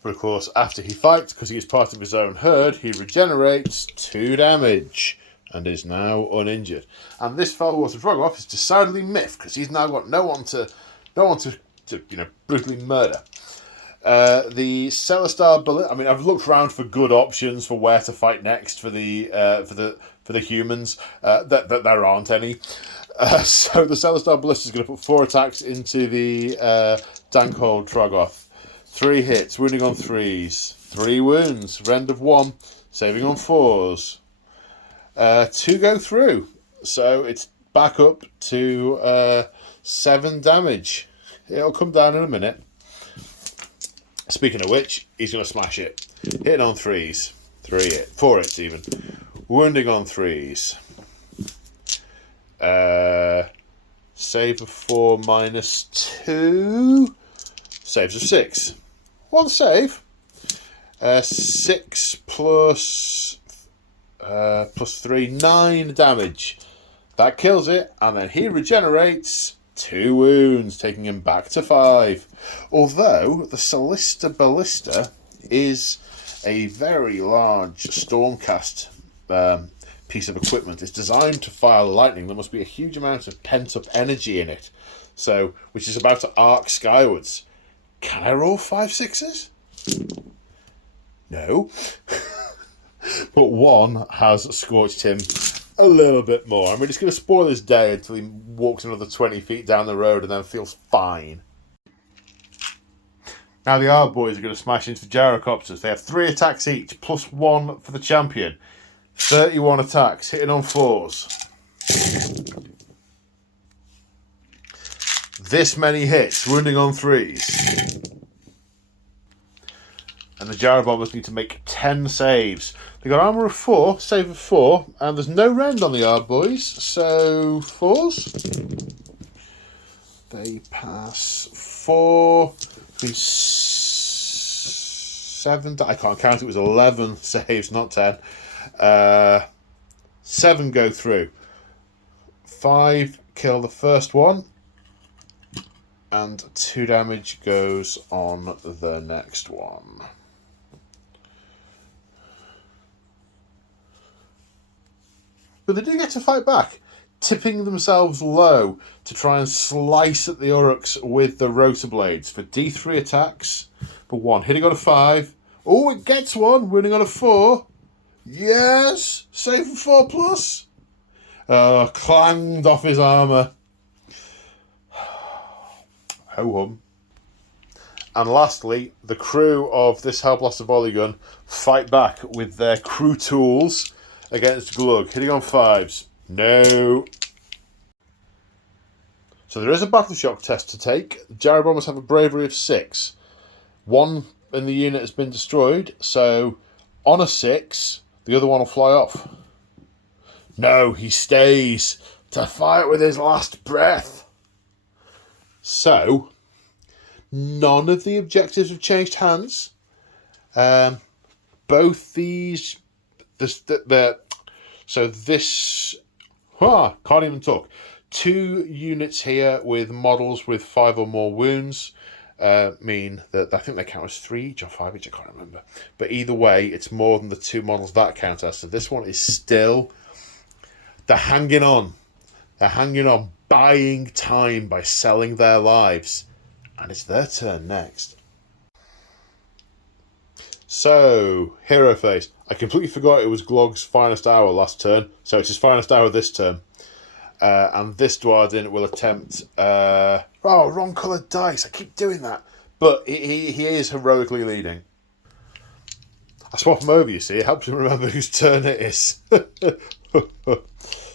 But of course, after he fights, because he is part of his own herd, he regenerates 2 damage and is now uninjured. And this Fellwater Troggoth is decidedly miffed because he's now got no one to brutally murder. The Celestar Ballista. I mean, I've looked around for good options for where to fight next for the humans. That there aren't any. So the Celestar Ballista is going to put 4 attacks into the Dankhold Troggoth. 3 hits, wounding on 3s. 3 wounds, rend of 1, saving on 4s. 2 go through. So it's back up to 7 damage. It'll come down in a minute. Speaking of which, he's going to smash it. Hitting on 3s. 4 hits even. Wounding on 3s. Save of 4 minus 2. Saves of 6. 1 save. 6 plus 3, 9 damage. That kills it, and then he regenerates 2 wounds, taking him back to 5. Although the Celestar Ballista is a very large Stormcast piece of equipment. It's designed to fire lightning. There must be a huge amount of pent-up energy in it, so which is about to arc skywards. Can I roll 5 6s? No. But one has scorched him a little bit more. I mean, it's going to spoil his day until he walks another 20 feet down the road and then feels fine. Now the Arb boys are going to smash into the gyrocopters. They have 3 attacks each, plus 1 for the champion. 31 attacks, hitting on 4s. This many hits, wounding on 3s. And the Gyro Bombers need to make 10 saves. They've got armour of 4, save of 4, and there's no rend on the Arb boys, so 4s. They pass 4, 7, I can't count, it was 11 saves, not 10. 7 go through. 5 kill the first one, and 2 damage goes on the next one. But they do get to fight back, tipping themselves low to try and slice at the Uruks with the rotor blades for D3 attacks for 1. Hitting on a 5. Oh, it gets 1. Winning on a 4. Yes! Save for 4 plus. Clanged off his armour. Ho-hum. And lastly, the crew of this Hellblaster volley gun fight back with their crew tools against Glug. Hitting on 5s. No. So there is a battle shock test to take. The Gyro Bombers have a bravery of 6. 1 in the unit has been destroyed, so on a 6, the other one will fly off. No, he stays to fight with his last breath. So, none of the objectives have changed hands. Both these... can't even talk. 2 units here with models with 5 or more wounds mean that I think they count as 3 each or 5 each, I can't remember. But either way, it's more than the 2 models that count as. So this one is still... They're hanging on. They're hanging on, buying time by selling their lives. And it's their turn next. So, hero phase. I completely forgot it was Glog's finest hour last turn, so it's his finest hour this turn. And this Dwarden will attempt... wrong coloured dice. I keep doing that. But he is heroically leading. I swap him over, you see. It helps him remember whose turn it is.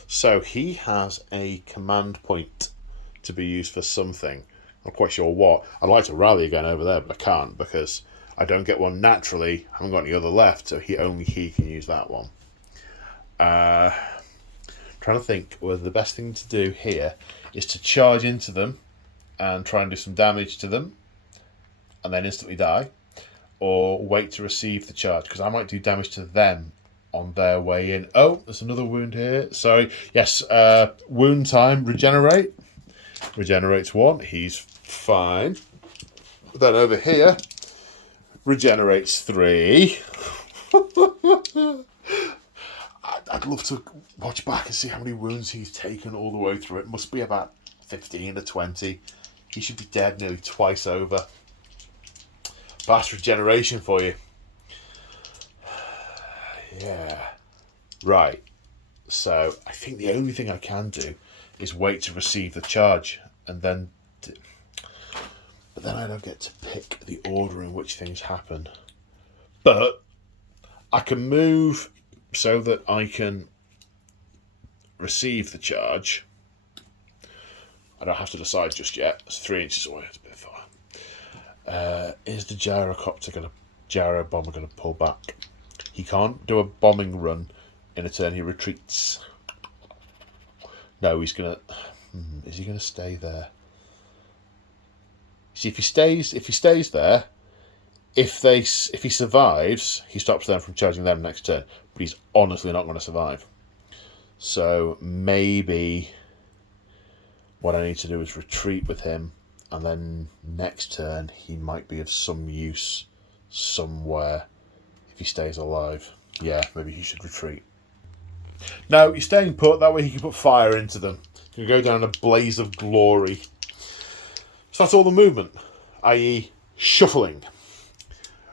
So he has a command point to be used for something. I'm not quite sure what. I'd like to rally again over there, but I can't because I don't get one naturally. I haven't got any other left, so only he can use that one. Trying to think whether the best thing to do here is to charge into them and try and do some damage to them and then instantly die, or wait to receive the charge, because I might do damage to them on their way in. Oh, there's another wound here. Sorry. Yes, wound time. Regenerate. Regenerates 1. He's fine. Then over here, regenerates 3. I'd love to watch back and see how many wounds he's taken all the way through. It must be about 15 or 20. He should be dead nearly twice over. Fast regeneration for you. Yeah. Right. So I think the only thing I can do is wait to receive the charge and then... But then I don't get to pick the order in which things happen. But I can move so that I can receive the charge. I don't have to decide just yet. It's 3 inches away. It's a bit far. Is the gyro bomber going to pull back? He can't do a bombing run in a turn. He retreats. No, he's going to... Is he going to stay there? See, if he stays there, if he survives, he stops them from charging them next turn. But he's honestly not going to survive. So maybe what I need to do is retreat with him, and then next turn he might be of some use somewhere. if he stays alive. Yeah, maybe he should retreat. No, he's staying put. That way he can put fire into them. He can go down a blaze of glory. So that's all the movement, i.e. shuffling.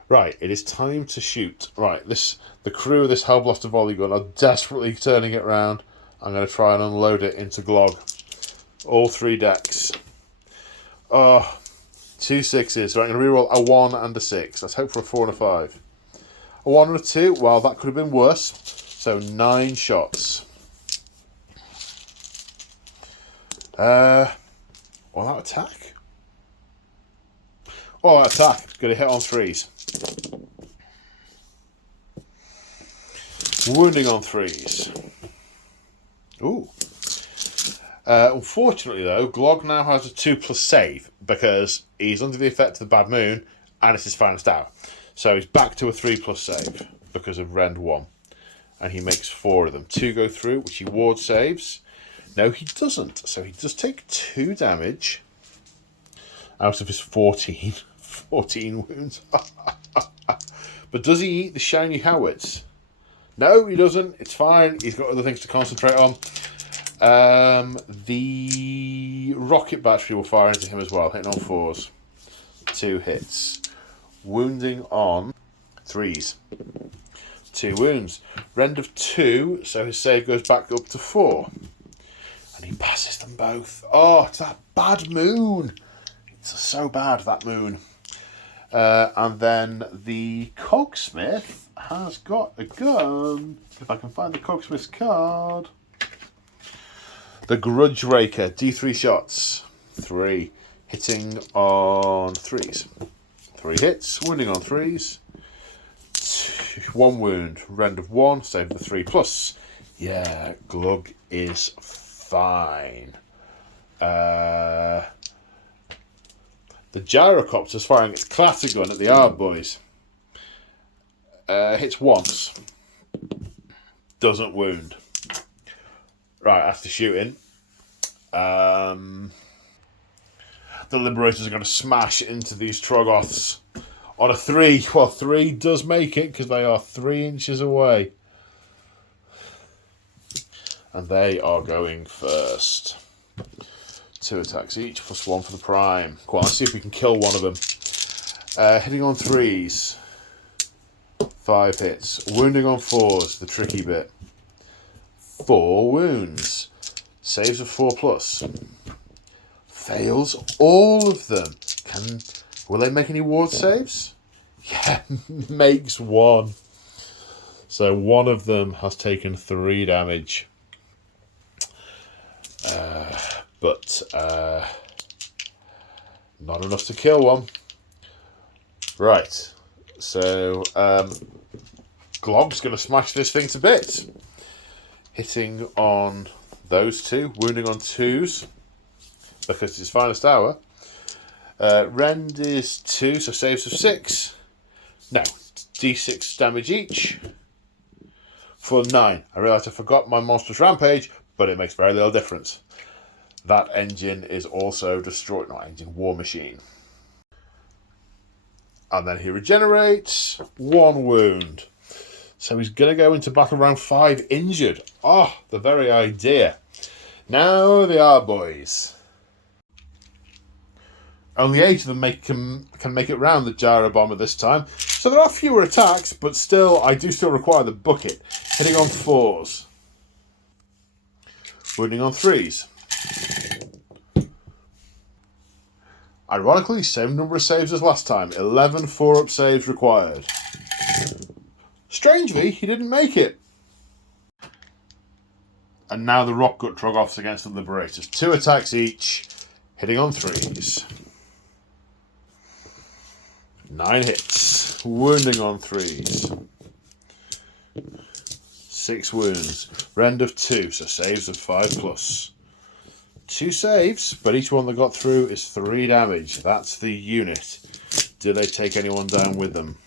Right, it is time to shoot. Right, the crew of this Hellblaster volley gun are desperately turning it around. I'm going to try and unload it into Glog. All 3 decks. Oh, 2 6s. Right, I'm going to reroll a 1 and a 6. Let's hope for a 4 and a 5. A 1 and a 2. Well, that could have been worse. So 9 shots. All out attack. All out attack. Going to hit on 3s. Wounding on 3s. Ooh. Unfortunately, though, Glog now has a 2+ save because he's under the effect of the Bad Moon and it's his finest hour. So he's back to a 3+ save because of Rend 1. And he makes 4 of them. 2 go through, which he ward saves. No, he doesn't. So he does take 2 damage out of his 14 wounds. But does he eat the shiny howitz? No, he doesn't. It's fine. He's got other things to concentrate on. The rocket battery will fire into him as well, hitting on 4s. 2 hits. Wounding on 3s. 2 wounds. Rend of 2, so his save goes back up to 4. And he passes them both. Oh, it's that bad moon. It's so bad, that moon. And then the Cogsmith has got a gun. If I can find the Cogsmith's card. The Grudge Raker, D3 shots. 3. Hitting on 3s. 3 hits, wounding on 3s. 1 wound, Rend of 1, save the 3+. Yeah, Glug is fine. The Gyrocopter's firing its clatter gun at the Ard boys. Hits once. Doesn't wound. Right, that's the shooting. The Liberators are going to smash into these Troggoths on a 3. Well, 3 does make it because they are 3 inches away. And they are going first. 2 attacks each, +1 for the prime. Go on, let's see if we can kill one of them. Hitting on 3s. 5 hits. Wounding on 4s, the tricky bit. 4 wounds. Saves of 4+. Fails all of them. Will they make any ward saves? Yeah, makes 1. So one of them has taken 3 damage. But not enough to kill one. Right. So Glog's going to smash this thing to bits. Hitting on those 2. Wounding on 2s. Because it's his finest hour. Rend is 2, so saves of 6. No, d6 damage each. For 9. I realised I forgot my Monstrous Rampage, but it makes very little difference. That engine is also destroyed. Not engine, War Machine. And then he regenerates. 1 wound. So he's going to go into battle round 5 injured. Oh, the very idea. Now they are boys. Only 8 of them can make it round the Gyro Bomber this time. So there are fewer attacks, but still, I do still require the bucket. Hitting on 4s. Wounding on 3s. Ironically, same number of saves as last time. 11 4-up saves required. Strangely, he didn't make it. And now the Rockgut Troggoths against the Liberators. 2 attacks each. Hitting on 3s. 9 hits. Wounding on 3s. 6 wounds. Rend of 2, so saves of 5+. 2 saves, but each one that got through is 3 damage. That's the unit. Do they take anyone down with them?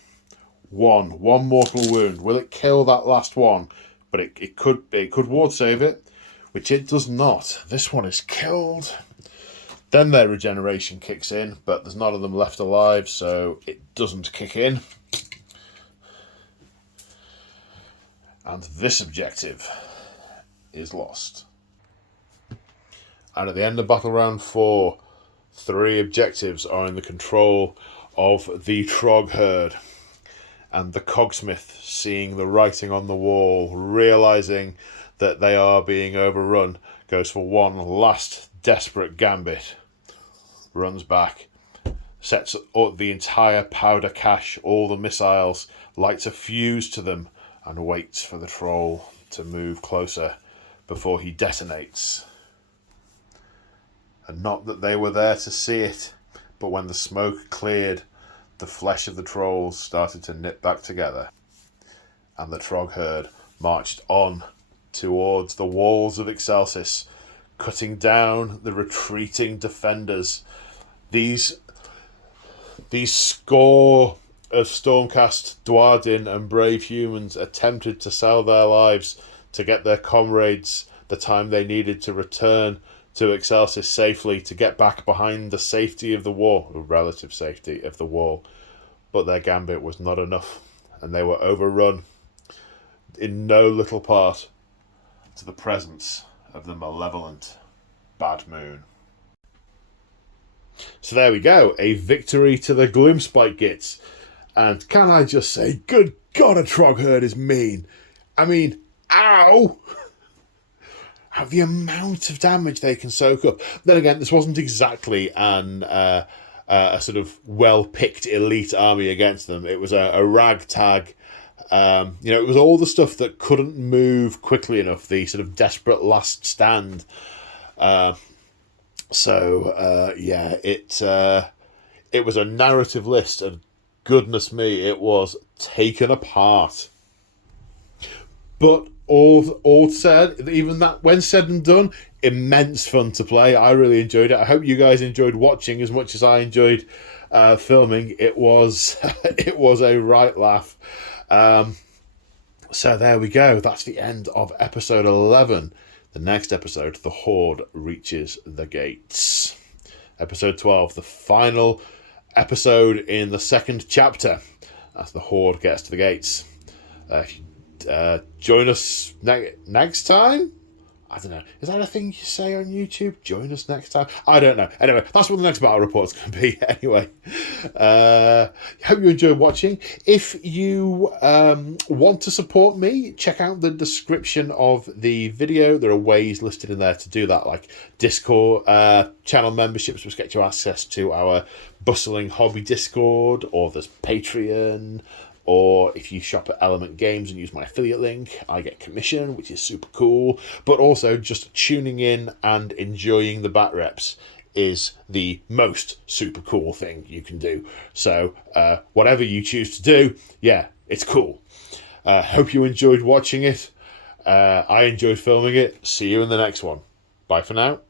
1 mortal wound. Will it kill that last one? But it could ward save it, which it does not. This one is killed. Then their regeneration kicks in, but there's none of them left alive, so it doesn't kick in. And this objective is lost. And at the end of Battle Round 4, 3 objectives are in the control of the Trog herd. And the Cogsmith, seeing the writing on the wall, realising that they are being overrun, goes for one last desperate gambit. Runs back, sets up the entire powder cache, all the missiles, lights a fuse to them, and waits for the troll to move closer before he detonates. And not that they were there to see it, but when the smoke cleared, the flesh of the trolls started to knit back together, and the Trog herd marched on towards the walls of Excelsis, cutting down the retreating defenders. These score of Stormcast, Dwarden and brave humans attempted to sell their lives to get their comrades the time they needed to return to Excelsis safely, to get back behind the safety of the wall, or relative safety of the wall. But their gambit was not enough, and they were overrun in no little part to the presence of the malevolent Bad Moon. So there we go, a victory to the Gloomspite Gitz. And can I just say, good God, a Trog herd is mean. I mean, ow! The amount of damage they can soak up. Then again, this wasn't exactly a sort of well-picked elite army against them. It was a ragtag. It was all the stuff that couldn't move quickly enough, the sort of desperate last stand. It was a narrative list, and goodness me, it was taken apart. But all said, even that, when said and done, immense fun to play. I really enjoyed it. I hope you guys enjoyed watching as much as I enjoyed filming. It was a right laugh. So there we go. That's the end of episode 11. The next episode, the Horde reaches the gates. Episode 12, the final episode in the second chapter, as the Horde gets to the gates. Join us next time? I don't know. Is that a thing you say on YouTube? Join us next time? I don't know. Anyway, that's what the next battle report's going to be. Anyway, hope you enjoyed watching. If you want to support me, check out the description of the video. There are ways listed in there to do that, like Discord channel memberships, which get you access to our bustling hobby Discord, or there's Patreon. Or if you shop at Element Games and use my affiliate link, I get commission, which is super cool. But also, just tuning in and enjoying the bat reps is the most super cool thing you can do. So whatever you choose to do, yeah, it's cool. Hope you enjoyed watching it. I enjoyed filming it. See you in the next one. Bye for now.